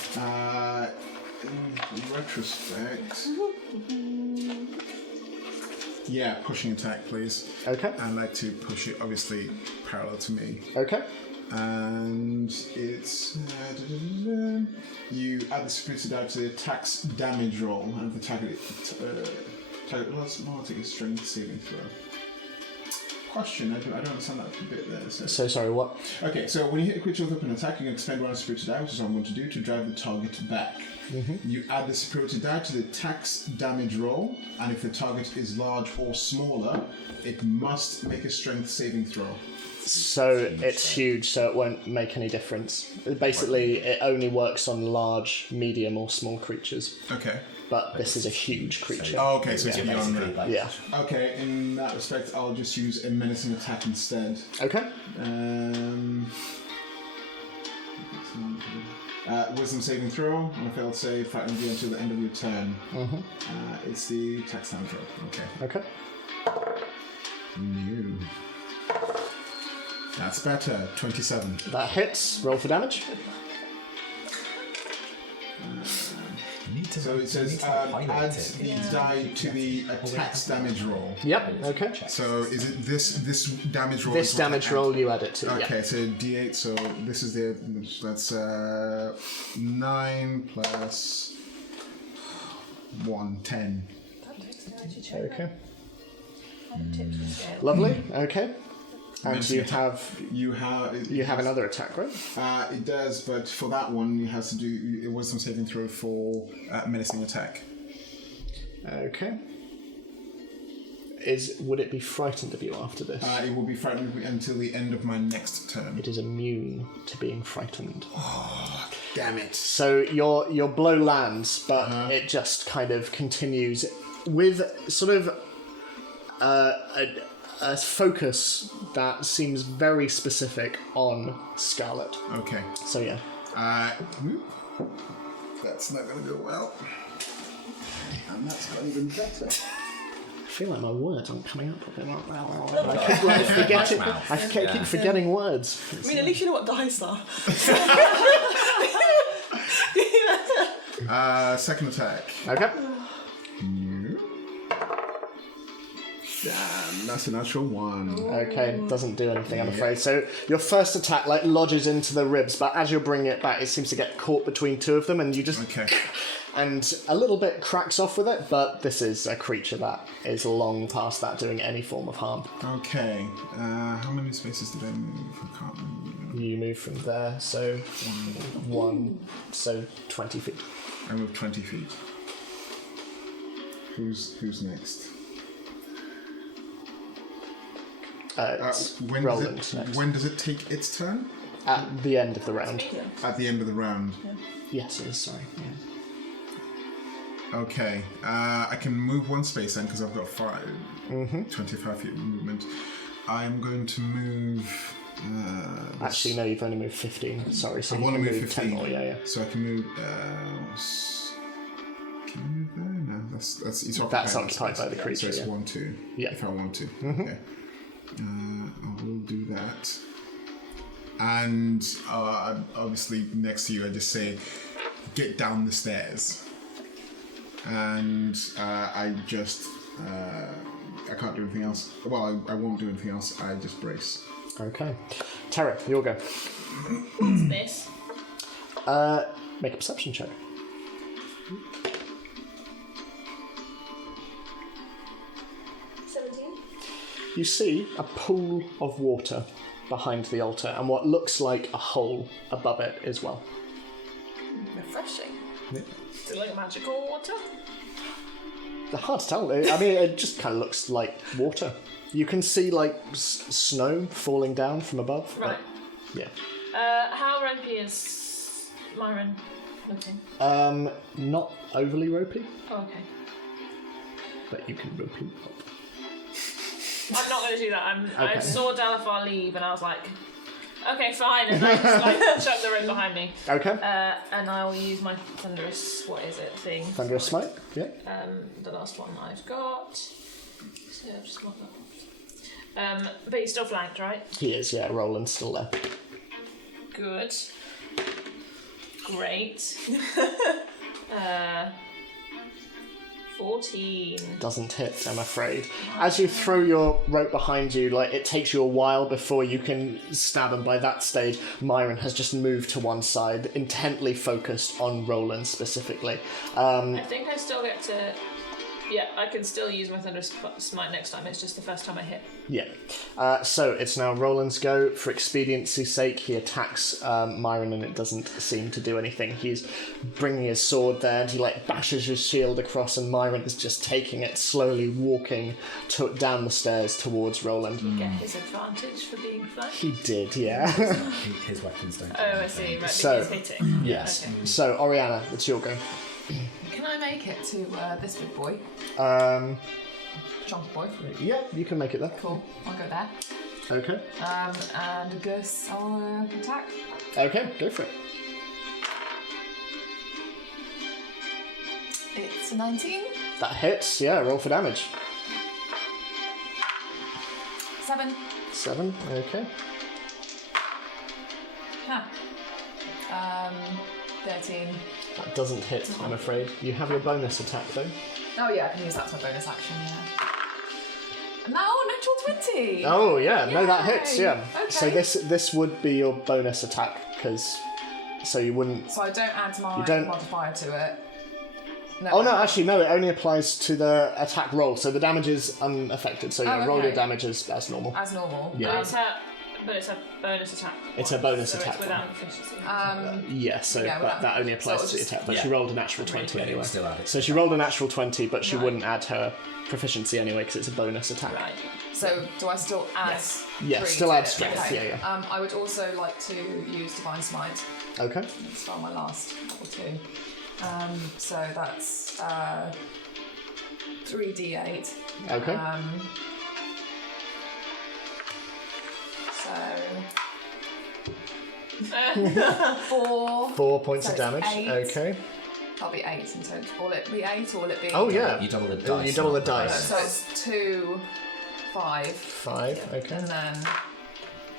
In retrospect. Yeah, pushing attack, please. Okay. I'd like to push it, obviously, parallel to me. Okay. And it's... you add the superiority die to the attack's damage roll, and the target... let's take a strength saving throw. Question, I don't understand that bit there. So sorry, what? Okay, so when you hit a creature with a weapon attack, you can expend one superiority die, which is what I'm going to do, to drive the target back. You add the superiority die to the attack's damage roll, and if the target is large or smaller, it must make a strength saving throw. So it's huge, so it won't make any difference. Basically, it only works on large, medium, or small creatures. Okay. But this is a huge creature. Oh, okay, so it's Yeah, beyond basically, that. like, Yeah. Okay, in that respect, I'll just use a menacing attack instead. Okay. Wisdom saving throw. On a failed save, frighten you until the end of your turn. It's the attack sound throw. Okay. Okay. New. That's better. 27. That hits. Roll for damage. You need to, So it says highlight add it. the die to the attack's damage roll. Yep. Okay. So is it this damage roll? This is what damage I add? roll you add it to. Okay, Yeah. so D8. So this is that's 9 plus 1, 10. Okay. Lovely. Okay. And Menacing you attack. have You have another attack, right? It does, but for that one, you have to do a wisdom saving throw for menacing attack. Okay. would it be frightened of you after this? It will be frightened of me until the end of my next turn. It is immune to being frightened. Oh, damn it. So your blow lands, but it just kind of continues with sort of a focus that seems very specific on Scarlet. Okay. So yeah. That's not going to go well. And that's got even better. I feel like my words aren't coming up. I keep forgetting words. I mean, at least you know what dice are. Second attack. Okay. Damn, that's a natural 1. Okay, doesn't do anything, I'm afraid. So your first attack lodges into the ribs, but as you're bringing it back, it seems to get caught between two of them, and you just and a little bit cracks off with it. But this is a creature that is long past that doing any form of harm. Okay. How many spaces did I move? I can't remember. You move from there, so 1, so 20 feet. I move 20 feet. Who's next? When does it take its turn? At the end of the round. At the end of the round. Yes, it is, sorry. Yeah. Okay. I can move one space then because I've got 25 feet movement. I'm going to move... Actually, no, you've only moved 15. Sorry, so I you want to can move move 15. 10 more, yeah. So I can move... can I move there? No, that's it's That's occupied by the creature, So it's yeah. 1, 2. Yeah. If I want to. Okay. I will do that. And obviously next to you I just say, get down the stairs. And I just... I can't do anything else. Well, I won't do anything else. I just brace. Okay. Tara, your go. What's this? Make a perception check. 17. You see a pool of water behind the altar and what looks like a hole above it as well. Refreshing. Is it like magical water? Hard to tell. I mean, it just kind of looks like water. You can see like snow falling down from above. Right. Yeah. How ropey is Myran looking? Not overly ropey, Oh, okay. but you can rope him up. I'm not going to do that. I Okay. saw Dalafar leave and I was like, okay, fine. And I just like chucked the rope behind me. Okay. And I'll use my thunderous, what is it, thing? Thunderous Smite. Yeah. The last one I've got. So I've just got that one. But he's still flanked, right? He is. Yeah. Roland's still there. Good. Great. 14. Doesn't hit, I'm afraid. As you throw your rope behind you, like it takes you a while before you can stab him. By that stage, Myran has just moved to one side, intently focused on Roland specifically. I think I still get to... Yeah, I can still use my Thunderous Smite next time. It's just the first time I hit. Yeah. So it's now Roland's go. For expediency's sake, he attacks Myran and it doesn't seem to do anything. He's bringing his sword there and he bashes his shield across and Myran is just taking it, slowly walking down the stairs towards Roland. Did he get his advantage for being flanked? He did, yeah. His weapons don't. Oh, I see. Right, So- but he's hitting. Yes. Okay. So, Oriana, it's your go. Can I make it to this big boy? Chunky boy? Yeah, you can make it there. Cool. I'll go there. Okay. And I guess I'll attack. Okay, go for it. It's a 19. That hits, yeah, roll for damage. 7. 7, okay. Huh. 13. That doesn't hit, I'm afraid. You have your bonus attack, though. Oh yeah, I can use that as my bonus action, yeah. No, natural 20! Oh, yeah, no, that hits, Yay. yeah. Okay. So this would be your bonus attack, because... So you wouldn't... So I don't add my You don't- modifier to it. Oh, no, actually, no, it only applies to the attack roll, so the damage is unaffected, so Oh, roll your okay. damage as normal. As normal. Yeah. But it's a bonus attack. It's a bonus so attack It's without proficiency. Yeah, but that only applies to the attack. But she rolled a natural 20 anyway. Still add it. So she rolled a natural 20, but she wouldn't add her proficiency anyway because it's a bonus attack. Right. So do I still add? Yeah, three still to add it? strength. Okay. Yeah. I would also like to use Divine Smite. Okay. It's on my last level 2. So that's 3d8. Okay. So 4 points so of damage. it's 8. Okay. That'll be 8 in total. Will it be 8 or will it be? Oh yeah. You double the dice. You double the not the dice. So it's 2, 5. 5. Okay. And then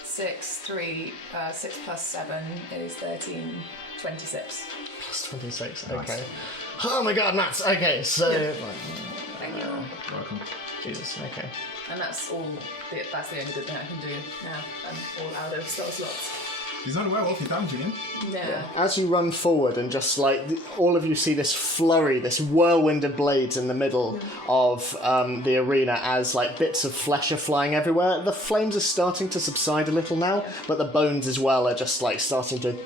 6, 3, 6 plus 7 is 13, 26. Plus 26. Nice. Okay. Oh my god, maths. Okay, so. Thank you. Welcome. Jesus. Okay. And that's all. That's the only good thing I can do now. I'm all out of spell slots. He's not a werewolf, he's damaging him. Yeah. As you run forward and just like all of you see this flurry, this whirlwind of blades in the middle of the arena as like bits of flesh are flying everywhere. The flames are starting to subside a little now, but the bones as well are just like starting to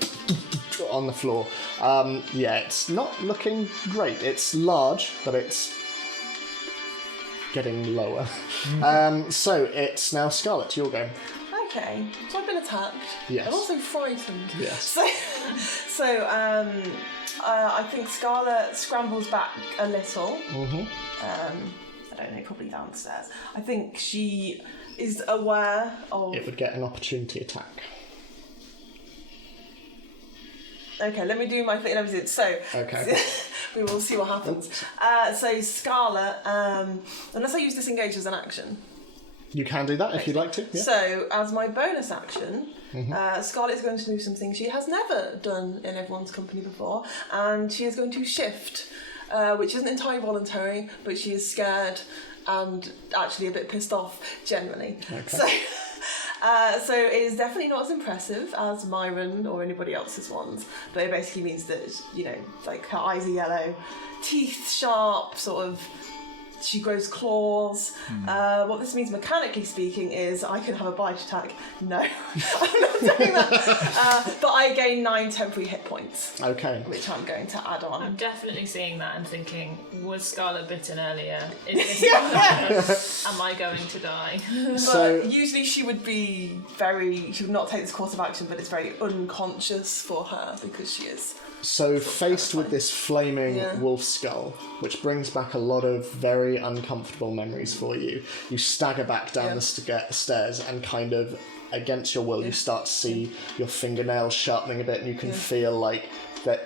on the floor. It's not looking great. It's large, but it's getting lower. So it's now Scarlet, your go. Okay, so I've been attacked. Yes. I'm also frightened. Yes. So I think Scarlet scrambles back a little. Mm-hmm. I don't know, probably downstairs. I think she is aware of. It would get an opportunity attack. Okay, let me do my thing. So, Okay. we will see what happens. So Scarlet, unless I use disengage as an action. You can do that if you'd like to. Yeah. So, as my bonus action, Scarlet is going to do something she has never done in everyone's company before, and she is going to shift, which isn't entirely voluntary, but she is scared and actually a bit pissed off generally. Okay. So it is definitely not as impressive as Myran or anybody else's ones, but it basically means that, like her eyes are yellow, teeth sharp, sort of. She grows claws. What this means mechanically speaking is I can have a bite attack. No, I'm not doing that. But I gain 9 temporary hit points. Okay. Which I'm going to add on. I'm definitely seeing that and thinking, was Scarlet bitten earlier? Am I going to die? So usually she would not take this course of action, but it's very unconscious for her because she is. So faced with this flaming wolf skull, which brings back a lot of very uncomfortable memories for you, you stagger back down the stairs and kind of, against your will, you start to see your fingernails sharpening a bit, and you can feel like the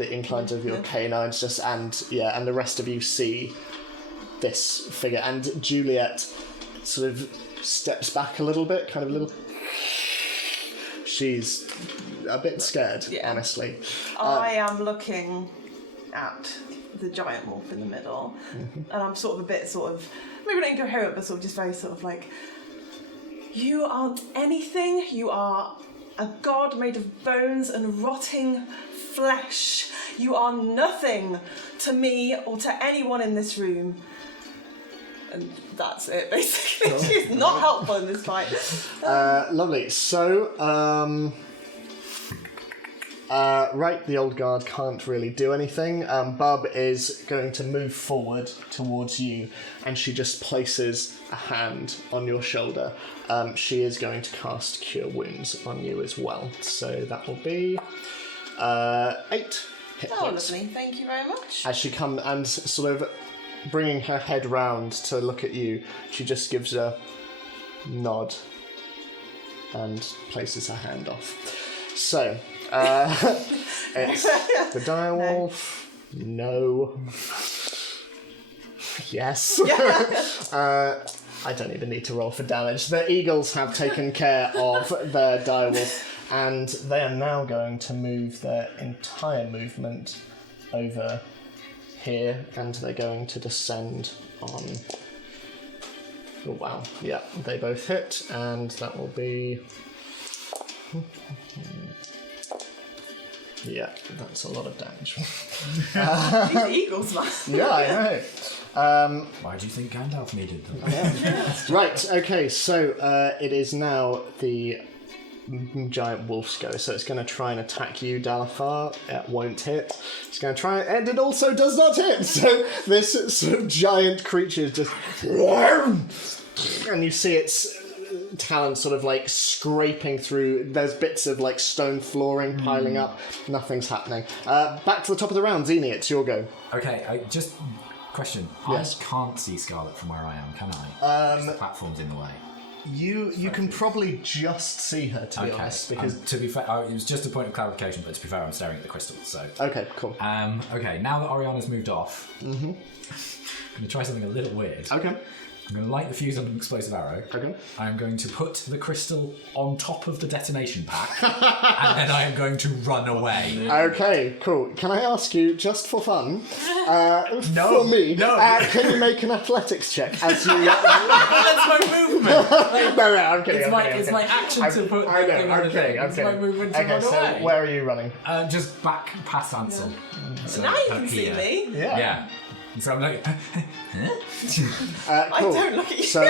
inclines of your canines and the rest of you see this figure. And Juliet sort of steps back a little bit, kind of a little. She's a bit scared, honestly. I am looking at the giant wolf in the middle, and I'm sort of a bit maybe not incoherent, but sort of just very sort of like, you aren't anything. You are a god made of bones and rotting flesh. You are nothing to me or to anyone in this room. And that's it, basically. She's not helpful in this fight. Lovely. So, the old guard can't really do anything. Bub is going to move forward towards you, and she just places a hand on your shoulder. She is going to cast Cure Wounds on you as well. So that will be 8 hit points. Lovely. Thank you very much. As she comes and sort of bringing her head round to look at you, she just gives a nod and places her hand off. So, it's the direwolf. No. Yes. I don't even need to roll for damage. The eagles have taken care of the direwolf, and they are now going to move their entire movement over here, and they're going to descend on. Oh wow! Yeah, they both hit, and that will be Yeah, that's a lot of damage. These eagles, man. Yeah, I know. Why do you think Gandalf needed them? Right, okay, so it is now the giant wolf's go, so it's going to try and attack you, Dalafar. It won't hit. It's going to try, and it also does not hit. So this sort of giant creature is just, and you see its talons sort of like scraping through. There's bits of like stone flooring piling up. Nothing's happening. Back to the top of the round, Zini, it's your go. Okay, just question. Yes. I can't see Scarlet from where I am, can I? The platform's in the way. You can probably just see her, to be honest, because to be fair, it was just a point of clarification. But to be fair, I'm staring at the crystal. So okay, cool. Okay, now that Oriana's moved off, I'm going to try something a little weird. Okay. I'm going to light the fuse on an explosive arrow. Okay. I'm going to put the crystal on top of the detonation pack, and then I am going to run away. Okay, cool. Can I ask you, just for fun, for me, can you make an athletics check as you... That's my movement. no, I'm kidding. It's my action to put. I know. I'm kidding. It's my movement to run so away. where are you running? Just back past Ansel. So, Now you can see here. me. Yeah. So I'm like, Cool. I don't look at you. So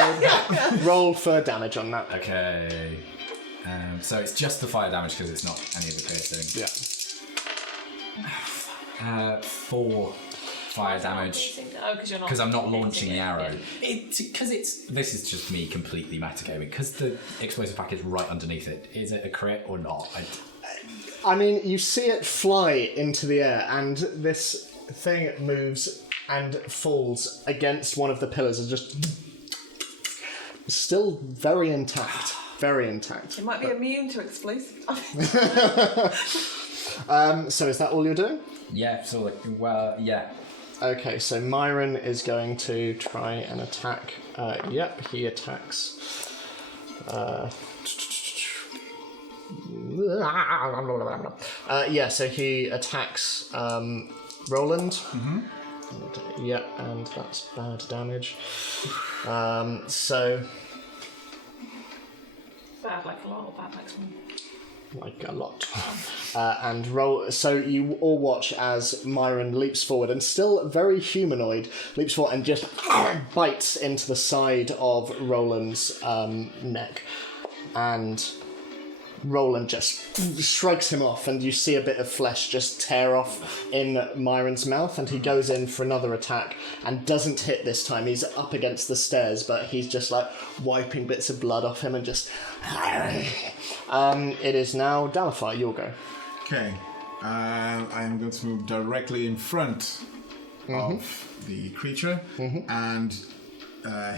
roll for damage on that. okay. So it's just the fire damage because it's not any of the piercing. Yeah. 4 fire damage. Oh, because you're not. Because I'm not launching the it, arrow. yeah. This is just me completely metagaming. Because the explosive pack is right underneath it. Is it a crit or not? I mean, you see it fly into the air, and this thing moves and falls against one of the pillars, and just still very intact. Very intact. It might be immune to explosives. So is that all you're doing? Yeah. So yeah. Okay, so Myran is going to try and attack. Yep, he attacks. Yeah, so he attacks Roland. Mm-hmm. Yep, and that's bad damage. So. Bad like a lot, or bad like some. Like a lot. And roll. So you all watch as Myran leaps forward, and still very humanoid, leaps forward and just bites into the side of Roland's neck. And Roland just shrugs him off, and you see a bit of flesh just tear off in Myron's mouth, and he goes in for another attack and doesn't hit this time. He's up against the stairs, but he's just like wiping bits of blood off him and just... It is now Dalafar, your go. Okay. I'm going to move directly in front of the creature and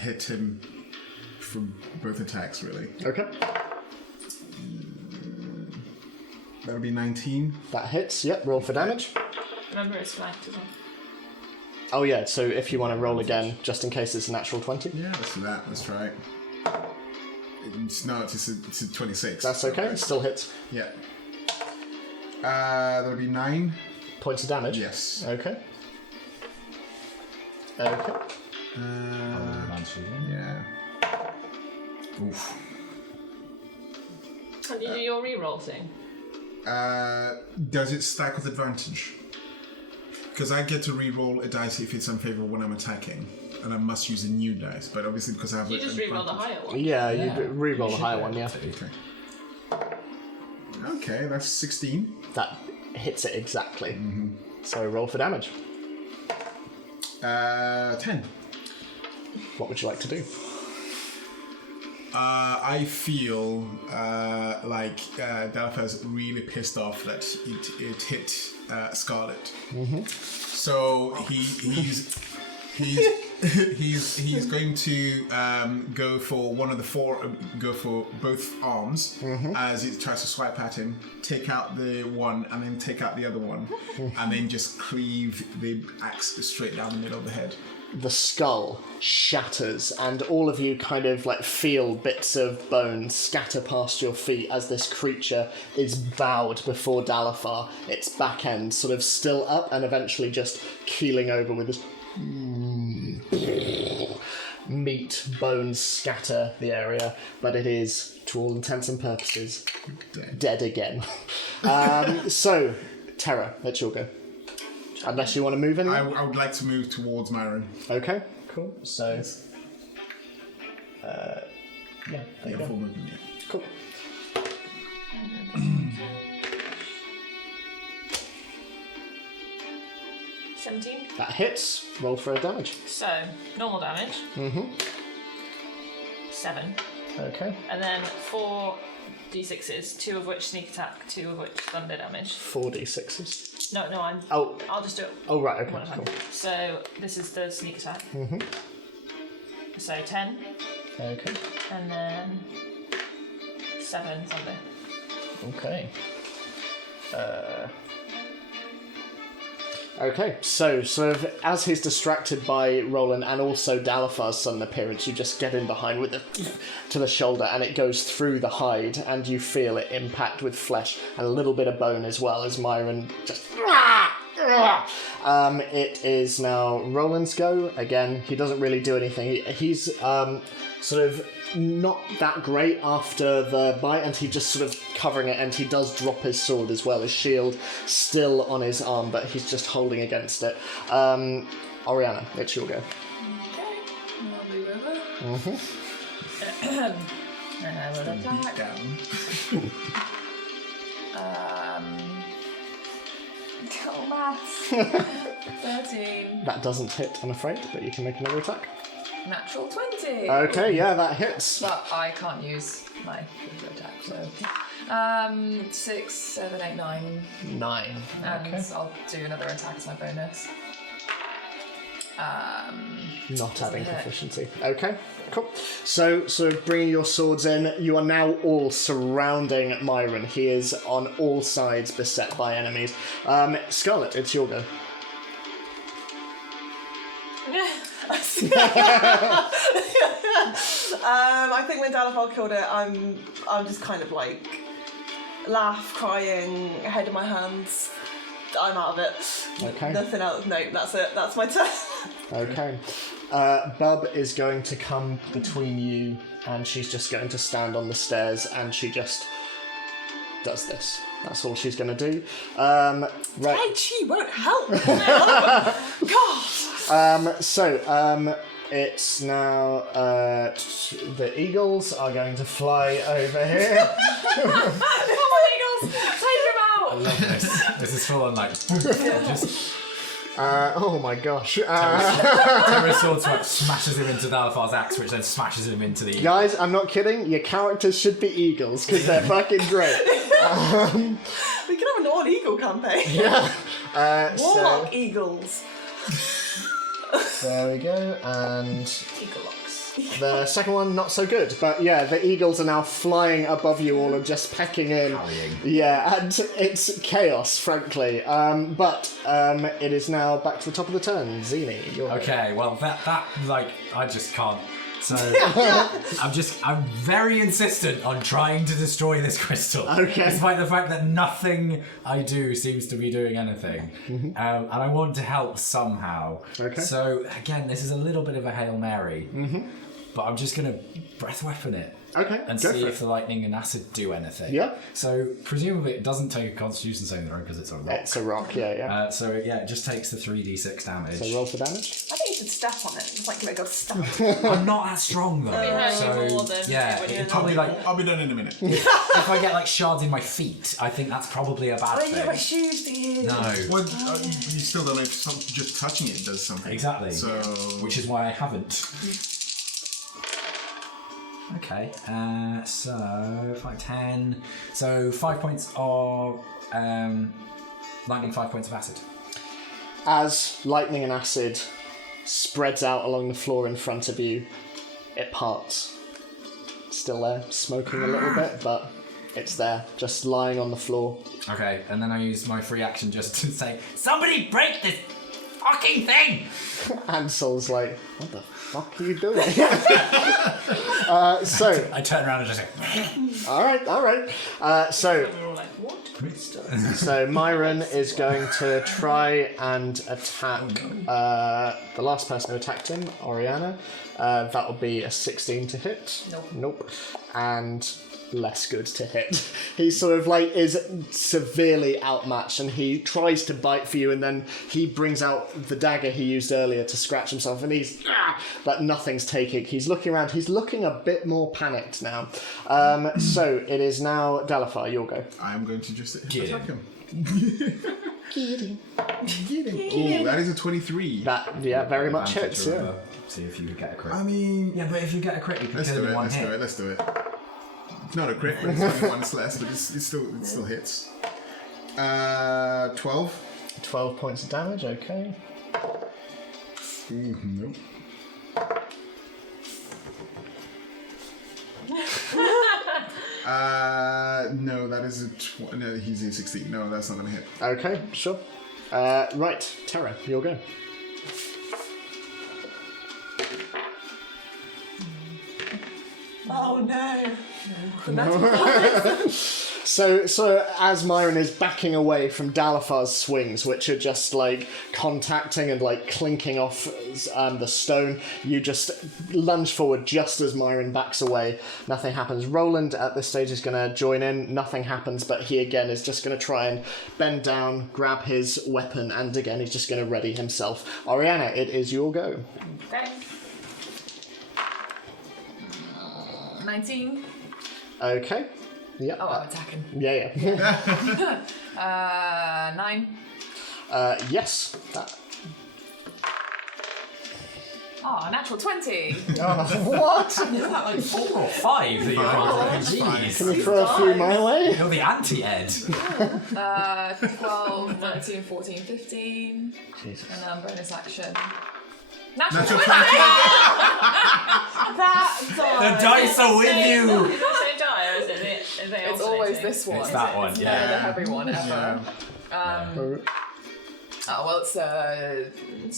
hit him from both attacks, really. Okay. That would be 19. That hits, yep, roll for damage. Remember, it's flanked as well. Oh yeah, so if you want to roll again, just in case it's a natural 20. Yeah, let's do that. Let's try it. It's a 26. That's okay, still hits. Yeah. That would be 9. Points of damage? Yes. Okay. Okay. Yeah. Oof. And you do your reroll thing? Does it stack with advantage? Because I get to re-roll a dice if it's unfavorable when I'm attacking, and I must use a new dice. But obviously, because I have You just reroll the higher one. Yeah, you re-roll the higher one, yeah. Okay. Okay, that's 16. That hits it exactly. So roll for damage. 10. What would you like to do? I feel like Dalafar's really pissed off that it hit Scarlet. So he's going to go for one of the 4, go for both arms as he tries to swipe at him, take out the one and then take out the other one, and then just cleave the axe straight down the middle of the head. The skull shatters, and all of you kind of like feel bits of bone scatter past your feet as this creature is bowed before Dalafar, its back end sort of still up and eventually just keeling over with this meat, bones scatter the area, but it is, to all intents and purposes, dead again. So, Terra, it's your go. Unless you want to move anywhere. I would like to move towards Myron. Okay, cool. So, yeah, there you go. Full movement, yeah. Cool. That hits. Roll for a damage. So, normal damage. 7. Okay. And then 4 d6s, 2 of which sneak attack, 2 of which thunder damage. 4d6s. No, I'll just do it. Oh, right, okay, one at a time. cool. So, this is the sneak attack. So, 10. Okay. And then 7 thunder. Okay. Okay, so sort of as he's distracted by Roland and also Dalafar's sudden appearance, you just get in behind with the to the shoulder and it goes through the hide and you feel it impact with flesh and a little bit of bone as well as Myron just... It is now Roland's go. Again, he doesn't really do anything. He's sort of not that great after the bite and he just sort of covering it and he does drop his sword as well, his shield still on his arm but he's just holding against it. Oriana, it's your go. Okay, I'll move over. And I will attack. Down. Oh, maths. 13. That doesn't hit, I'm afraid, but you can make another attack. Natural 20. Okay, yeah, that hits. But I can't use my feature attack, so 6, 7, 8, 9. 9. And Okay. I'll do another attack as my bonus. Not adding hit. proficiency. Okay, cool. So bringing your swords in, you are now all surrounding Myron. He is on all sides beset by enemies. Scarlet, it's your go. I think when Dalafal killed it, I'm just kind of like laugh, crying, head in my hands. I'm out of it. Okay. Nothing else. No, that's it. That's my turn. Okay. Bub is going to come between you and she's just going to stand on the stairs and she just does this. That's all she's going to do. Right. Tai Chi won't help. God. It's now the eagles are going to fly over here. Come on, Eagles! Take him I out! love this. This is full on like just Oh my gosh. Terra sword swipe smashes him into Dalafar's axe, which then smashes him into the Guys, I'm not kidding. Your characters should be eagles because they're fucking great. We can have an all-eagle campaign. Yeah. Warlock eagles. There we go. And Eagle locks. the second one, not so good. But yeah, the eagles are now flying above you all and just pecking in. Carrying. Yeah, and it's chaos, frankly. But it is now back to the top of the turn. Zini, you're Okay, well that like I just can't. So I'm very insistent on trying to destroy this crystal. Okay. Despite the fact that nothing I do seems to be doing anything. And I want to help somehow. Okay. So again, this is a little bit of a Hail Mary. But I'm just gonna breath weapon it. Okay, And go see for if it. the lightning and acid do anything. Yeah. So presumably it doesn't take a Constitution saving throw because it's a rock. It's a rock, yeah. So yeah, it just takes the 3d6 damage. So roll for damage. I think you should step on it. It's like let go step. I'm not that strong though. hurt you more than yeah, when it you're probably like I'll be done in a minute. if I get like shards in my feet, I think that's probably a bad I didn't get my thing. shoes to you. No, Well, you still don't know if just touching it does something. exactly. So, Which is why I haven't. Okay, so 5, 10. So 5 points of lightning, 5 points of acid. As lightning and acid spreads out along the floor in front of you, it parts. Still there, smoking a little bit, but it's there, just lying on the floor. Okay, and then I use my free action just to say, somebody break this fucking thing! Ansel's like, what the fuck are you doing? So, I turn around and just say, alright. So We're all like, what? So Myron is going to try and attack the last person who attacked him, Oriana. That will be a 16 to hit. Nope. Nope. And less good to hit. He sort of like is severely outmatched, and he tries to bite for you, and then he brings out the dagger he used earlier to scratch himself, and but nothing's taking. He's looking around. He's looking a bit more panicked now. So it is now Dalifar, your go. I am going to just Get attack him. him. Get him. Ooh, that is a 23. That very much hits. Yeah. See if you get a crit. I mean, Yeah, but if you get a crit, you can kill him in one hit. Let's do it. It's not a crit, but it's 21 less, but it still hits. 12. 12 points of damage. Okay. Nope. No, that is a no. He's a 16. No, that's not gonna hit. Okay. Sure. Right, Terra, your go. Oh no. So as Myran is backing away from Dalifar's swings, which are just like contacting and like clinking off the stone, you just lunge forward just as Myran backs away. Nothing happens. Roland at this stage is going to join in. Nothing happens, but he again is just going to try and bend down, grab his weapon, and again he's just going to ready himself. Oriana, it is your go. Okay. 19. Okay. Yeah. Oh, I'm attacking. Yeah. 9. Yes. Oh, natural 20. What? Isn't that like 4 or 5 that you're rolling? Can you throw a few my way? You're the anti-Ed. 12, 13, 14, 15. Jesus. And then bonus action. Natural 20! The dice are with you! Is that the same die, or is it? It's always this one. It's that one, It's yeah. never the heavy one ever. Oh well, it's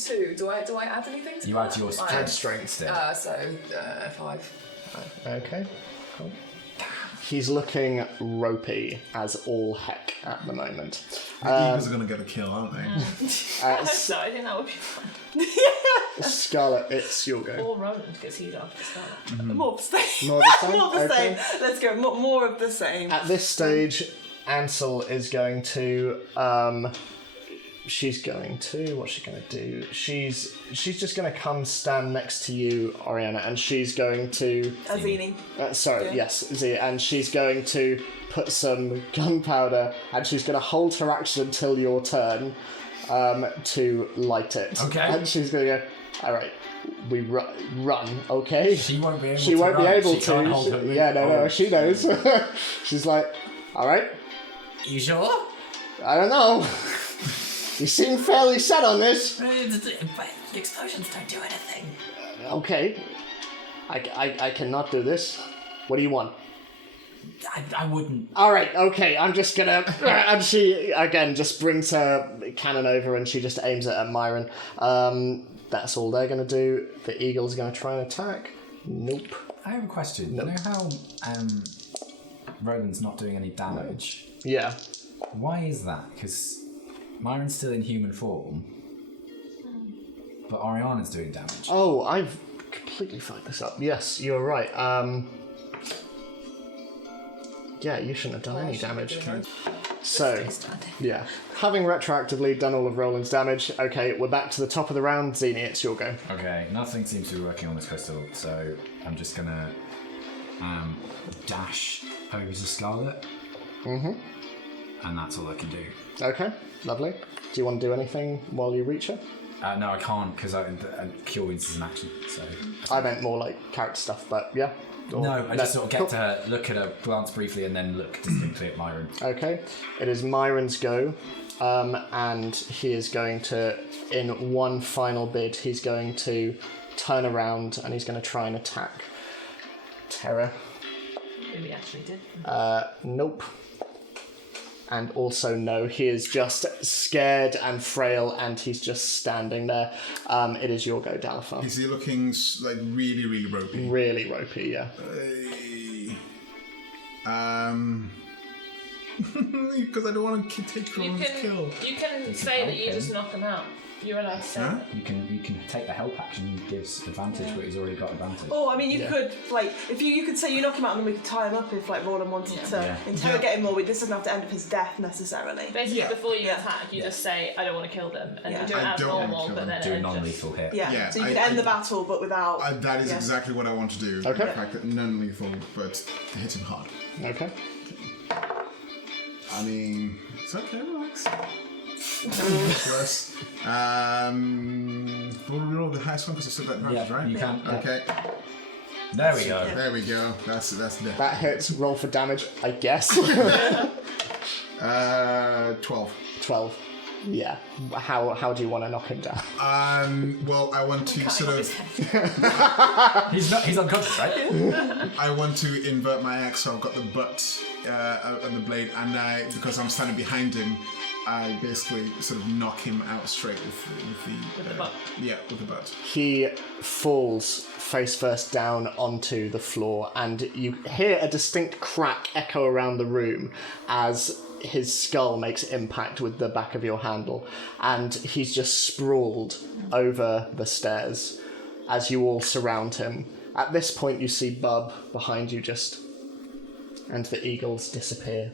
2. Do I add anything to You that? add your Add strength still. So 5. Okay, cool. He's looking ropey as all heck at the moment. The Eagles are gonna get a kill, aren't they? So I think that would be fun. Scarlet, it's your go. Or Roland, because he's after Scarlet. More of the same. More of the same? More of the Okay. same. Let's go. More of the same. At this stage, Ansel is going to. She's going to. What's she going to do? She's just going to come stand next to you, Oriana, and she's going to. Azini. Sorry, Yeah. yes, Z, and she's going to put some gunpowder, and she's going to hold her action until your turn to light it. Okay. And she's going to go. All right, we run. Okay. She won't be able She to won't be run. able She can't hold to. her Yeah, no, she knows. She's like, all right. You sure? I don't know. You seem fairly set on this. But the explosions don't do anything. Okay. I cannot do this. What do you want? I wouldn't. All right, okay, I'm just gonna... And she, again, just brings her cannon over and she just aims it at Myran. That's all they're gonna do. The eagle's gonna try and attack. Nope. I have a question. Nope. You know how Roland's not doing any damage? Yeah. Why is that? Because Myron's still in human form, but Oriana's doing damage. Oh, I've completely fucked this up. Yes, you're right. Yeah, you shouldn't have done any damage. So, yeah. Having retroactively done all of Roland's damage, okay, we're back to the top of the round. Zini, it's your go. Okay, nothing seems to be working on this crystal, so I'm just gonna dash over to Scarlet. Mm-hmm. And that's all I can do. Okay, lovely. Do you want to do anything while you reach her? No, I can't, because Cure Wounds is an action, so... I meant more like character stuff, but yeah. Or- No, I just sort of get Cool. to her, look at her, glance briefly, and then look distinctly at Myron. Okay, it is Myron's go, and he is going to, in one final bid, he's going to turn around and he's going to try and attack Terra. Who we actually did. Nope. And also no, he is just scared and frail and he's just standing there. It is your go, Dalifar. Is he looking like really, really ropey? Really ropey, yeah. Because I don't want to take You Roland's can kill. you can say that you just knock him out. You're allowed to say Huh? that. You can take the help action, gives advantage, but he's already got advantage. Oh, I mean, you could, like, if you could say you knock him out and then we could tie him up if, like, Roland wanted to Yeah. interrogate him more. This doesn't have to end up his death necessarily. Basically, Yeah. before you Yeah. attack, you just say, "I don't want to kill them," and Yeah. you do it I as don't want to normal, kill but them. then Do a it just- non-lethal hit. Yeah, Yeah, so you I- can end I- the battle, but without... That is Yeah. exactly what I want to do. Okay. The fact that non-lethal, but hit him hard. Okay. I mean, it's okay, relax. Plus, we'll roll the highest one because I still got advantage, Yeah, right? you can. Yeah. Okay, There we go. there we go. That's death. That hits. Roll for damage, I guess. 12. 12. Yeah. How do you want to knock him down? Well, I want to sort of, He's unconscious, right? I want to invert my axe, so I've got the butt and the blade, and because I'm standing behind him, I basically sort of knock him out straight with the butt. Yeah, with the butt. He falls face first down onto the floor, and you hear a distinct crack echo around the room as his skull makes impact with the back of your handle, and he's just sprawled over the stairs as you all surround him. At this point, you see Bub behind you and the eagles disappear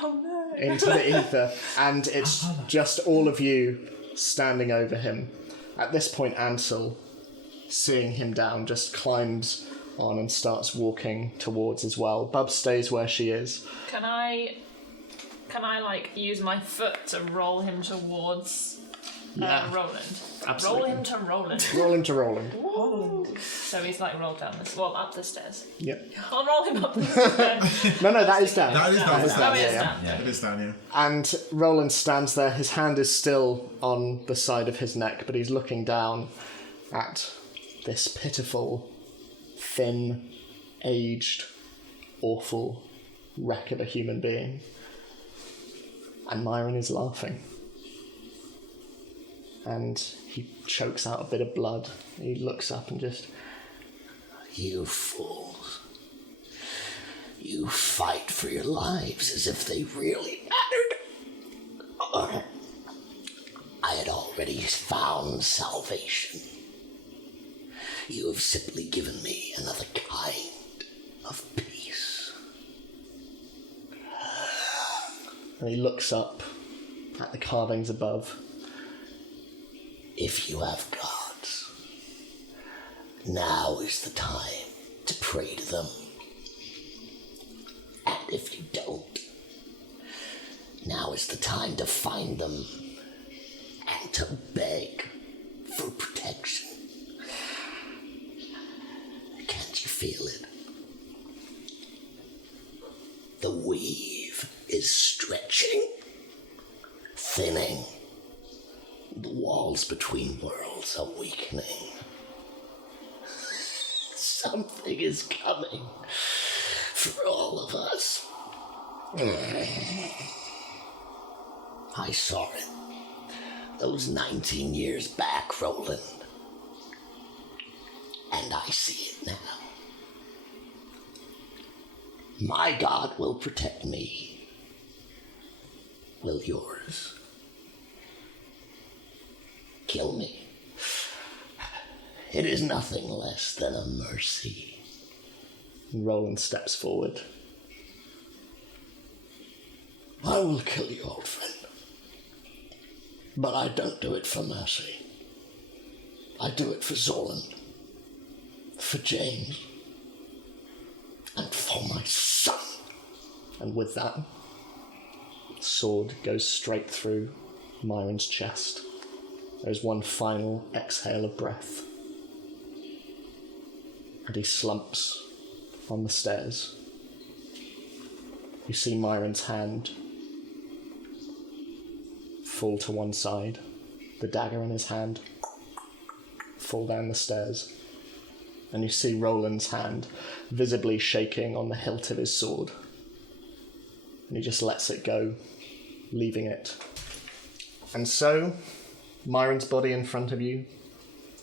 Oh, no. into the ether, and it's just all of you standing over him. At this point, Ansel, seeing him down, just climbs on and starts walking towards as well. Bub stays where she is. Can I like use my foot to roll him towards Yeah. Roland? Absolutely. Roll him to Roland. Roll into Roland. So he's like rolled down this, well, up the stairs. Yep. I'll roll him up the stairs. No, that is down. That is down. That is down, Oh, it's yeah. down. Yeah. It is down, yeah. And Roland stands there. His hand is still on the side of his neck, but he's looking down at this pitiful, thin, aged, awful wreck of a human being. And Myran is laughing. And he chokes out a bit of blood. He looks up and just... You fools. You fight for your lives as if they really mattered. I had already found salvation. You have simply given me another kind of peace. And he looks up at the carvings above. If you have gods, now is the time to pray to them. And if you don't, now is the time to find them and to beg for protection. Can't you feel it? The weave is stretching, thinning. The walls between worlds are weakening. Something is coming for all of us. I saw it. Those 19 years back, Roland. And I see it now. My God will protect me. Will yours? Kill me. It is nothing less than a mercy. And Roland steps forward. I will kill you, old friend. But I don't do it for mercy. I do it for Zolan, for James, and for my son. And with that, the sword goes straight through Myron's chest. There's one final exhale of breath. And he slumps on the stairs. You see Myron's hand fall to one side, the dagger in his hand fall down the stairs. And you see Roland's hand visibly shaking on the hilt of his sword. And he just lets it go, leaving it. And so, Myron's body in front of you,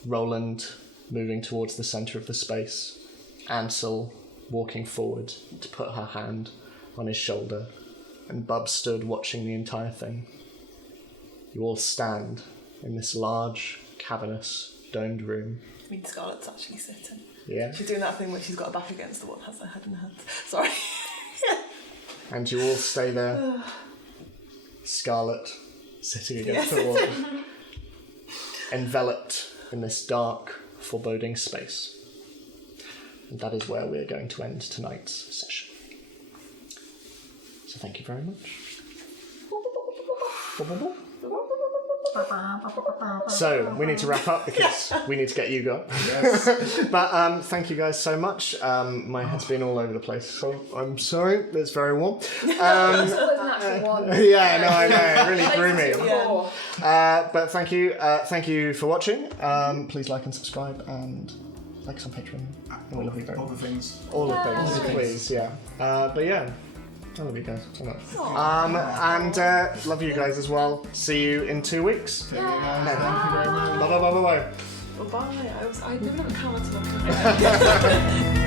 Roland moving towards the centre of the space, Ansel walking forward to put her hand on his shoulder, and Bub stood watching the entire thing. You all stand in this large, cavernous, domed room. I mean, Scarlett's actually sitting. Yeah. She's doing that thing where she's got her back against the wall and has her head in her hands. Sorry. And you all stay there. Scarlet sitting against the wall. Enveloped in this dark, foreboding space. And that is where we're going to end tonight's session. So thank you very much. So we need to wrap up because we need to get you going. Yes. But thank you guys so much. My head's been all over the place, so I'm sorry. It's very warm. It's always natural one. Yeah, no, I know. It really threw me. Yeah. But thank you for watching. Please like and subscribe and like us on Patreon. And we love you very All much. the things. All the things, All the please. Yeah. But yeah. I love you guys so much. And love you guys as well. See you in 2 weeks. Thank you guys. Thank you very much. Bye bye bye bye bye. Bye. I never know how to look.